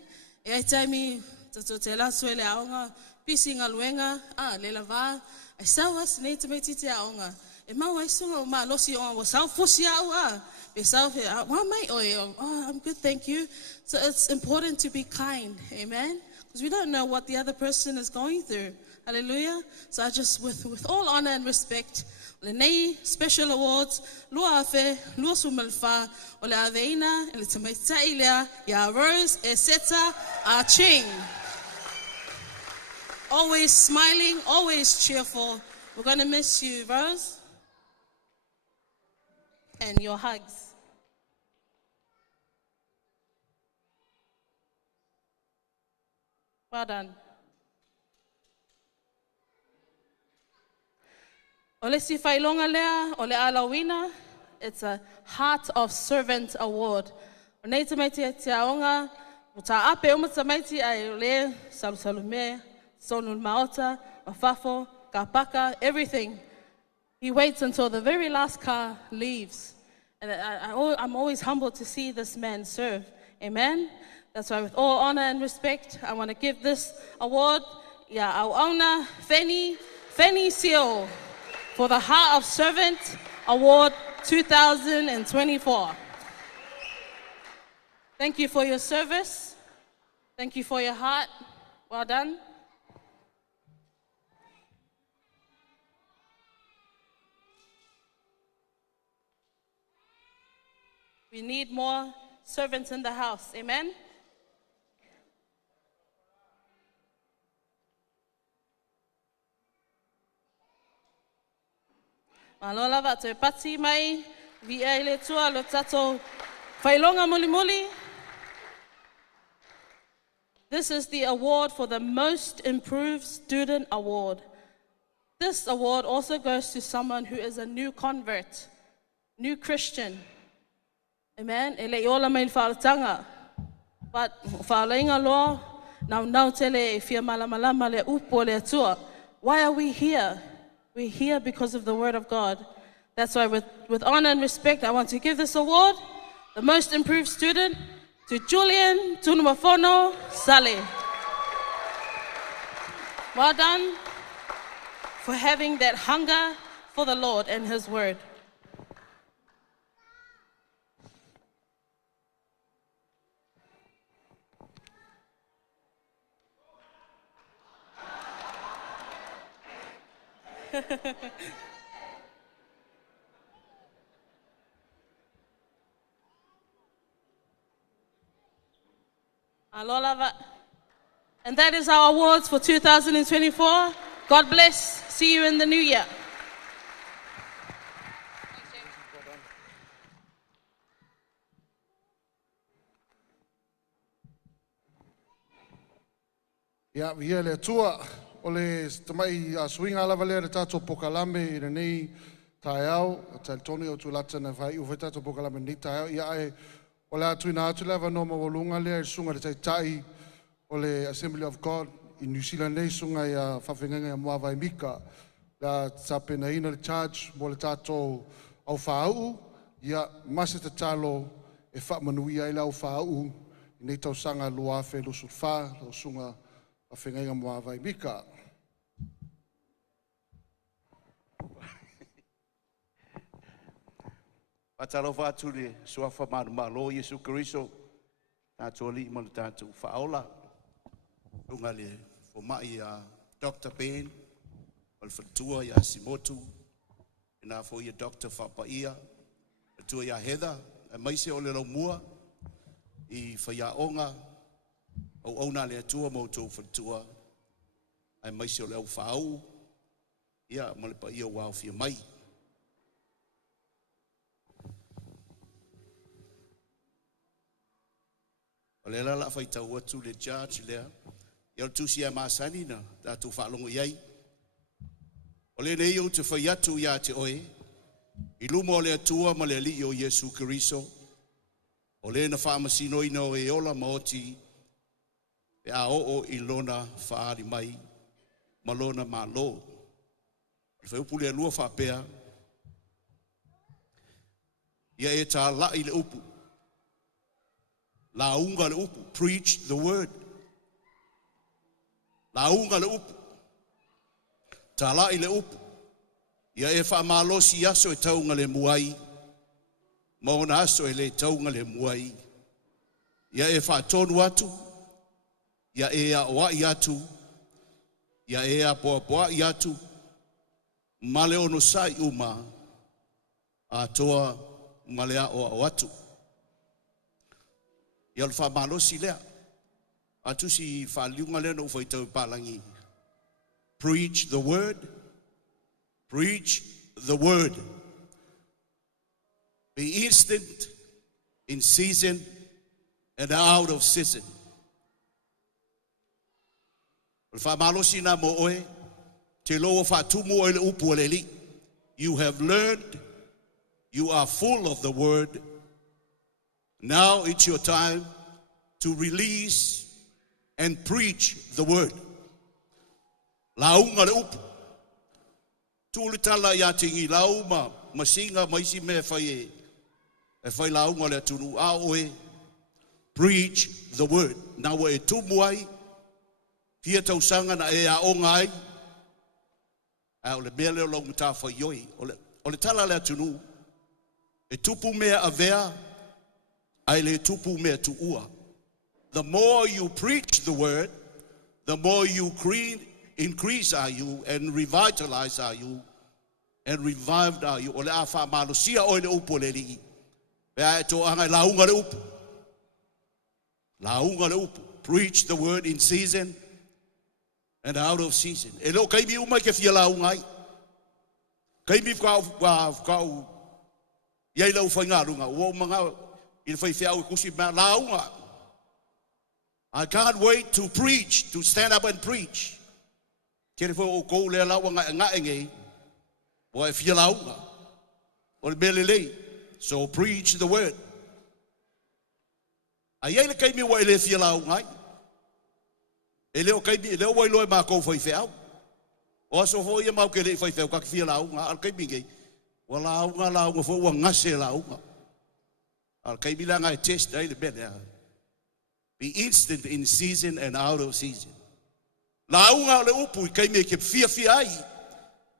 e ai taimi tato te laso le aonga pisi ngā luenga le lava ai sauas nei tamaititi aonga e mau ai sunga o ma losi o wa sau fosi au be sau fe wa mai I'm good, thank you. So it's important to be kind, amen, because we don't know what the other person is going through. Hallelujah. So I just with all honor and respect le nei special awards lua afe lua sumalfa o le aveina e le tamaitai lea ya Rose e Seta a Ching. Always smiling, always cheerful. We're going to miss you, Rose. And your hugs. Well done. Ole si whailonga lea, ole alawina, it's a Heart of Servant Award. O nei tamaiti te aonga, o ta ape o matamaiti ai ole, salusalume, sonul maota, mafafo, kapaka, everything. He waits until the very last car leaves. And I'm always humbled to see this man serve. Amen? That's why with all honor and respect, I want to give this award, our owner, Feni Seal, for the Heart of Servant Award 2024. Thank you for your service. Thank you for your heart. Well done. We need more servants in the house. Amen? Malola va te pati mai, vi ele tua lo tato whailonga muli muli. This is the award for the Most Improved Student Award. This award also goes to someone who is a new convert, new Christian. Amen. Ele iola mai whaalatanga. But whaalainga loa, nau tele e fia malamalama le upo le atua. Why are we here? We're here because of the word of God. That's why with honor and respect, I want to give this award, the Most Improved Student, to Julian Tunumafono Sale. Well done for having that hunger for the Lord and his word. Aloha. And that is our awards for 2024. God bless. See you in the new year. Ia, via le tua, o le tamai a swinga ala valea le tato pokalame I le nei tae au, a tae toni o tu lata na vai uwe tato pokalame ni tae au, ia ai, o le atu ina atu leva no mawalunga lea I sunga le tai o le Assembly of God I New Zealand nei sunga ia whawhengenga ia mua vai mika, la tape na ina le charge mo le tato au whaau, ia masa te talo e whamanuia I le au whaau, I nei tau sanga luafe lo sulfa, lo sunga a whengai mua vai mika. Patalo whātu le suafa malo Yesu Keriso, tātua li mo le tātou whaola. Runga le whamai a Dr. Ben, o le whatua I a Simotu, e nā fo I a Dr. Whapaia, le tua I a Heather, e maise o le laumua, I whaiaonga, o auna le atua mo tō whatua, e maise o le au whaau, ia mo le paia wau fia mai. O le lala whai tau atu le judge lea, ia o tusi a maasani na tātou whaalongo iai. O le nei o te whai atu ia te oe, I lumo o le atua ma le li o Yesu Keriso, O le na whaamasino ino e ola maoti, e a o ilona whaari mai, malona malo. I whaupu le lua whapea, ia e tā lai le upu. La unga le upu, preach the word. La unga le upu, tā lai le upu. Ia e whaamalosi aso e taunga le muai, maona aso e le taunga le muai. Ia e whaatonu atu, ia e a oai atu, ia e a poa i atu, male ono sai uma, a toa male a o atu. Ia le whaamalosi lea, atu si whaaliunga lea no whaitau palangi. Preach the word, preach the word. Be instant, in season, and out of season. Whamalosi na mo oe, te loa whatumu oe le upu le li. You have learned, you are full of the word. Now it's your time to release and preach the word. Launga le upu. Tūle tala ia tingi lauma, masinga maisi me whai e whai launga le tunu a oe. Preach the word. Nā wa e tumuai, hia tausanga na e a o ngai, a o le mea leo longu tā whai yoi. O le tala le tunu, e tupu mea avea, ai le tupu mea tu ua. The more you preach the word, the more you increase are you and revitalize are you and revived are you. O le a wha malosia o le upo le li. Pea e tō angai launga le upo. Launga le upo. Preach the word in season and out of season. E leo kaimi umai ke fia laungai. Kaimi whakau iei lau whaingarunga. Ua umanga i le whaiwhiau e kusi mea launga. I can't wait to preach, to stand up and preach. Kere fo o kou lea laua ngā ngei, o e fia launga, o le mele lei. So preach the word. A iei le kaimi wa e le fia launga. E leo kaimi, e leo wa iloe mā kou whaiwhiau. O aso fo ia mau ke le whaiwhiau kaki fia launga, al kaimi ngei. Wa launga fo ua ngase launga. Al kaimi la ngai test ai le mele. Be instant in season and out of season. Launga le upu I kaimi ke fia ai.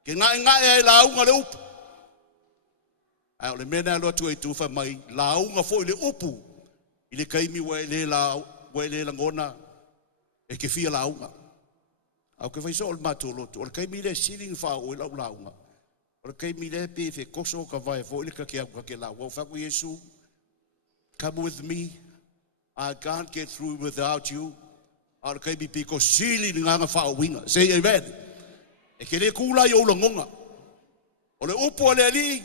Ke ngai ai launga le upu. Ai o le mena lo tu e tufa mai launga fo le upu. I le kaimi wa le langona e ke fia launga. Au ke faiso o le matolo tu. O le kaimi le siling fa o le launga. O le kaimi le pe fe koso ka vai fo le ka ke launga. O fa ku Yesu. Come with me. I can't get through without you. Al kai bi piko sili nganga fa winga. Say amen. E ke le kula yo longa. O le upo le ali.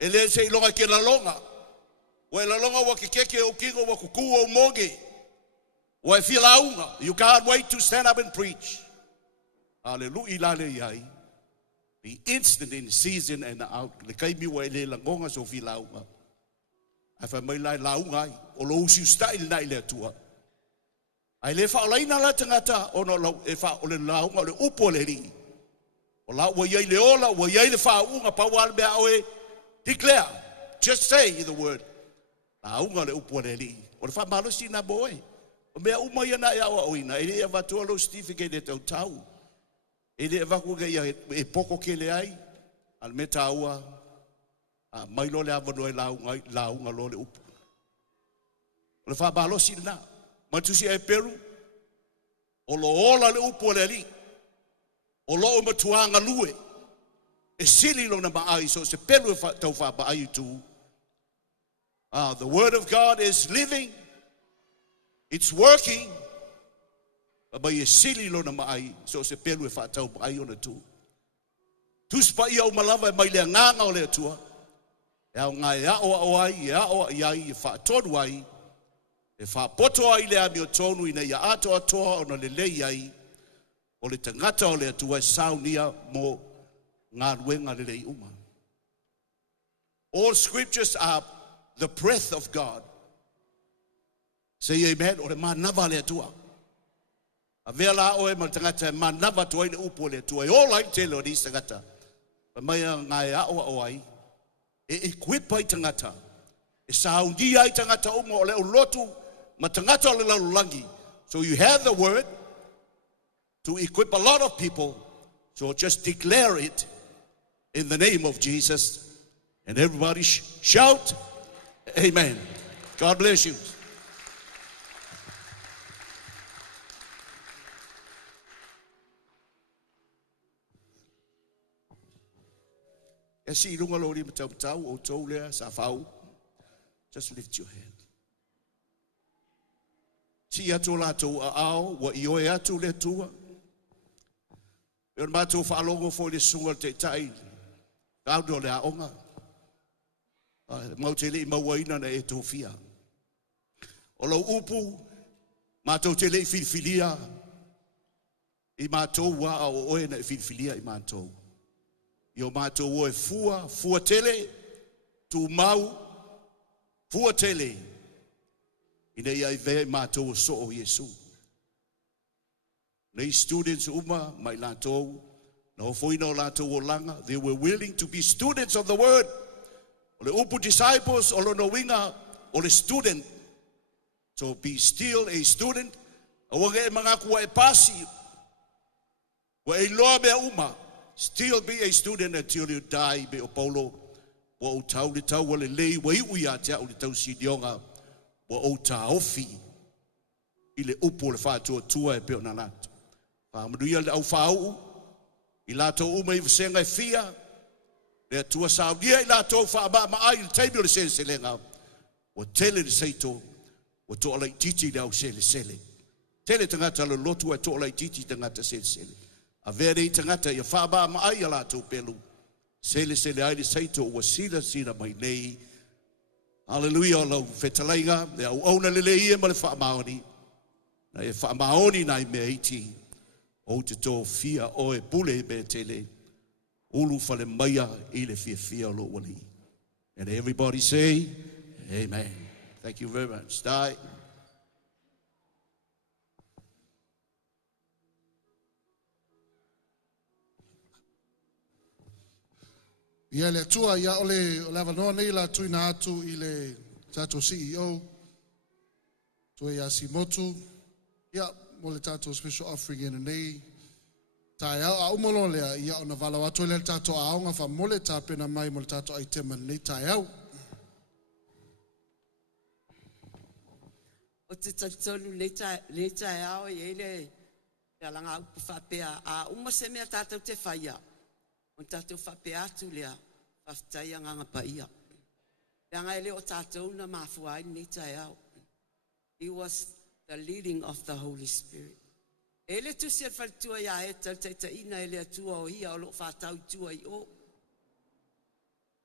E le sei longa ke la longa. Wa la longa wa ke keke o kingo wa kuku o moge. Wa fi launga. You can't wait to stand up and preach. Hallelujah la le yai. Be instant in season and out. Le kai mi wa le langonga so fi launga. Afa mai lai launga. O lo usi style nai le tua. Ai le fa olaina la tangata o no lo e fa o le launga o le upo le ri. O la wa yai le ola wa yai le fa unga pa wa be oe declare. Just say the word. Launga le upo le ri. O le fa malo si na boy. O mea uma ia na ia o ina. E le va to lo certificate de tau. E le va ku ga ia e poko ke le ai. Al meta ua. A mai lo le ava no launga lo le upo. O le fa malo si na. Matusi e peru. O lo ola le upo le li. O lo o matuanga lue. E sili lo na maai so se peru e tau fa maai tu. The word of God is living. It's working. Ba e sili lo na maai so se peru e fa tau maai ona tu. Tuspa ia o malava e mai le nganga o le atua. E au ngai o ai, ai e fa tonu ai. E wha poto ai lea mi o tonu ina ia ato atoa o na le lei ai o le tangata o le atua e saunia mo ngā ruenga le lei uma. All scriptures are the breath of God. Say amen, o le manava le atua. A vela oe ma tangata manava tua i le upo le atua. E ola i tele o ni tangata. Pa mai ngai ao o ai. E equipa i tangata. E saundia i tangata umo o le ulotu ma tangata o le lalulangi. So you have the word to equip a lot of people. So just declare it in the name of Jesus. And everybody shout, amen. God bless you. Just lift your hand. Si atu la tu ao wa ioe atu le tua. E on mātou whaalongo fo le sunga te tai. Kaudo le aonga. Mau te le mawaina na e tō fia. O lau upu, mātou te le whilwhilia. I mātou wa o oe na e whilwhilia i mātou. I o mātou oe fua tele, tu mau, fua tele. Ina ia I vea mātou so o Yesu. Nei students uma mai lātou, na o foina o lātou o langa, they were willing to be students of the word. O le upu disciples, o lo no winga, o le student. So be still a student. A wanga e mga kua e pasi. Wa e loa mea uma. Still be a student until you die, be o paulo. Wa o tau le tau, wa le lei, wa I ui a te au le tau sidionga. Wa o ta ofi. I le upu le whātua tua e peo na latu. Whamaduia le au whāu. I lātou uma I vsenga e fia. Le tua saudia I lātou whaama maai le taimi o le sele selenga. Wa tele le seito. Wa to alai titi le au sele sele. Tele tangata le lotu e to alai titi tangata sele sele. A vere I tangata I whaama maai a lātou pelu. Sele sele ai le seito wa sila mai nei. Hallelujah, lau whetalainga, le au auna lele ia ma le whaamaoni. Na e whaamaoni nai mea iti. O te tō fia oe pule me tele. Ulu fale maia I le fia lo wali. And everybody say, amen. Thank you very much. Dai. Ia le atua, ia ole avanoa nei la tuina atu I le tato CEO. Tua ia Simotu. Ia mo le tato special offering ina nei. Tai au a umolo lea ia ona vala watu le tato aonga fa mole tapena mai mo le tato aitema nei tai au. O te tatonu le tai au I ele langa upu whapea a uma se mea tātou te whaia. O tātou whapea atu lea whaftai a nganga pa ia. Langa ele o tātou na mafuai nei tai au. It was the leading of the Holy Spirit. Ele tu se whalitua ia e ta ina ele atua o ia o lo whatau tua I o.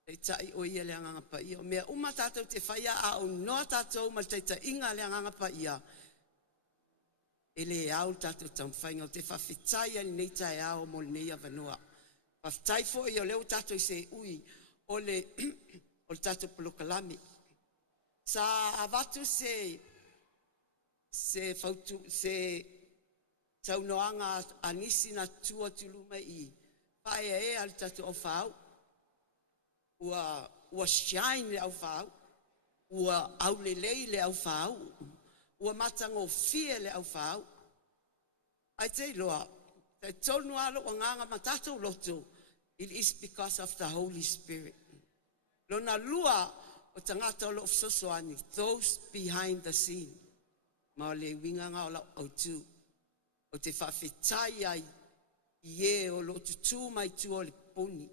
Te tai o ia le nganga pa ia. Mea uma tātou te whaia a o noa tātou ma te inga le nganga pa ia. Ele au tātou tamwhainga o te whawhitai ani nei tai au mo nei avanoa. Whawhitai fo I o leo tātou se ui o le tātou polokalami. Sa avatu se fautu se taunoanga anisi na tua tuluma I pae al tātou au whau. Ua shine le au whau. Ua au lelei le au whau. Ua matango fia le au whau. Ai te loa, te tonu alo o nganga matatou loto. It is because of the Holy Spirit. Lona lua o tangata o lo sosoani, those behind the scene. Ma le winganga o la au tu. O te whawhitai ai ie o lo tutu mai tu o le poni.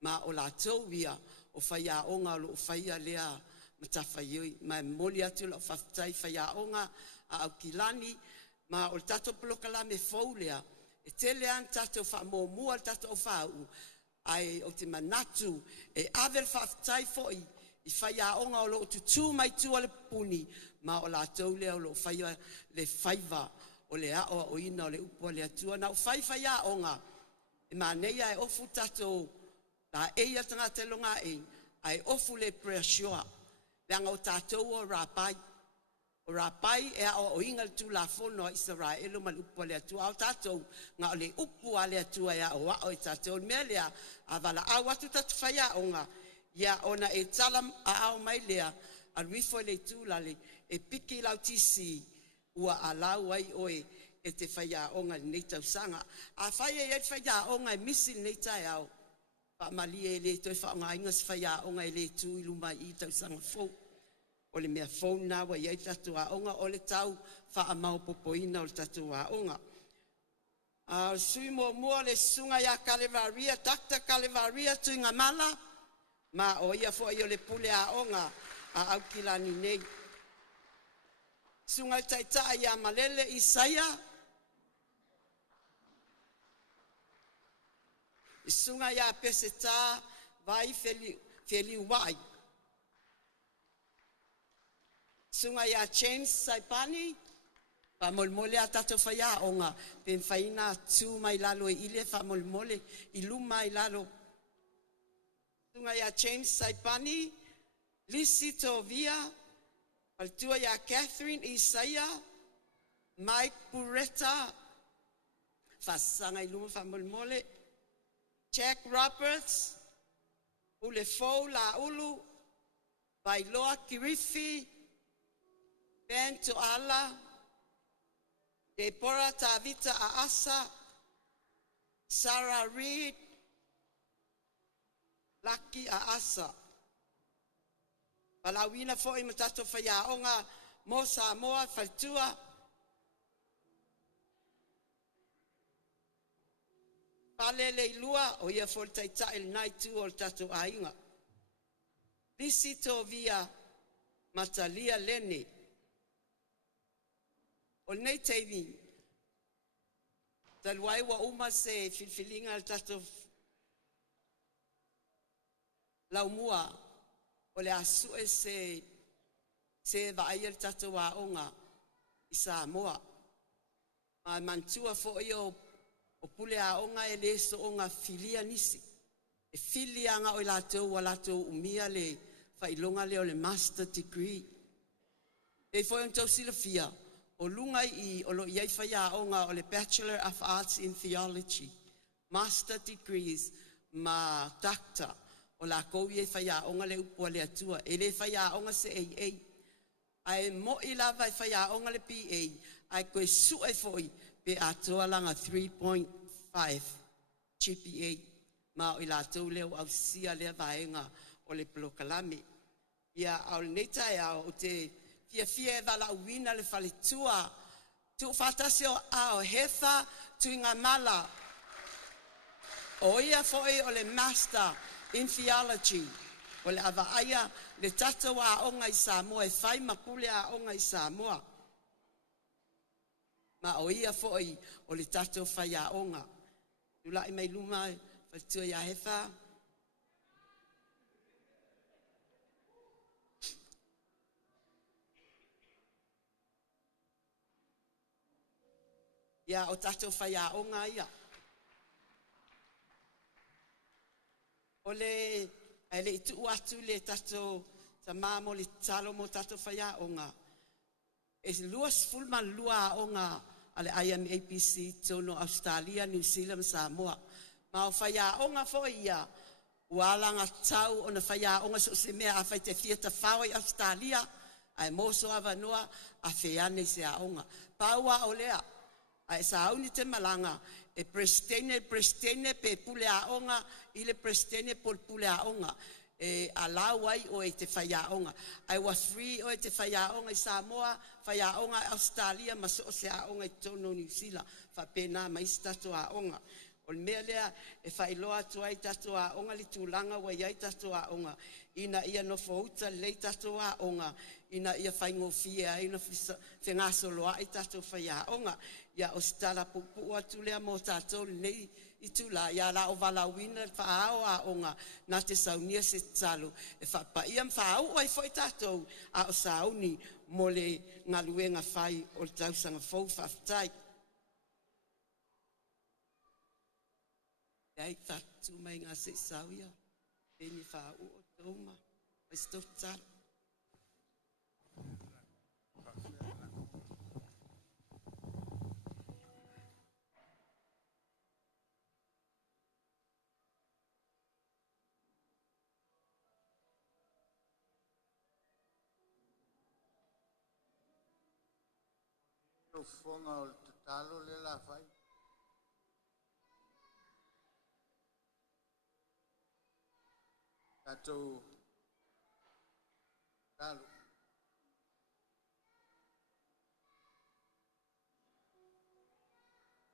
Ma o la tauia o whaia onga o lo whaia lea matawhaioi. Ma moli atu la whawhitai whaia onga a au kilani. Ma o tato polokala me fōlea. E tele an tato wha mua tato whau. Ai o te manatu e avel whawhitai foi. I whaia onga o lo tutu mai tu o le puni. Ma o la taulea o lo whaia le whaiva. O le ao o ina o le upo le atua. Na o whaia onga. E ma neia e ofu tato. La eia tanga te longa e. Ai ofu le prayer shua. Leanga o tatou o rapai. O rapai e o inga tu la fono Israel ma upu le tu au tatou nga o le upu ale atua ia o wao e tatou mea lea a wala a watu tatu whaia o nga ia ona e talam a au mai lea a rifo le tu lale e piki lau tisi ua a lau ai oe e te whaia o nga nei tau sanga a whaia e whaia o nga e misi nei tai au pa mali e le toi wha nga ingas whaia o nga e le tu ilu mai i tau sanga fo o le mea phone na wa iai tatu a onga o le tau wha a mau popoina o le tatu a onga. Sui mua le sunga ia Kalevaria, Dr. Kalevaria tu inga mala, ma o ia fo i o le pule a onga a aukilani nei. Sunga i taita ia malele Isaia, sunga ia peseta vai feli wai. Sunga ia James Saipani, pa molmole a tato whaia onga, pen whaina tu mai lalo e ile fa molmole i luma i lalo. Sunga ia James Saipani, Lisi Tovia, altua ia Catherine Isaiah, Mike Pureta, fasanga i luma fa molmole, Jack Roberts, ule fou la ulu, Bailoa Kirifi, Ben Toala, Deborah Tavita Aasa, Sarah Reed, Lucky Aasa. Palawina fo i matato whaiaonga mo Samoa Faltua. Palele ilua o ia fo taita il naitu o tato ainga. Lisi Tovia Matalia Lene. O nei teimi, taluai wa uma se filfilinga al tato laumua, o le asu e se vai al tato wa onga i Samoa. Ma mantua fo o pule a onga e le so onga filia nisi. E filianga o i latou wa latou umia le whailonga le o le master degree. E fo yon tau sila fia. O lunga i o lo iai whaia onga o le Bachelor of Arts in Theology, Master Degrees, ma Doctor, o la kou iai whaia onga le upua le atua, e le whaia onga se AA. Ai mo i lava i whaia onga le PA, ai koe su e foi, pe atoa langa 3.5 GPA, ma o i la tau leo au sia lea vaenga o le plokalame. Ia au neta e au o te fia vala uina le faletua tu fatasio a o hefa tu inga mala o ia foi o le master in theology o le avaia le tatawa onga i Samoa e fai mapule a onga i Samoa ma o ia foi o le tatawa fai a onga tula i mai luma faletua ia hefa ia o tatou whaia o ngā ia. O le, ai le itu atu le tatou, ta māmo le talo mo tatou whaia o ngā. E luas fulman lua o ngā, ale IMABC, tono Australia, New Zealand, Samoa. Ma o whaia o ngā fo ia, ualanga tau o na whaia o ngā so se mea a whai te fiata whao i Australia, ai moso awa noa, a whiane se a o ngā. Paua o lea, ai sa auni te malanga e prestene pe pule a onga i le prestene pol pule a onga e alau ai o e te whaia onga ai wa free o e te whaia onga i Samoa whaia onga i Australia ma so se a onga i tono New Zealand fa pena mai stato a onga o mea lea e whailoa tu ai tato a onga li tūlanga wa iai tato a onga ina ia no fouta le tato a onga ina ia whaingofia ina whengasoloa i tato whaia onga ia o stala pupu atu lea mo tātou nei i tula, ia la o vala wina whaao a onga na te saunia se talo. E whapa iam whaau ai fwoi tātou a o sauni mo le ngaluenga whai o tausanga fau whaftai. Iai tātou mai ngā se sauia, peni whaau o tauma, ai sto talo. Tau fonga o te talo le la fai. Tātou talo.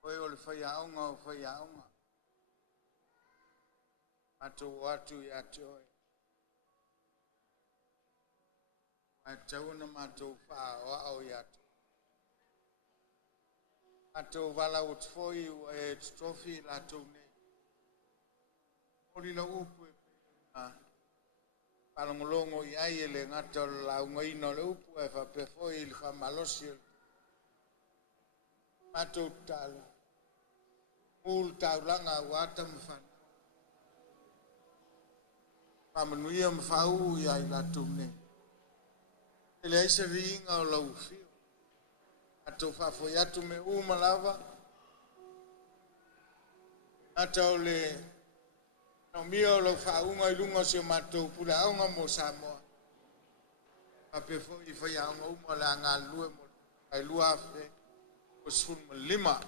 Oe o le whaiaonga o whaiaonga. Tātou atu I ate oe. Mai tauna mātou whaoa o I ate. Tātou wala o tfoi o e trofi lātou nei. Ori la upu e palongolongo I ai ele ngata o launga ino le upu e whapefoi ili whamalosi. Mātou talo. Mul taulanga wata mwhana. Pamanuia mwhau I ai lātou nei. Ele aise ringa o lau fio. Ato whafoi atu me umalawa. Ata o le no mia o lau whaunga I lunga se matou pula aunga mo Samoa. Ape foi I whaiaunga umala ngā lue mo ai lua afe o sfulma lima.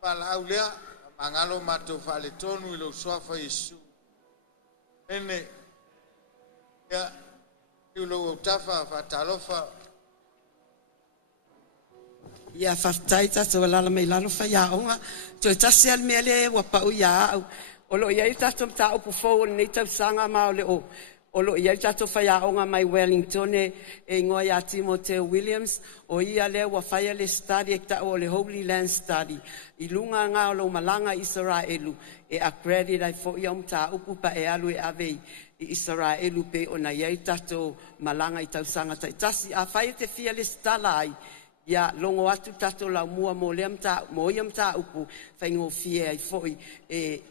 Pala au lea, mangalo matou whale tonu I lau soafa Yesu. Ene, ya, I lau tafa whatalofa. Ia whaftai tātou alala mei lalo whaiaonga. Toi tasi al mea le wapa o ia au. O lo iai tātou mta upu fau nei tau sanga mao le o. O lo iai tātou whaiaonga mai Wellington e ingoa ia Timoteo Williams. O ia le wa whaia le study e ta o le Holy Land Study. I lunga ngā o lo malanga Israelu. E accredit ai fo ia mta upu pa e alu e avei. I Israelu pe o na iai tātou malanga I tau sanga tai tasi. A whaia te fia le stala ai. Ia longo atu tato la mua mo le mta mo ia mta upu whaingo fie ai foi e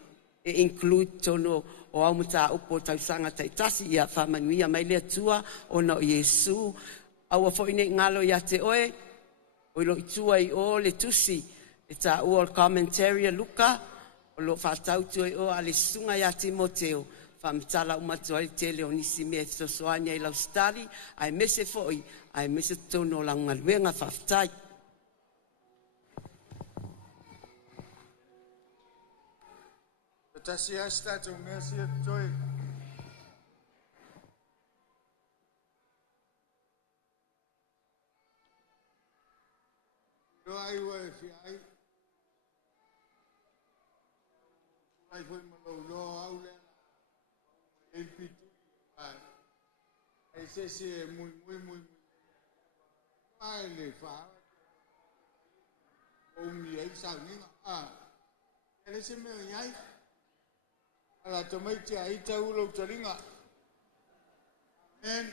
include tono o au mta upu tau sanga tai tasi ia whamanuia mai le atua o na o Yesu au a foi ne ngalo ia te oe o ilo itua I o le tusi e ta ua o commentary a luka o lo whatau tu o a le sunga ia Timoteo whamtala umatuari te leo nisi me so soania I lau stari ai mese foi ai mese tono la ngaluenga whaftai. Tasi hasta tu mesi toi. Do ai wa fi ai. Ai foi mo lo au le. El pitu. Ai se muy ai le fa o mi ai sa ni ele se me ai ala tomaiti ai ta ulo taringa en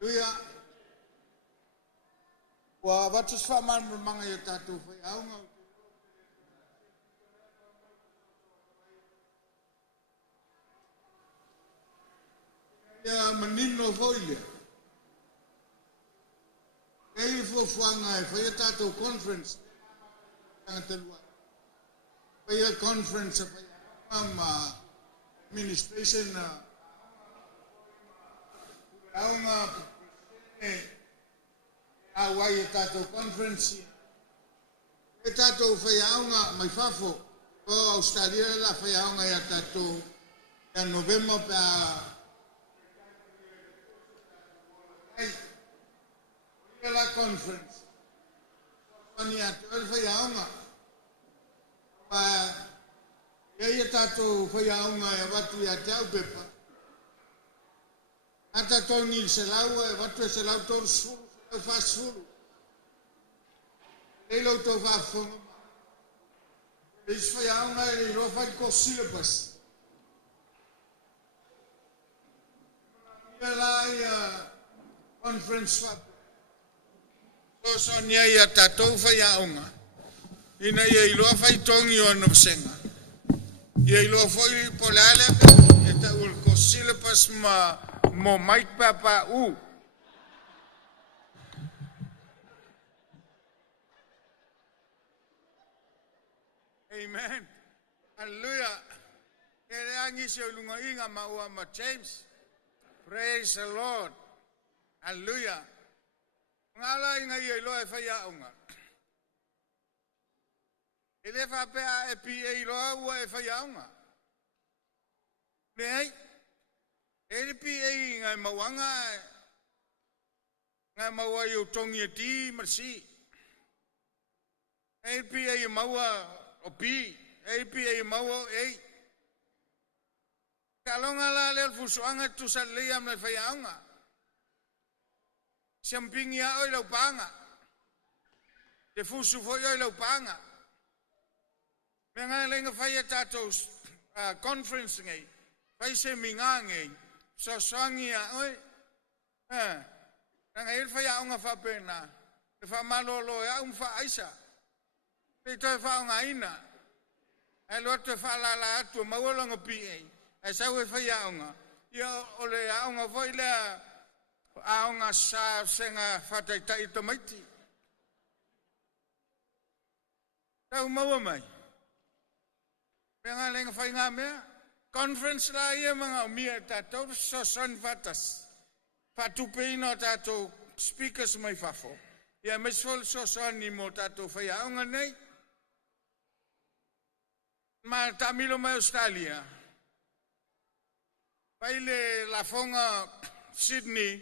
luia wa vatus fa man manga ya tatu fa aunga ya menino foile Ei fo fuanga e foi tato conference tantelua foi a conference foi administration aunga awai tato conference e tato foi aunga mai fafo o Australia la foi aunga ya tato ya novembro pa la conference ani atul foi aunga pa ia tato foi aunga e watu ia tau pepa ata toni se laua e watu se lau tor suru se fa suru e lo to fa fo e foi aunga e lo fa ko syllabus ia conference fa so nia ia tatou whaiaonga. Ina ia iloa whaitongi o no senga. Ia iloa whai po leale e ta ul ko syllabus mo mai papa u. Amen. Hallelujah. Kere angi se ulunga inga maua ma James. Praise the Lord. Hallelujah. Ngala inga ia ilo e whai aunga. E le whapea e pi e iloa ua e whai aunga. Nei, e le pi e ngai mawanga, ngai maua i utongi e ti marsi. E le pi e maua o pi, e le pi e maua o ei. Kalonga la le fusuanga tu sa lea me whai aunga. Siampingi a oi lau panga. Te fusu foi oi lau panga. Me ngai lenga whai e tātou conference ngai. Whai se minga ngai. So soangi a oi. Nanga il whai aunga whapena. Te wha malolo e aung wha aisa. Te toi wha aunga ina. E loa te wha lala atu mawalanga pi ei. E sau e whai aunga. Ia ole aunga foi lea aunga sa senga whataitai tamaiti. Tau maua mai. Penga lenga whai ngā mea. Conference la ia mga umia tātou so son vatas. Whatupe ino tātou speakers mai whafo. Ia mesfol so son ni mo tātou whai aunga nei. Ma tamilo mai Australia. Pai le la fonga Sydney,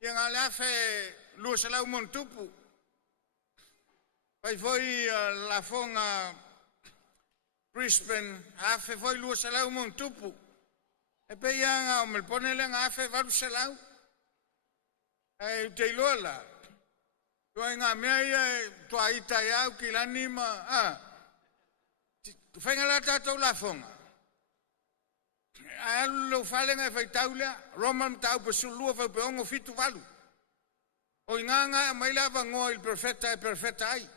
ia ngā leafe lua salau montupu. Pai foi la fonga Brisbane, afe foi lua salau montupu. E pe ia ngā o Melbourne le ngā afe varu salau. E te iloa la. Tua ngā mea ia tua ita iau ki lani ma. Whainga la tātou la fonga. Alu lo falenga e whai taulea, Roman tau pasulua whai peongo fitu walu. O inganga mai lava ngoa il perfetta e perfetta ai.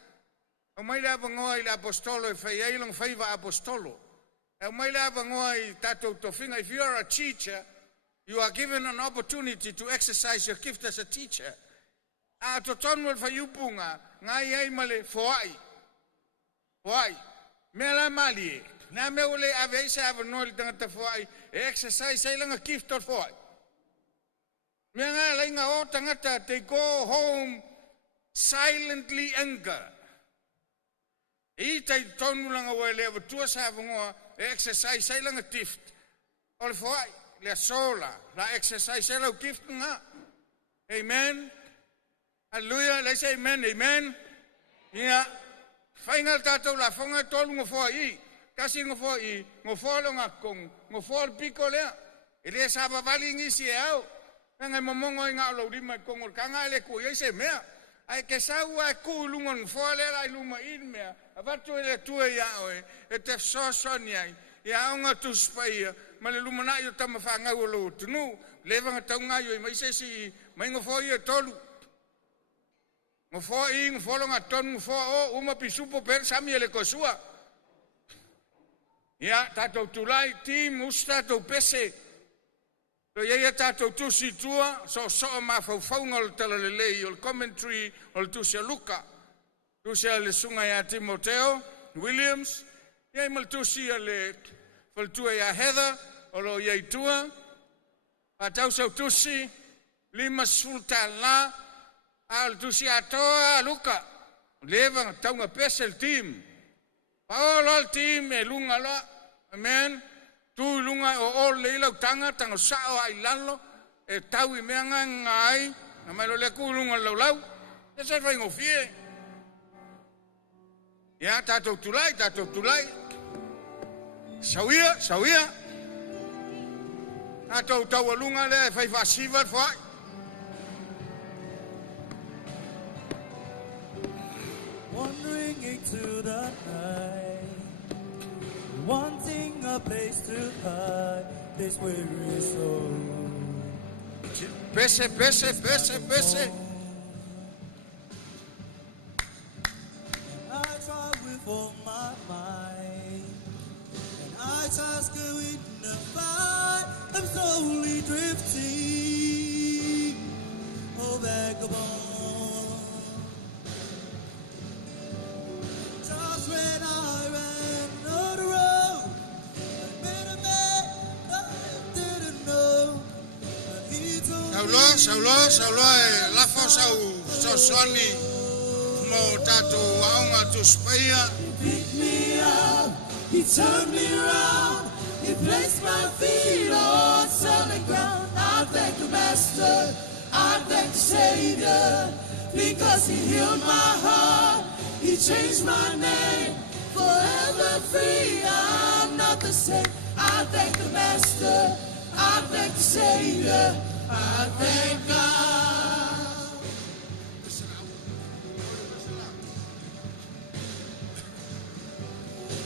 O mai lava ngoa il apostolo e whai eilong whaiva apostolo. O mai lava ngoa i tatou tofinga. If you are a teacher, you are given an opportunity to exercise your gift as a teacher. A to tonu whai upunga, ngai ei male foai. Foai. Mea la mali e. Nā me ole ave isa ave noli tangata foai, e exercise ei langa gift or foai. Mea ngā lainga o tangata, they go home silently anger. I tai tonu langa oe le ava tua sa ava ngoa, e exercise ei langa gift. Ole foai, lea sola, la exercise ei lau gift ngā. Amen. Hallelujah, let's say amen, amen. Ia, whaingal tātou la whonga tolu ngā foai i. Kasi ngofo I, ngofo lo ngakong, ngofo al piko lea. Ele saba vali ngisi e au. Nga momongo I ngā lo rima kongol kanga ele ku i se mea. Ai ke saua e ku lungon ngofo le la iluma in mea. Avatu ele tue ia oe, e te sosoni ai. Ia aunga tu spaia, ma le lumana I o tama whanga ua lo tunu. Levanga taunga I o I maise si, mai ngofo I e tolu. Ngofo I, ngofo lo ngaton, ngofo o, uma pisupo per sami ele kosua. Ia, tātou tulai, tim, ustatou pese. Lo ia tātou tusi tua, so ma whauwhaunga o tala lelei, o commentary, o tusi a Luka. Tusi a le sunga ia Timoteo, Williams. Ia imal tusi a le whaltua ia Heather, o lo ia itua. A tausau tusi, lima sulta la, al tusi a toa a Luka. Leva, taunga pese el tim. Paolo al team e lunga la, amen. Tu lunga o leila tanga tanga sao ai lalo e tau I meanga ngai, na mai lo le ku lunga lau. E se fai ngofie. Ya tatou tulai. Sawia. Tatou tau lunga le fai fasiva fai. Wandering into the night, wanting a place to hide this weary soul. Pese. I try with all my might, and I task her in the fight. I'm slowly drifting, oh vagabond. Just when I ran on the road, I met a man I didn't know. Saulo, lafo sau Swani mo tatou aunga tu speia. Pick me up, he turned me around, he placed my feet on solid ground. I thank the Master, I thank the Savior, because he healed my heart, he changed my name, forever free, I'm not the same. I thank the Master, I thank the Savior, I thank God.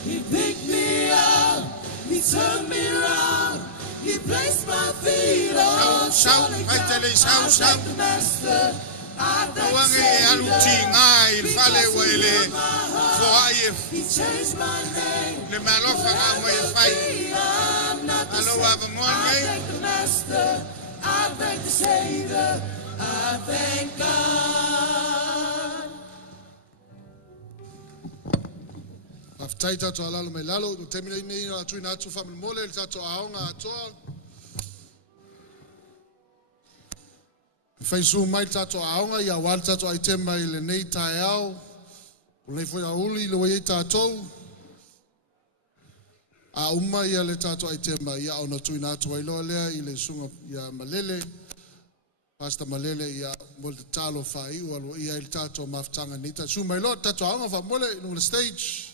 He picked me up, he turned me around, he placed my feet on solid ground. I thank the Master, I thank the Savior, because he healed my heart, he changed my name, forever free, I'm not the same. I thank the Master, I thank the Savior, I thank God. Aftai tato alalo mai lalo, no temina nei no atu ina atu family mole, tato aonga atoa. Faisu mai tato aonga, ia wal tato aitema ile nei tae au. Ulei foi auli le wei tato. A uma ia le tato aitema, ia ona tu ina atu wailoa lea, ile sunga ia malele. Pastor malele ia mole talo fai, walo ia il tato maftanga nita. Su mai lo tato aonga fa mole, no le stage.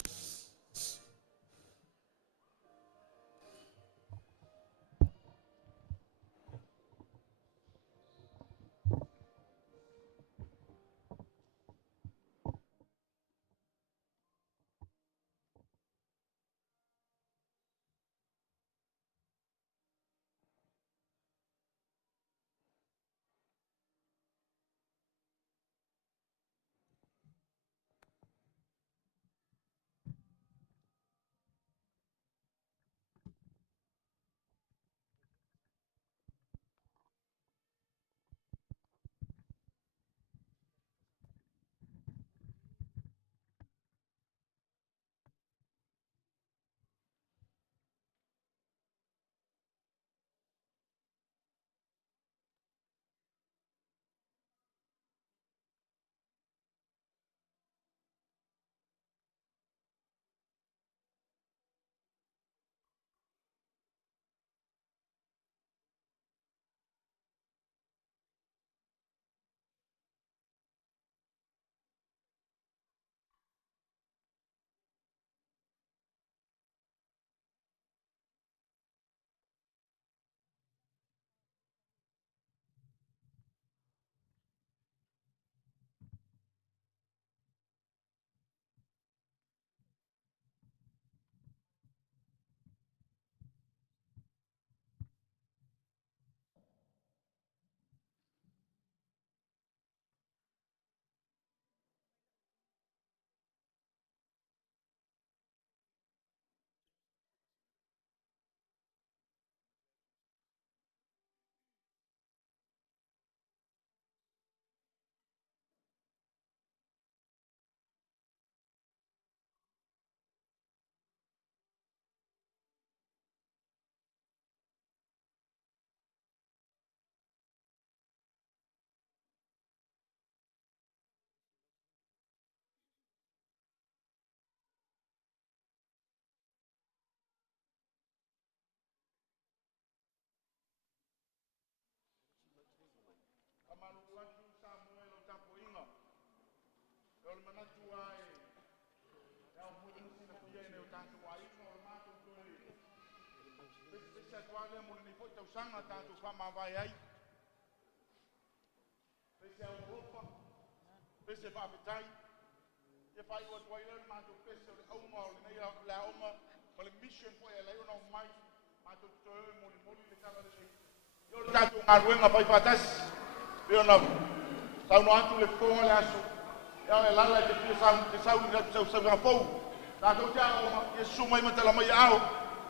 Sanga tanto fama vai ai. Pese a Europa, pese a Vitai. E fai o toalha mas o pese o uma nem a uma, mas mission foi ela eu não mais, mas o toalha moli le tava ali. Eu tanto ngaruenga pai patas. Eu não. Tá no anto le fonga le aso. Eu lá lá que sa na fogo. Tá do já uma que suma e matela mai ao.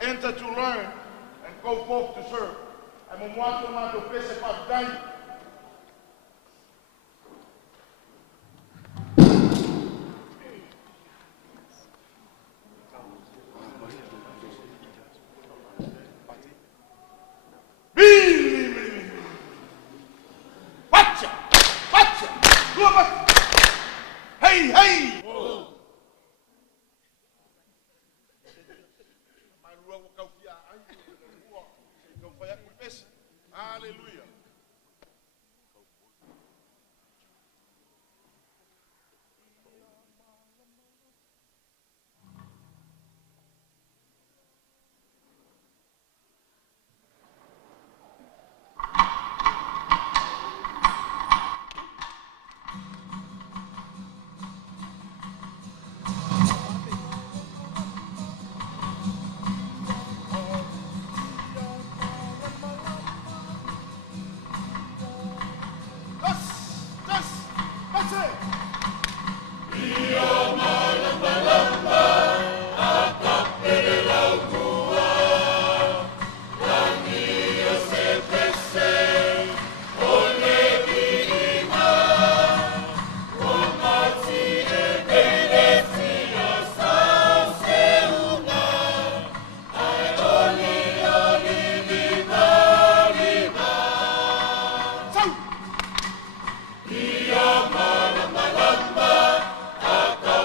Enter to learn and go forth to serve. I'm a moto mato pese patai. Watcha! Watcha! Hey, hey! Hallelujah. That's it. Malamba,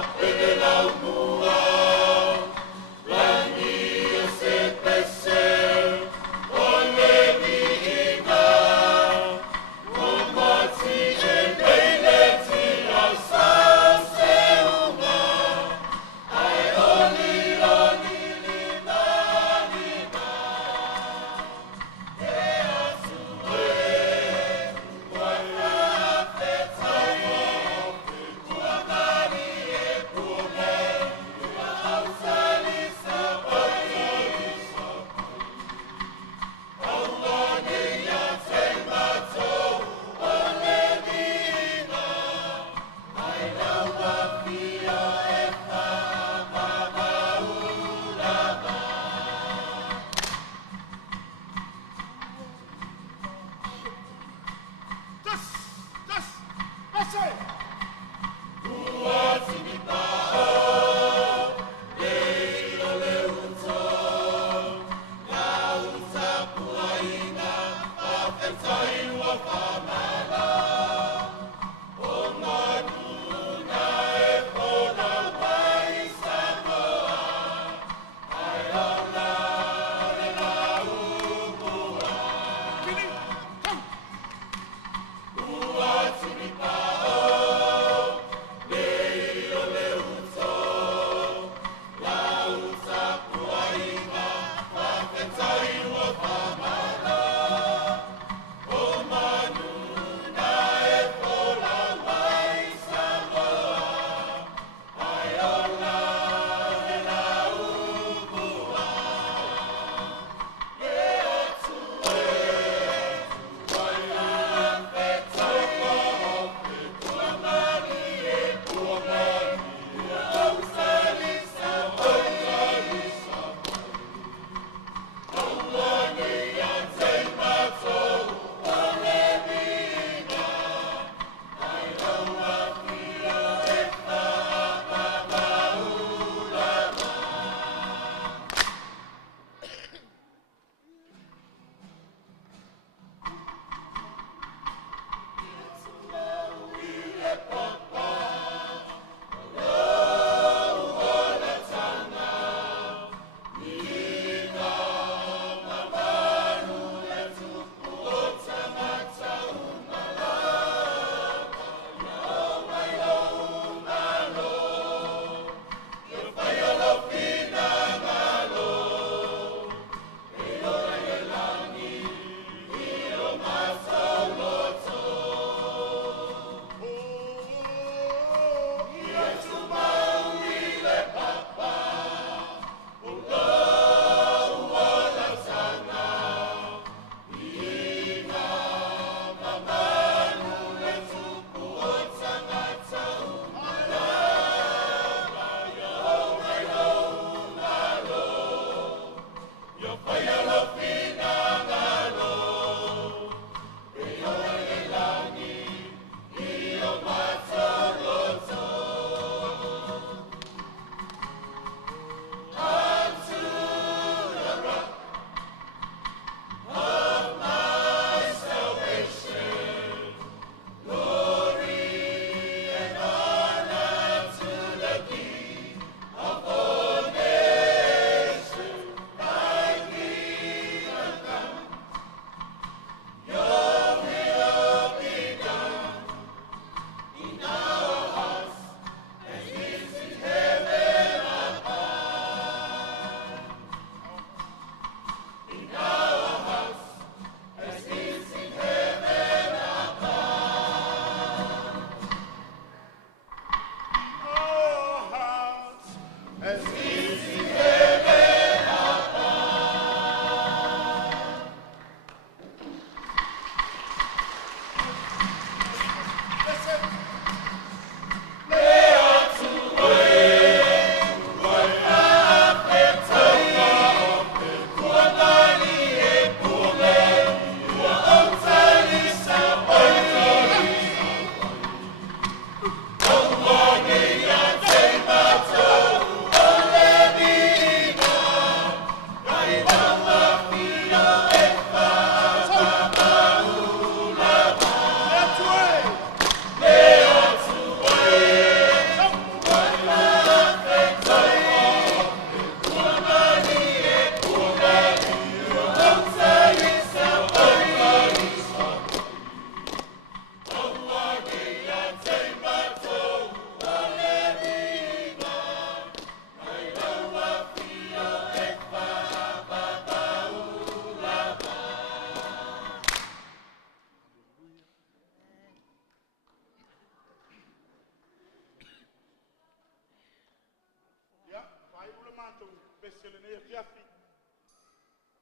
tātou besele nei fiafi.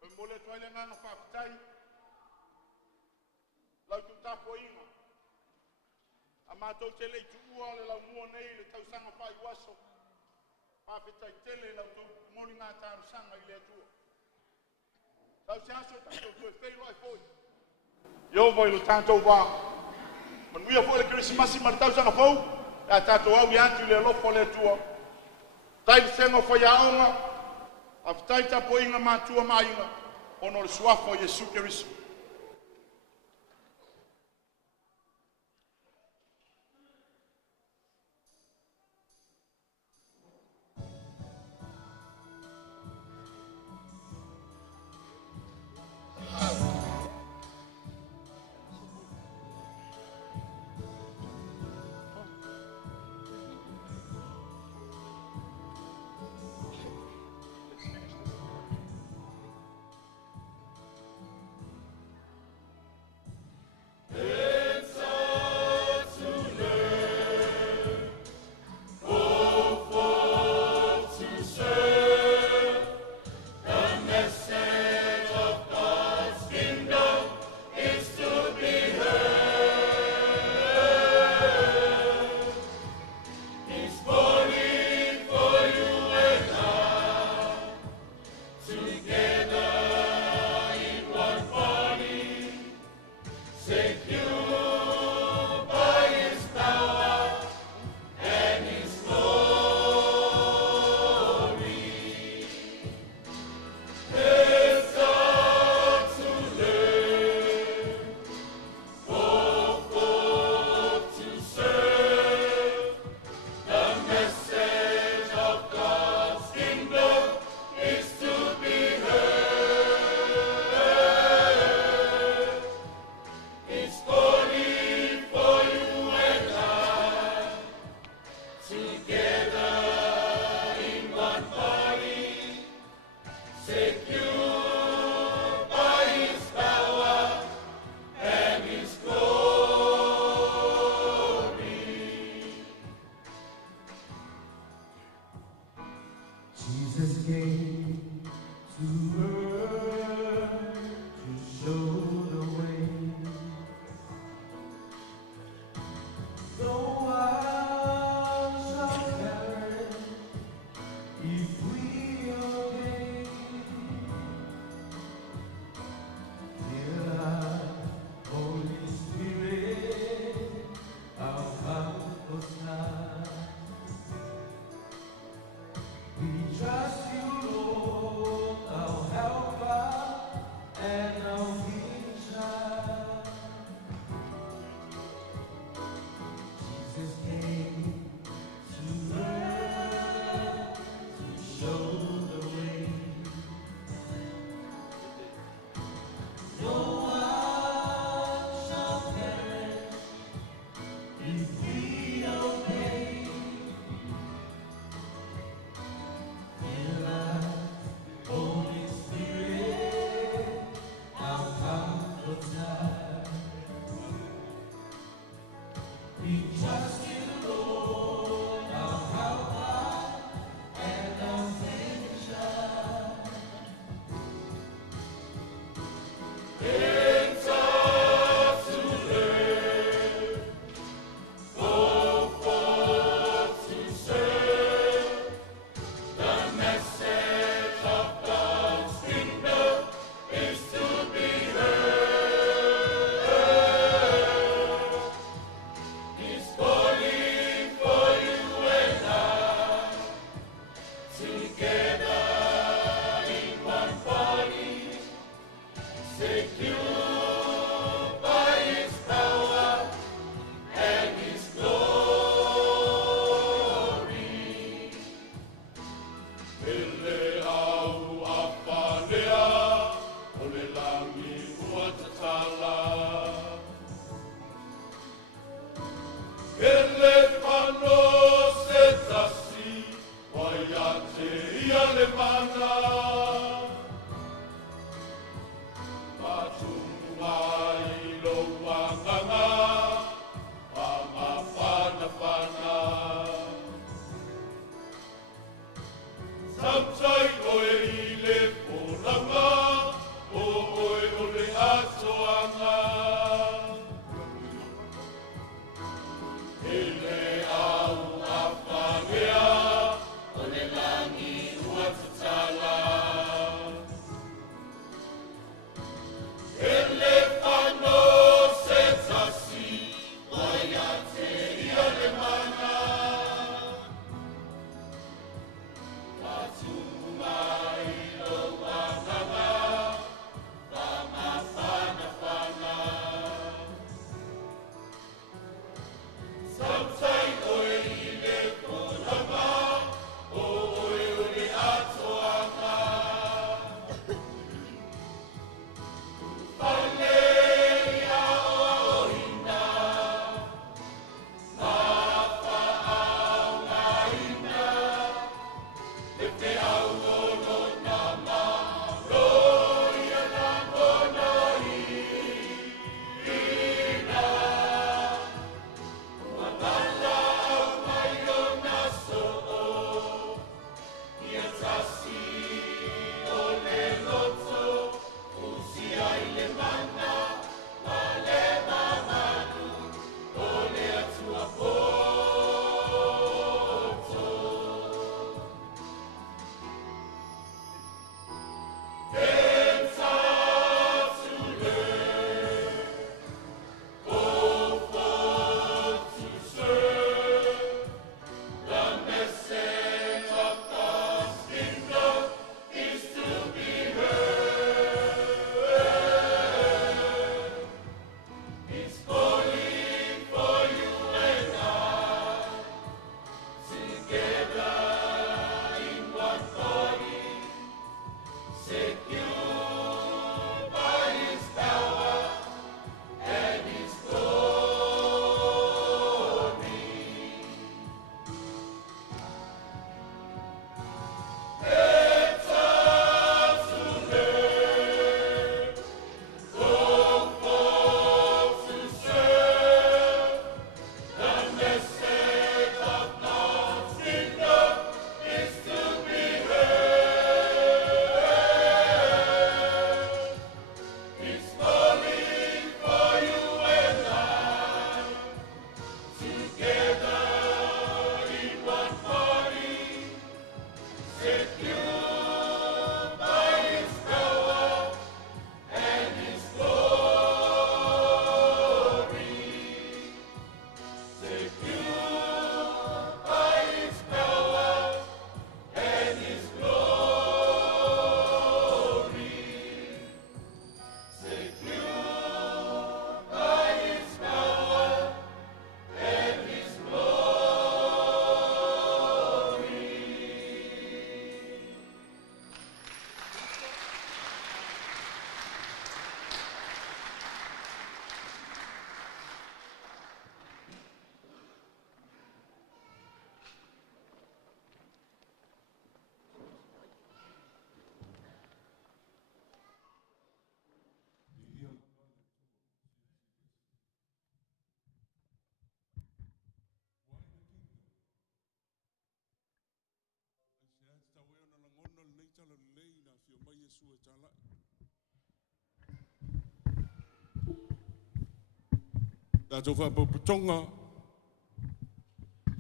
O mole toile nganga whaakutai. Lau tu tapo inga. A mātou tele i tuua le lau mua nei le tausanga whai waso. Pāwhetai tele lau tu mori ngā tāru sanga i le atua. Tau se aso tātou koe wheiru ai fōi. Yo voi lo tātou wā. Man wia fōi le Christmasi ma le tausanga fōu. A tātou au i atu le lofo le atua. Tai sengo whai aonga. A whai tapo inga mātua mainga. Ono le suafo Jesu Keriso.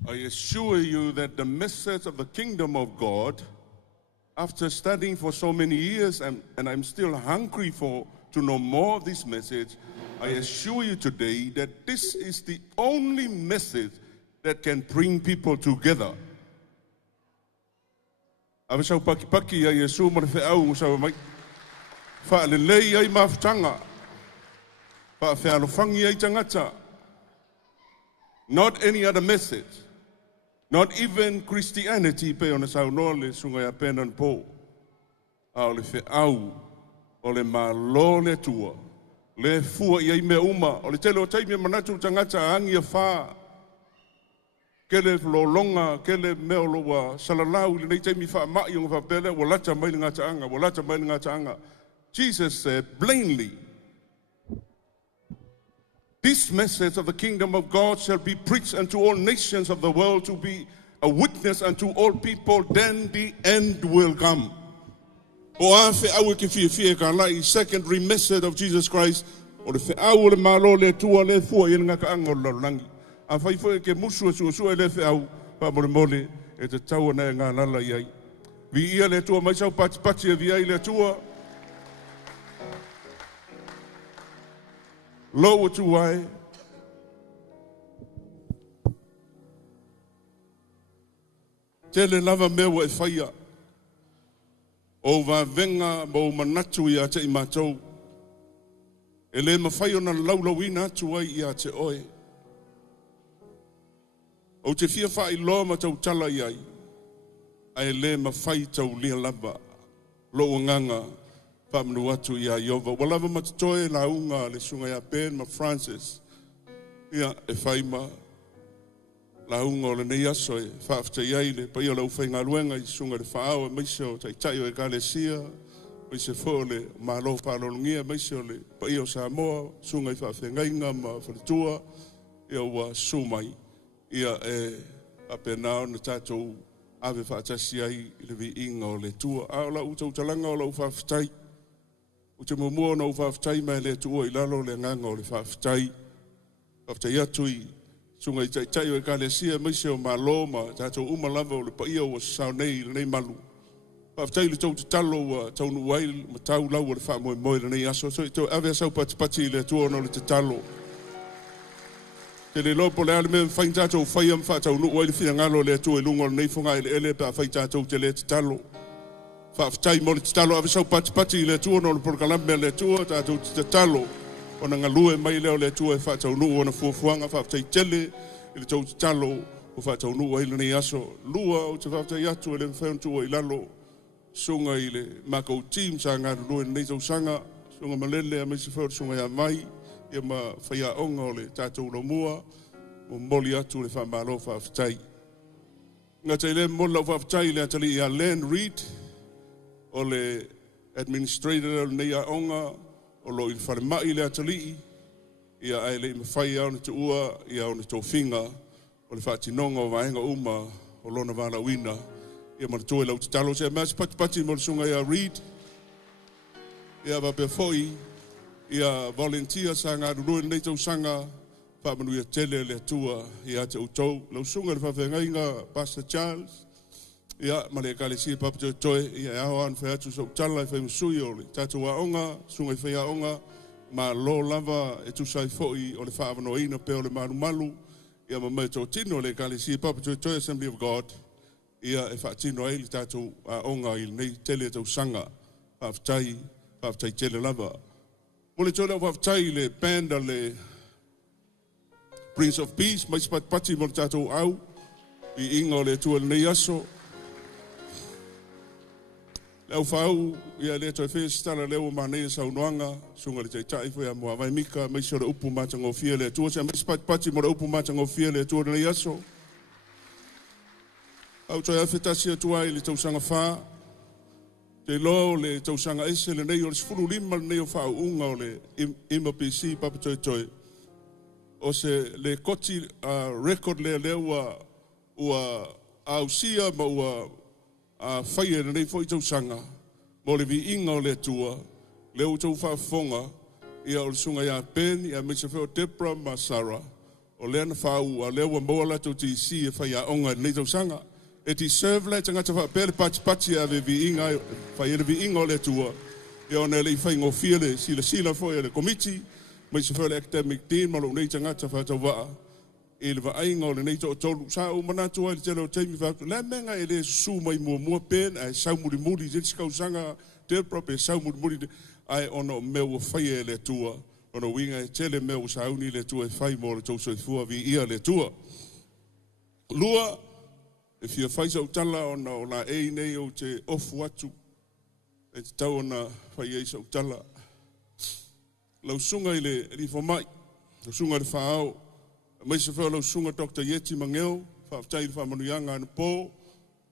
I assure you that the message of the kingdom of God, after studying for so many years, and I'm still hungry to know more of this message, I assure you today that this is the only message that can bring people together. Ave sau paki ai Yesu mo fe au sau mai. Fa le lei ai mafutanga. Fa fe alofangi ai tangata. Not any other message. Not even Christianity pe ona sau no le sunga ya penan po. Au le fe au o le malo le tua. Le fua i me uma o le tele o taimi manatu tangata angi fa. Kele longa, kele meo loa salalau le nei taimi fa mai o fa pele o lata mai ngata anga, o lata mai ngata anga. Jesus said plainly, this message of the kingdom of God shall be preached unto all nations of the world to be a witness unto all people, then the end will come. O afe awe ke fie ka lai secondary message of Jesus Christ, o le fe au le malo le tua le fua i ngaka anga o lalangi. A fai foi ke musu e le fe au pa mole e te tau na ngā lala iai. Vi ia le tua mai sau pati e vi ai le tua. Lo tu ai. Tele lava mea e faia. O va venga mo manatu ia te i mātou. E le mawhai o na laulawina atu ai ia te oe. O te fia whai loa ma tau tala iai. Ai le mawhai tau lia lava. Lo o nganga. Whamanu atu ia Iova. Walava matatoe la unga le sunga ia Ben ma Francis. Ia e whaima. La unga o le nei aso e whaafta iai le. Pa ia lau whainga luenga i sunga le whaao e maiseo tai tai o e Galesia. Maise fo le malo palolungia maiseo le. Pa ia o Samoa. Sunga i whaafengainga ma whalitua. Ia ua sumai. Ia e apenao na tātou ave whaatasi ai le vi inga o le tua. A o la utau talanga o la uwhaftai. O te mumua na uwhaftai mai le tua i lalo le nganga o le whaftai. Whaftai atu i sunga i tai o e Galesia maise o malo ma tātou umalava o le paia o sao nei le nei malu. Whaftai le tau te talo a taunu wail ma tau lau o le wha moe moe le nei aso. So i tau ave asau pati le tua na le te talo. Te le lopo le ale me whain tātou whai am wha tau nuu waili whina ngalo le tua i lungo le nei whunga i le ele pa whai tātou te le te talo. Whaftai mo le te talo ave sau pati le tua no le porkalame le tua tātou te talo. O na ngalue mai leo le tua e wha tau nuu o na fuafuanga whaftai tele i le tau te talo o wha tau nuu waili nei aso. Lua o te whaftai atu e le whaun tua i lalo. Sunga i le makau team sa ngā rurua nei tau sanga. Sunga malele a meisi whau sunga ia mai. Ia ma whaia onga o le tātou romua, o moli atu le whamalo whawhitai. Ngā te le mola whawhitai le atali ia Len Reed, o le administrator nei a onga, o lo i whare mai le atali, ia ai le ima whaia o ne te ua, ia o ne tō whinga, o le whaatinonga o vaenga uma, o lona wala wina, ia ma le tōe lau te talo, se mas pati mo le sunga ia Reed, ia wapea foi, ia volunteer sa ngā rurua nei tau sanga, whamanu ia tele le atua, ia te utou, lau sunga le whawhengainga Pastor Charles, ia ma le Galesia papatoe toe, ia e aho an whai atu sa utala e whai musui o le tātou a onga, sunga i whai a onga, ma lo lava e tu sai foi o le whaavanoina pe o le maru, ia ma mai tō tino le Galesia papatoe toe Assembly of God, ia e whaatino ai le tātou a onga i nei tele tau sanga, whaftai tele lava. Mo le tōna whaftai le banda le Prince of Peace, mai pati mo le tātou au, i inga o le tua le nei aso. Le au whau, ia le toi whestara leo ma nei sa unoanga, sunga le teitai whea mua vai mika, mai se o le upu matanga o fia le tua, se mai pati mo le upu matanga o fia le tua le nei aso. Au toi awhetasi atua i le tausanga whaa, te lo le tausanga ese le nei o le sifuru lima le nei o whao unga o le IMABC papatoe toe. O se le koti record le leo ua ausia ma ua whaia le nei fo i tausanga. mo le vi inga o le tua, le o tau whaafonga, ia o le sunga ia Ben, ia me se wheo Debra ma Sarah, o le ana whaau, a lea wa moa la tau ti si e whai a onga nei tau sanga, e ti serve le tangata wha pere pati a vi inga, whai e vi inga o le tua, ia o ne le whai ngofia le sila fo e le komiti, mai se wheo le academic team, ma lo nei tangata wha tau waa, e le vainga o le nei tau tolu, sa o manatu ai le tele o teimi wha, le menga e le su mai mua Ben, ai sau muri, jens kau sanga, Debra pe sau muri, ai ono meu whai e le tua, ono winga e tele meu sauni le tua e whai mo le tauso e fua vi ia le tua. Lua, e fia whai sau tala ona o la e nei o te ofu atu, e te tau ona whai e sau tala. Lau sunga i le rifomai, lau sunga le whaao, mai se whao lau sunga Dr. Yeti Mangeo, whaaftai le whaamanuianga ana pō,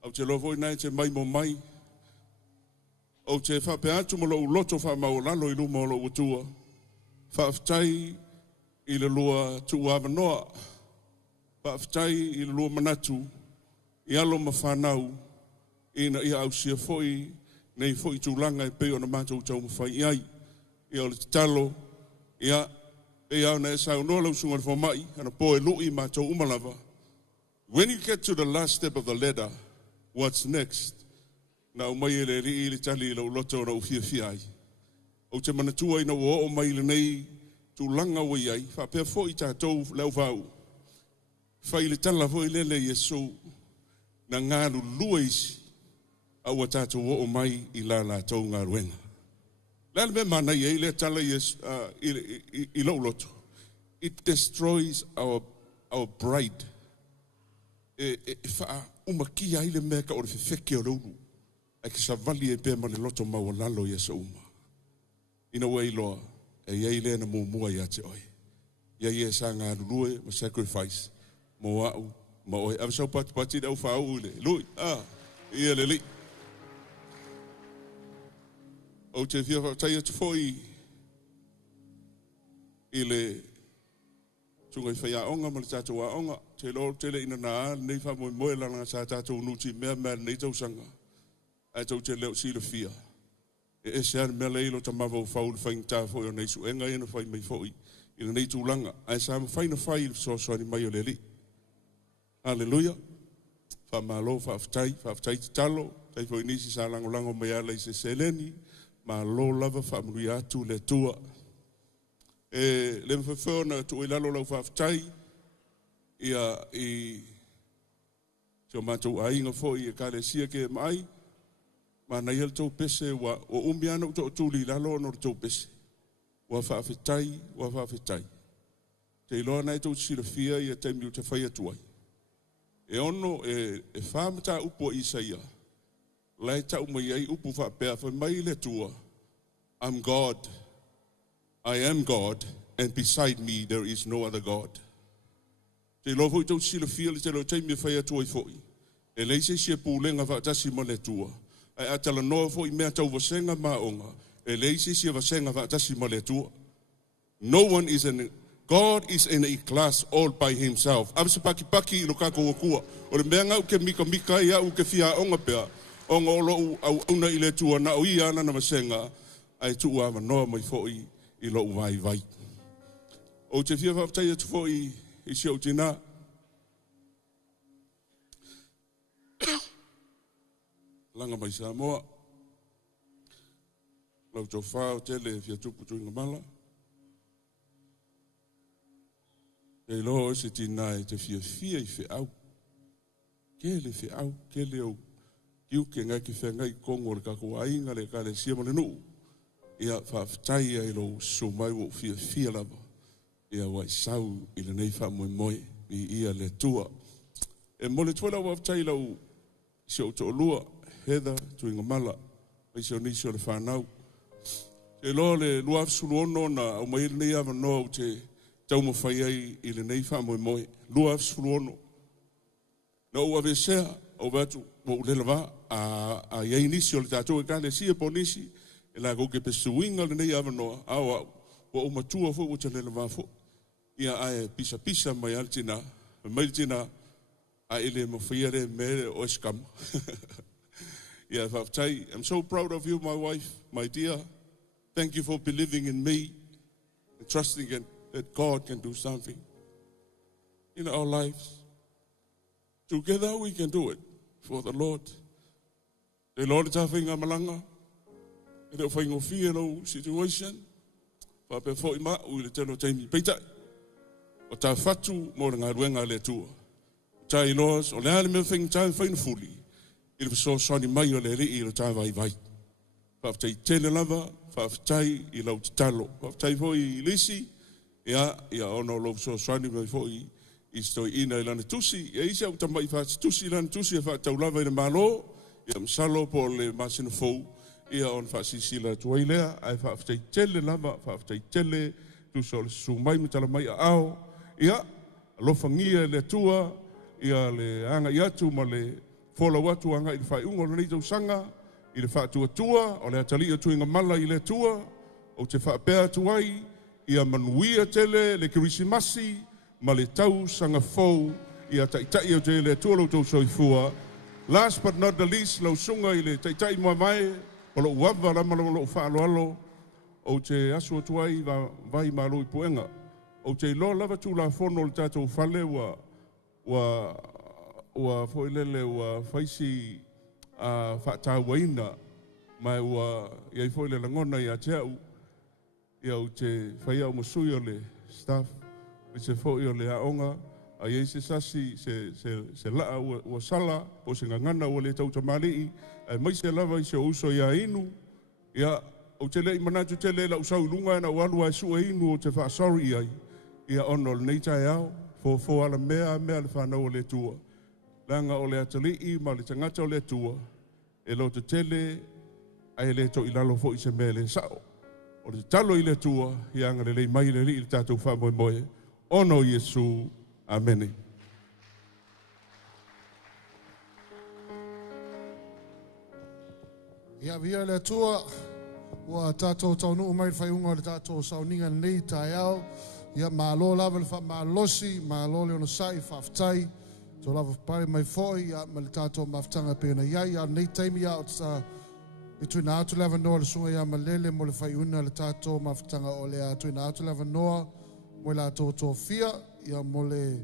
au te lovoi nai te mai mo mai, o te whape atu mo lau loto whaamau lalo i luma o lau utua, whaaftai i le lua tu awanoa, whaaftai i le lua manatu, i alo ma whanau, ina ia au sia foi, nei foi tūlanga e peo na mātou tau mawhai iai, i o le talo, ia, e au na e sau noa lau sunga le whamai, ana po e lui mātou umalava. When you get to the last step of the ladder, what's next? Na o mai e le ri i le tali i lau loto na ufia fia ai. O te manatua ina o mai le nei tūlanga o iai, whapea fo i tātou lau vau. Whai le tala fo i lele Yesu, na ngāru lua isi, au a tātou o mai i la la tau ngā ruenga. Lele me mana i le tala i lau loto. It destroys our bride. E wha umaki ai le mea ka o le fefeke o launu. Ai ki sa vali e pe ma le loto mau lalo i asa uma. Ina wei loa, e iei le na mua i ate oi. Iei e sa ngā lulue, ma sacrifice, mo au, ma oi. Awa sau pati au whau ule, lui, ia le li. O te fia whautai atu foi, i le tunga i whaia onga, ma le tātou a onga, te lor tele ina nā, nei wha moe langa sa tātou nuti, mea nei tau sanga. Ai tau te leo sila fia. E se ane mea leilo ta mawa o whau le whaing tā fo o nei su enga ena whai mai fōi. Ina nei tūlanga. Ai sa ma whaina whai le so ni mai o le li. Halleluja. Wha malo, whaaftai te talo. Tai fo inisi sa lango mai ala i se seleni. Malo lava wha amului atu le tua. E le mwhawhona tu i lalo lau whaaftai. Ia i teo mātou ainga fōi e kāre sia ke mai. Ma na yel tau pese wa o umbiana u tau tūli lalo no tau pese. Wa whaafetai. Te iloa nai tau sira fia i a taimi u te whai atuai. E ono e whaamata upo Isaia. Lai tau mai ai upo whaapea whai mai le tua. I'm God. I am God. And beside me there is no other God. Te iloa fo i tau sira fia le te lo taimi whai atuai fhoi. E leise sia pūlenga whaatasi mo le tua. Ai atala noa fo i mea tau vasenga maonga. E leisi sia vasenga vaatasi ma le tua. No one is God is in a class all by himself. Abse paki i lo kako wakua. O le mea ngau ke mika ia u ke fia onga pea. Onga olo au una i le tua na o i ana na vasenga. Ai tu ama noa mai fo i lo vai. O te fia whaftai atu fo i sia o tina. Langa mai sa moa. Lau tau whao tele fia tupu tuinga mala. E loho se tina e te fia i fe au. Kele fe au, kele au. Kiu ke ngai ki whenga i kongo le kako ainga le kare siama le nuu. Ia whaftai ai lo sumai wo fia lava. Ia wai sau i le nei wha moe i ia le tua. E mole tuela waftai lau si o to lua. Heather tuinga mala, mai se o nisi o le whanau. Te loa le luaf suluono na au mai nei awa noa o te tau mawhai ai i le nei wha moe. Luaf suluono. Na ua vesea, o watu, o le lava, a iei nisi o le tātou e kāne sia po nisi, e la koke pe suinga le nei awa noa, awa, o matua fo o te le lava fo. Ia ae pisa mai altina, mai tina, a ele mawhai are mere o eskama. Ia whaftai. I'm so proud of you, my wife, my dear. Thank you for believing in me and trusting that God can do something in our lives. Together we can do it for the Lord. The Lord is having a malanga. And if I go fear no situation, but before ima we le tell Jamie Peter. O ta fatu mo nga ruenga le tua. Tai los o le ale me fing tai fine fully. Il so soni mai o le ri o tai vai vai. Pa tai tele lava, pa tai I lo talo. Pa tai foi lisi ia ono lo so soni mai foi I sto ina I lana tusi. Ia isi au tamai fa tusi lana tusi fa tau lava I malo. Ia msalo po le masino fou. Ia on fa sisila tuailea. Ai fa tai tele lava, fa tai tele tu so su mai mitala mai ao. Ia, lofangia le tua, ia le anga iatu ma le fola watu anga I le whai ungo le tau sanga, I le wha tua, o le atali atu inga mala I le tua, o te wha pēa tuai, ia manuia tele, le kirisimasi, ma le tau sanga fau, ia taitai o te le tua lo tau soifua. Last but not the least, lau sunga I le taitai mua mai, o lo uava rama lo wha alo alo, o te asu tuai vai ma lo I puenga. O te lo lava tu la fono le tatou fale wa foilele wa faisi wha waina mai wa iai foilele ngona I a teau ia o te whaia o masui o le staff i se foi o le aonga a iei se sasi se laa ua sala o se ngangana o le tau tamari ai mai se lava I se uso ia inu ia o te lei manatu te le la usau lunga na walu ai su inu o te wha sorry ai ia ono le nei tai au, fo ala mea le whanau o le tua. Langa o le atali ma le tangata o le tua, e lo te tele, ai le to ilalo fo I se mea le sao. O le talo I le tua, I anga le mai le ri I tatou wha moe moe. Ono Yesu, amene. Ia via le tua, ua tatou taunu mai whaiunga o le tatou sauninga nei tai au, ia malo lava le wha malosi, malo le ono sai whaftai, to lava pare mai foi, ia ma le tatou maftanga pēna iai, ia nei taimi ia o ta I tuina atu lava noa le sunga ia malele mo le whaiuna le tatou maftanga o le a tuina atu lava noa, mo le atou tōwhia, ia mo le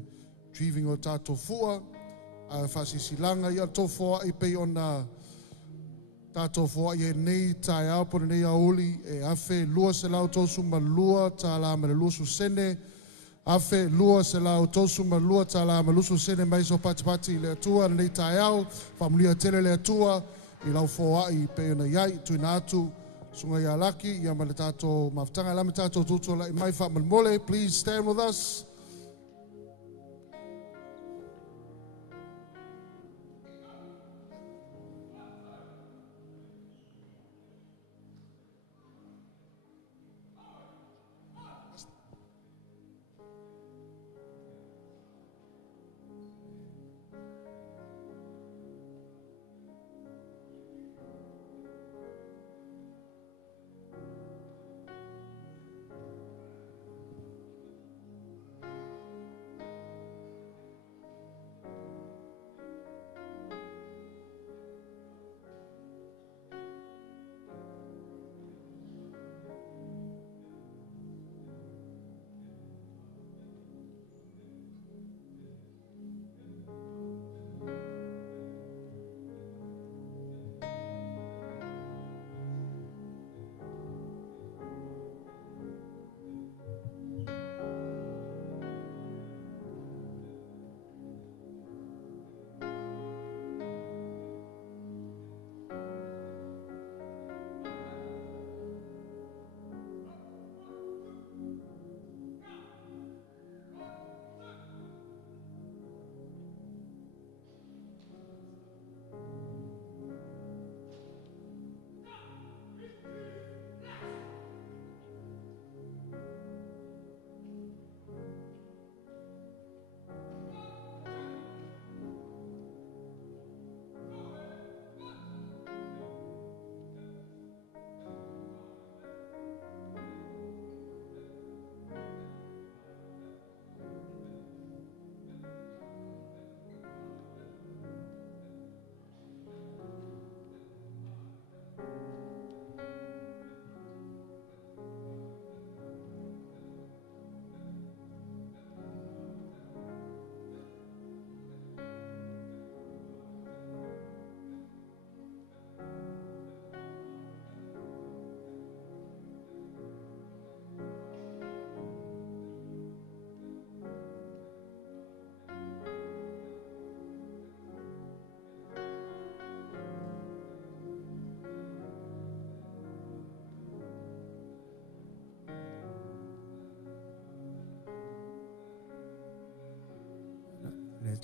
driving o tatou fua, a whasisilanga, ia tōwhoa I pei ona tatou fo ia nei tai au po nei auli e afe lua se lau tosu ma lua ta la ma lusu sene afe lua se lau tosu ma lua ta la ma lusu sene mai so pati le tua nei tai au familia tele le tua I lau fo ai pe na yai tu natu sunga ya laki ia ma le tatou maftanga la ma tatou tutu la mai fa mole please stand with us.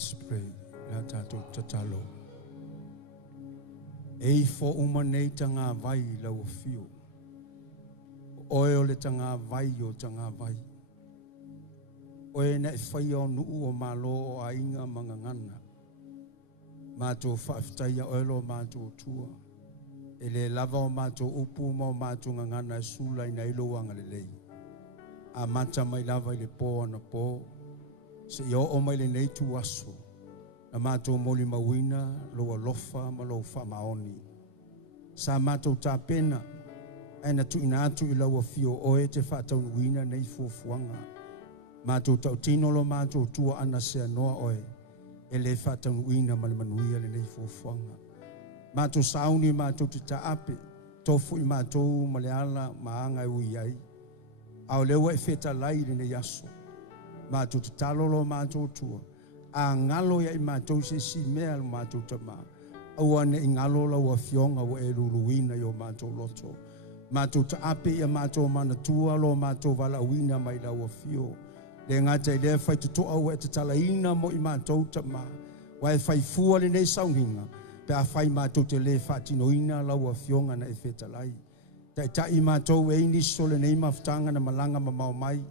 Let's pray. La tātou tatalo. Ei fo uma nei tanga vai lau fio. Oe o le tanga vai o tanga vai. Oe na whai o nuu o malo o ainga mangangana. Mātou whaaftaia oelo mātou tua. E le lava o mātou upu ma o mātou ngangana e sula ina ilo wanga le lei. A mata mai lava i le pō ana pō. Se i o mai le nei tu aso. Na mātou moli mawina, loa lofa ma lo wha maoni. Sa mātou tā pena. Aina tu ina atu i laua fio oe te whātau nuina nei fuafuanga. Mātou tau tino lo mātou tua ana sea noa oe. E le whātau nuina ma le manuia le nei fuafuanga. Mātou sauni mātou te taape. Tofu i mātou ma le ala maanga e ui ai. Ao lewa e wheta lai le nei aso. Mātou te talolo mātou tua. A ngalo ia i mātou se si mea lo mātou tama. Aua ne i ngalo la ua fionga wa e luluina i o mātou loto. Mātou ta ape ia mātou mana tua lo mātou wala uina mai la ua fio. Le ngata i lea whai tutoa ua e te talaina mo i mātou tama. Wa e whai fua le nei saunginga. Pe a whai mātou te le whatinoina la ua fionga na e whetalai. Ta i mātou e iniso le nei maftanga na malanga ma mau mai.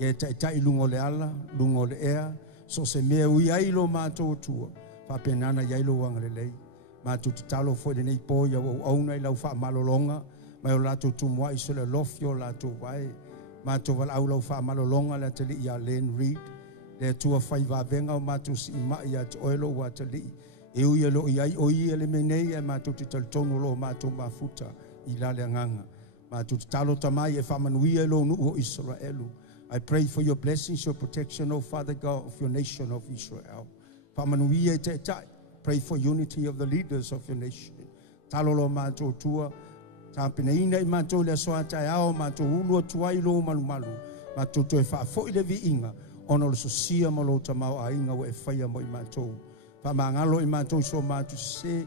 Ia ta i lungo le ala, lungo le ea. So se mea ui ailo mātou tua. Whapenana i ailo wanga le lei. Mātou te talo fo le nei pōia o auna i lau wha malolonga. Mai o lātou tumua i so le lofio lātou wae. Mātou wala au lau wha malolonga le te li i a Len Reed. Le tua whai wavenga o mātou si ima i a te oelo wa te li. E ui alo i ai o i ele menei e mātou te talitono lo mātou mafuta i lale anganga. Mātou te talo tamai e whamanuia lo nu o Israelu. I pray for your blessings, your protection, oh Father God, of your nation of Israel. Whamanuia te tai. Pray for unity of the leaders of your nation. Talolo mātou tua. Tāpina ina i mātou le soa tai ao mātou ulua tuai lo malu malu. Mātou toe whaafo i le vi inga. Ono le sosia malo tamau a inga wa e whaia mo i mātou. Whamangalo i mātou so mātou se.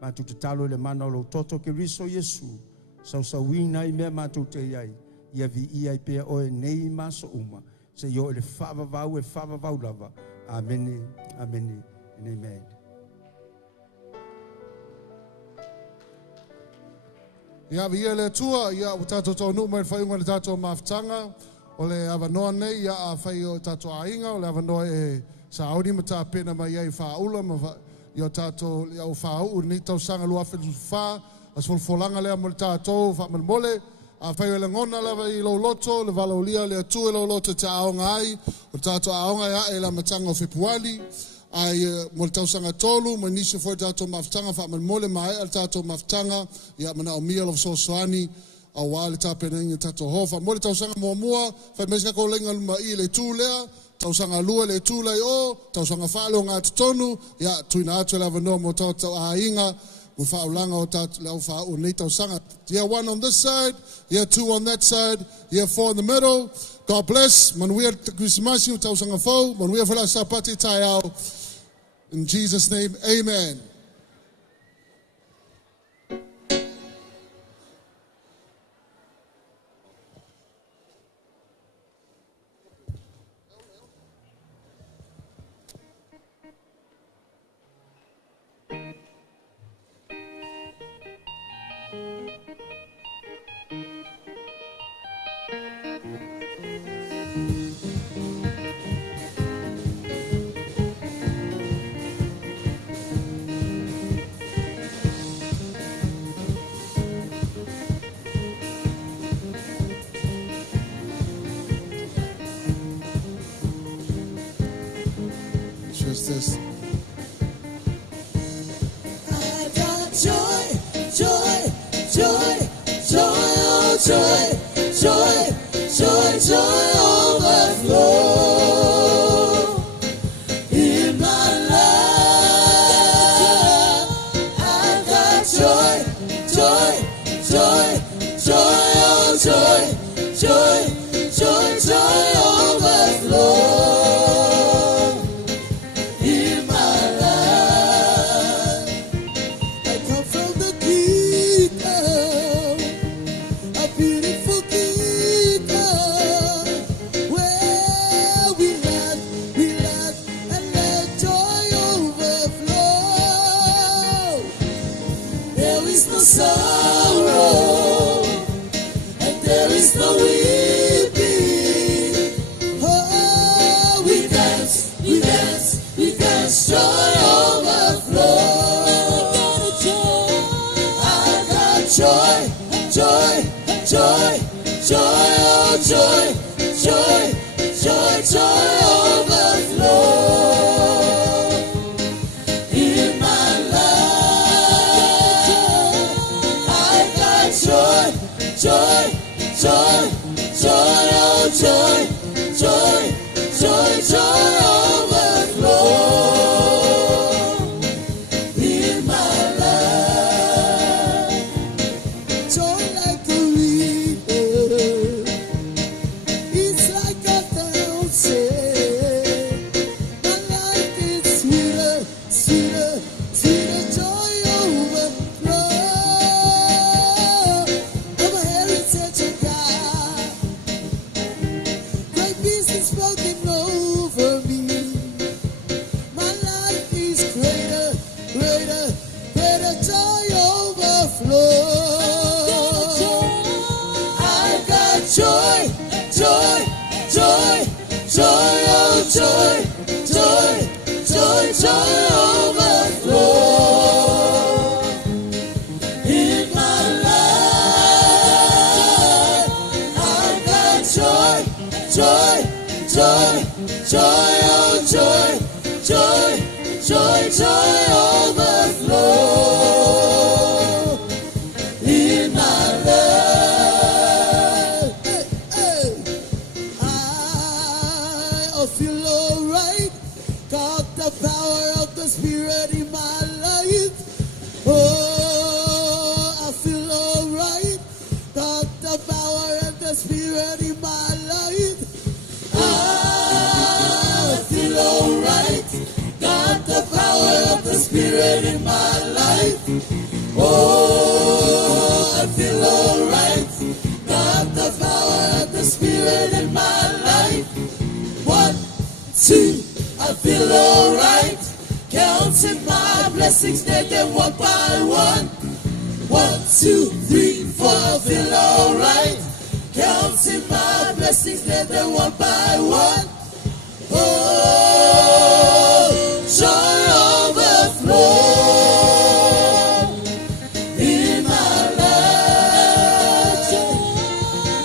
Mātou te talo le mana o lo toto ke riso Yesu. Sausawina i mea mātou te iai. Ia vi iai pea oe nei maso uma. Se yo le whavavau e whavavau lava. Amene, amene, and amen. Ia vi le tua, ia o tātou tau numa e whaiunga le tātou maftanga. O le awanoa nei, ia a whai o tātou ainga. O le awanoa e sa auni ma tā pena mai iai whaula. I o tātou ia o whau, ni tau sanga lua whetsu wha. As folfolanga lea mo le tātou, wha mole. A whai o le ngona lava i lau loto, le wala o lia le atu e lau loto te aonga ai. O tātou aonga ia e la matanga o Februari. Ai mo le tausanga tolu, mo nisi foi tātou maftanga, wha man mole mai al tātou maftanga, ia mana o mia lau sosoani, a wale tāpena inga tātou hofa. Mo le tausanga mua, whai meska ko lenga luma i le tūlea, tausanga lua le tūlei o, tausanga whaale o ngā tutonu, ia tuina atu e lava noa mo tātou a inga, mo whaulanga o tātou leo whau nei tausanga. Year 1 on this side, year 2 on that side, year 4 in the middle. God bless. Manuia Christmas, tausanga fau, manuia whala sapati tai au. In Jesus' name, amen. This. I got joy, joy, joy, joy, oh joy, joy, joy, joy overflow in my life. I got joy, joy, joy, joy, oh joy, joy, joy, joy overflow. Beautiful is no sorrow, and there is no weeping. Oh, we dance, we dance, we dance, joy overflow. I got joy, joy, joy, joy, oh joy, joy, joy, joy overflow. In my life, I got joy, joy, joy, joy, oh joy, joy, joy, joy overflow. In my life, joy like a river, it's like a fountain. My life is sweeter, sweeter, sweeter, joy overflow. I'm a heritage of God. Great peace is spoken over me. My life is greater, greater, greater, joy overflow. I got joy, joy, joy, joy, oh joy, joy, joy, joy overflow. In my life, I got joy, joy, joy, joy, oh joy, joy, joy, joy overflow. In my life, I feel alright. Got the power of the Spirit in my life. Oh, I feel alright. Got the power of the Spirit in my life. I feel alright. Got the power of the Spirit in my life. Oh, I feel alright. Got the power of the Spirit in my life. 1, 2, I feel alright. Counting my blessings, take them one by one. 1, 2, 3, 4, I feel alright. Counting my blessings, take them one by one. Oh, joy overflow. In my life,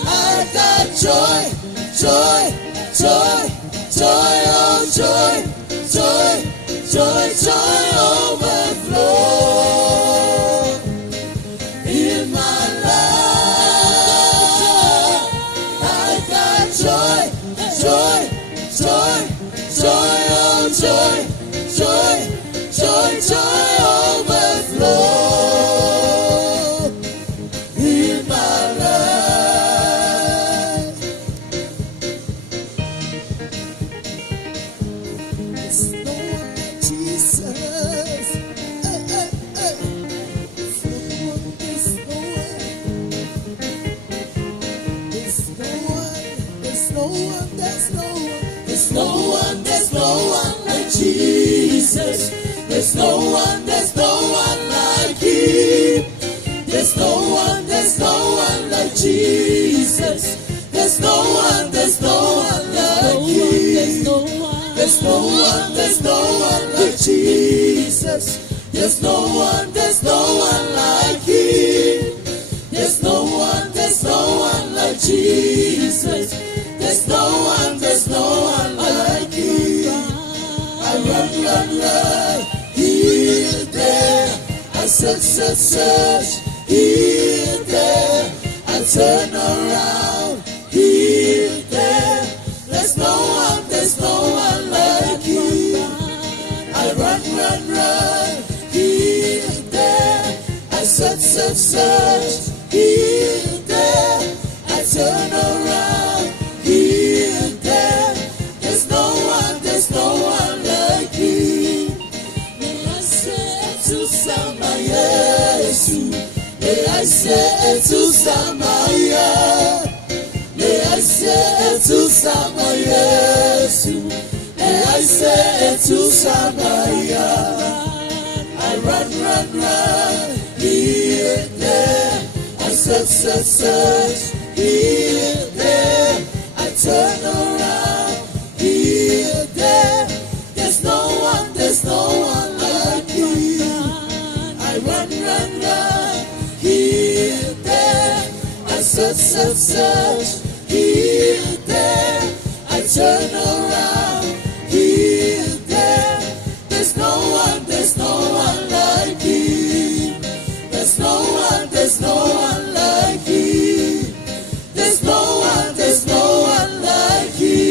I got joy, joy, joy, joy, oh joy, joy, joy, joy overflow. In my life, I got joy, joy, joy, joy, oh joy, joy, joy, joy overflow. In my life, there's no one like Jesus. Hey, hey, hey. There's no one, there's no one. There's no one, there's no one, there's no one. There's no one, there's no one like Jesus. There's no one like Him. There's no one like Jesus. There's no one like Him. There's no one like Jesus. There's no one like Him. There's no one like Jesus. There's no one like Him. I run, here, there. I search, here, there. I turn around, here, there. There's no one like Him. I run, here, there. I search, here, there. I turn around, here, there. There's no one like Him. May I say to sama Yesu, may I say to Samaya, may I say to sama Yesu, may I say to Samaya. I run, here, there. I search, here, there. I turn around, here, there. There's no one like you. I run, here, there. I search, here, there. I turn around, here, there. There's no one like you. There's no one like you. There's no one like you.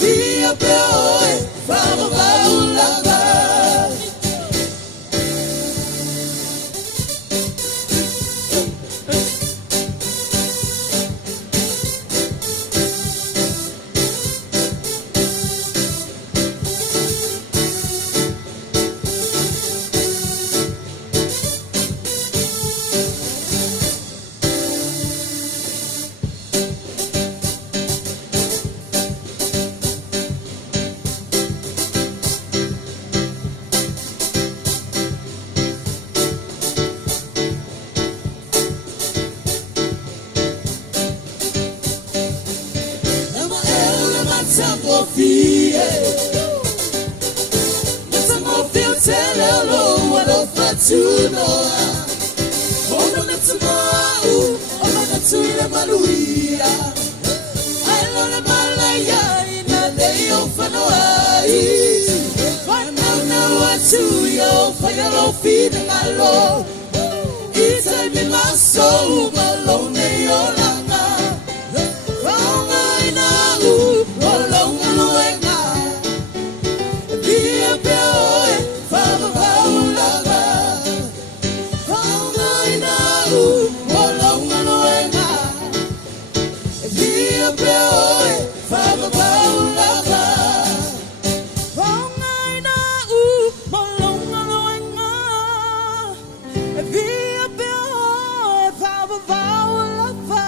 Be a boy, from a tunoa Ono na tumoa Ono na tuile maluia Ailo le malaya Ina leo whanoai Whanau na watu Yo whaialo whina ngalo Ita mi maso Malone o langa Whaunga ina u Olonga luenga Via pia oe Whama paulaga Whaunga ina u Olonga luenga Via pia oe Whama paulaga Whaunga ina u Olonga luenga Via pia oe Whama paulaga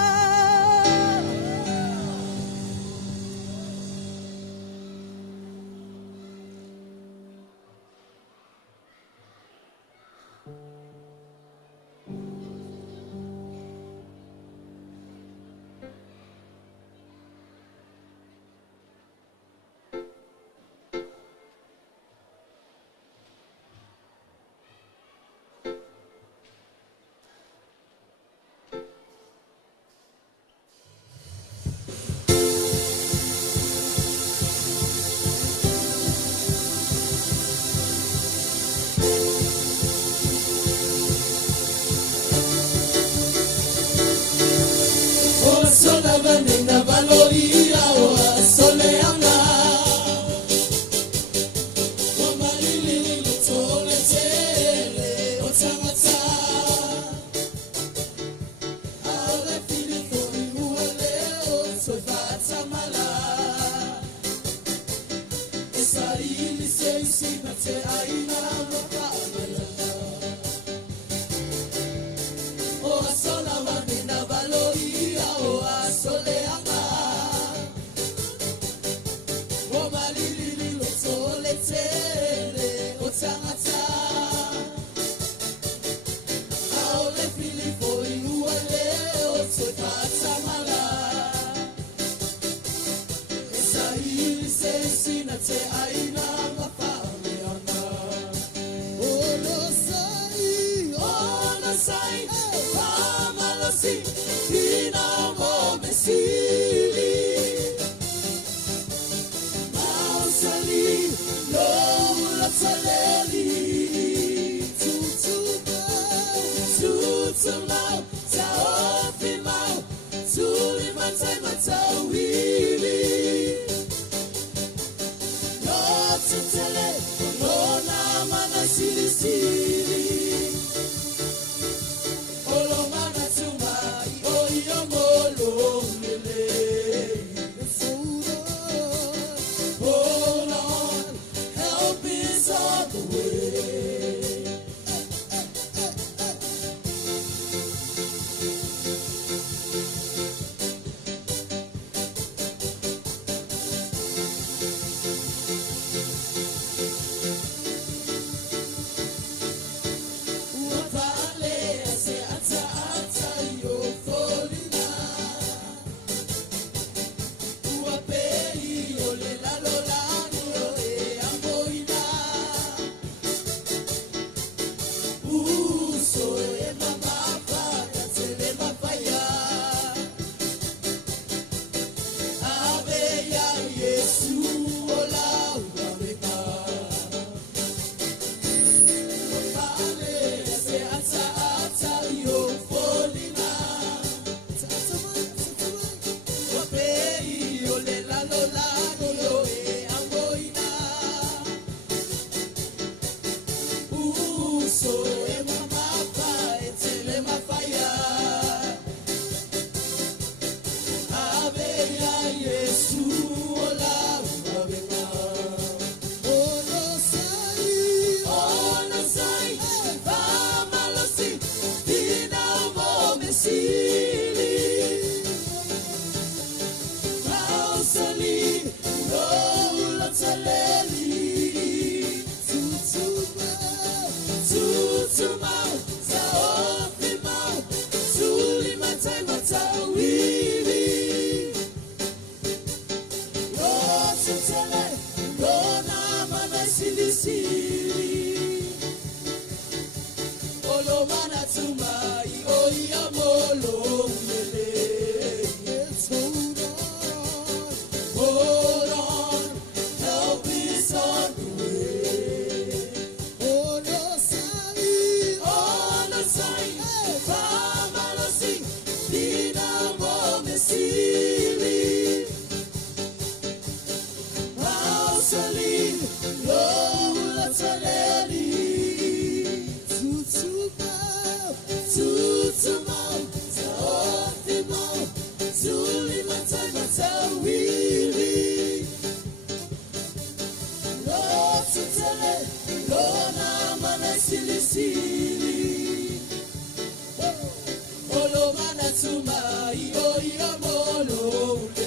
O sola vanena valoria o soleanga O malili tole tele o tangata Ale fili foi uale o sofata mala Esa ili se ensina te aina ropa O sola vanena valoria o soleanga O malili lo tole tele o tangata Aole fili foi uale o te patamala Esa ili se ensina te aina mapameana O no sai Pamalosi Fina mo mesili Mausali Lola taleli Tutumau Taofimau Tulimatai matawili Yotutele Lona mana sili sili Olo mana tumai O iomolo lele Oh Lord Help is on the way Wapale se ata yo folina Wapeli ole la lolani ole amboina Uso e mama paya tele mapaya Ave ya Yesu ola uwaweka Wapale se ata yo folina Wapei ole la lola yo e amboina Uso e mama pa e tele mafaya Ave ya Yesu ola uwaweka Ono sai Pamalosi Fina mo mesili Mausali Lola taleli Tutumau Taofimau Tulimatai matawili Yotutele Lona mana sili sili Olo mana tumai, oh, yeah, molo.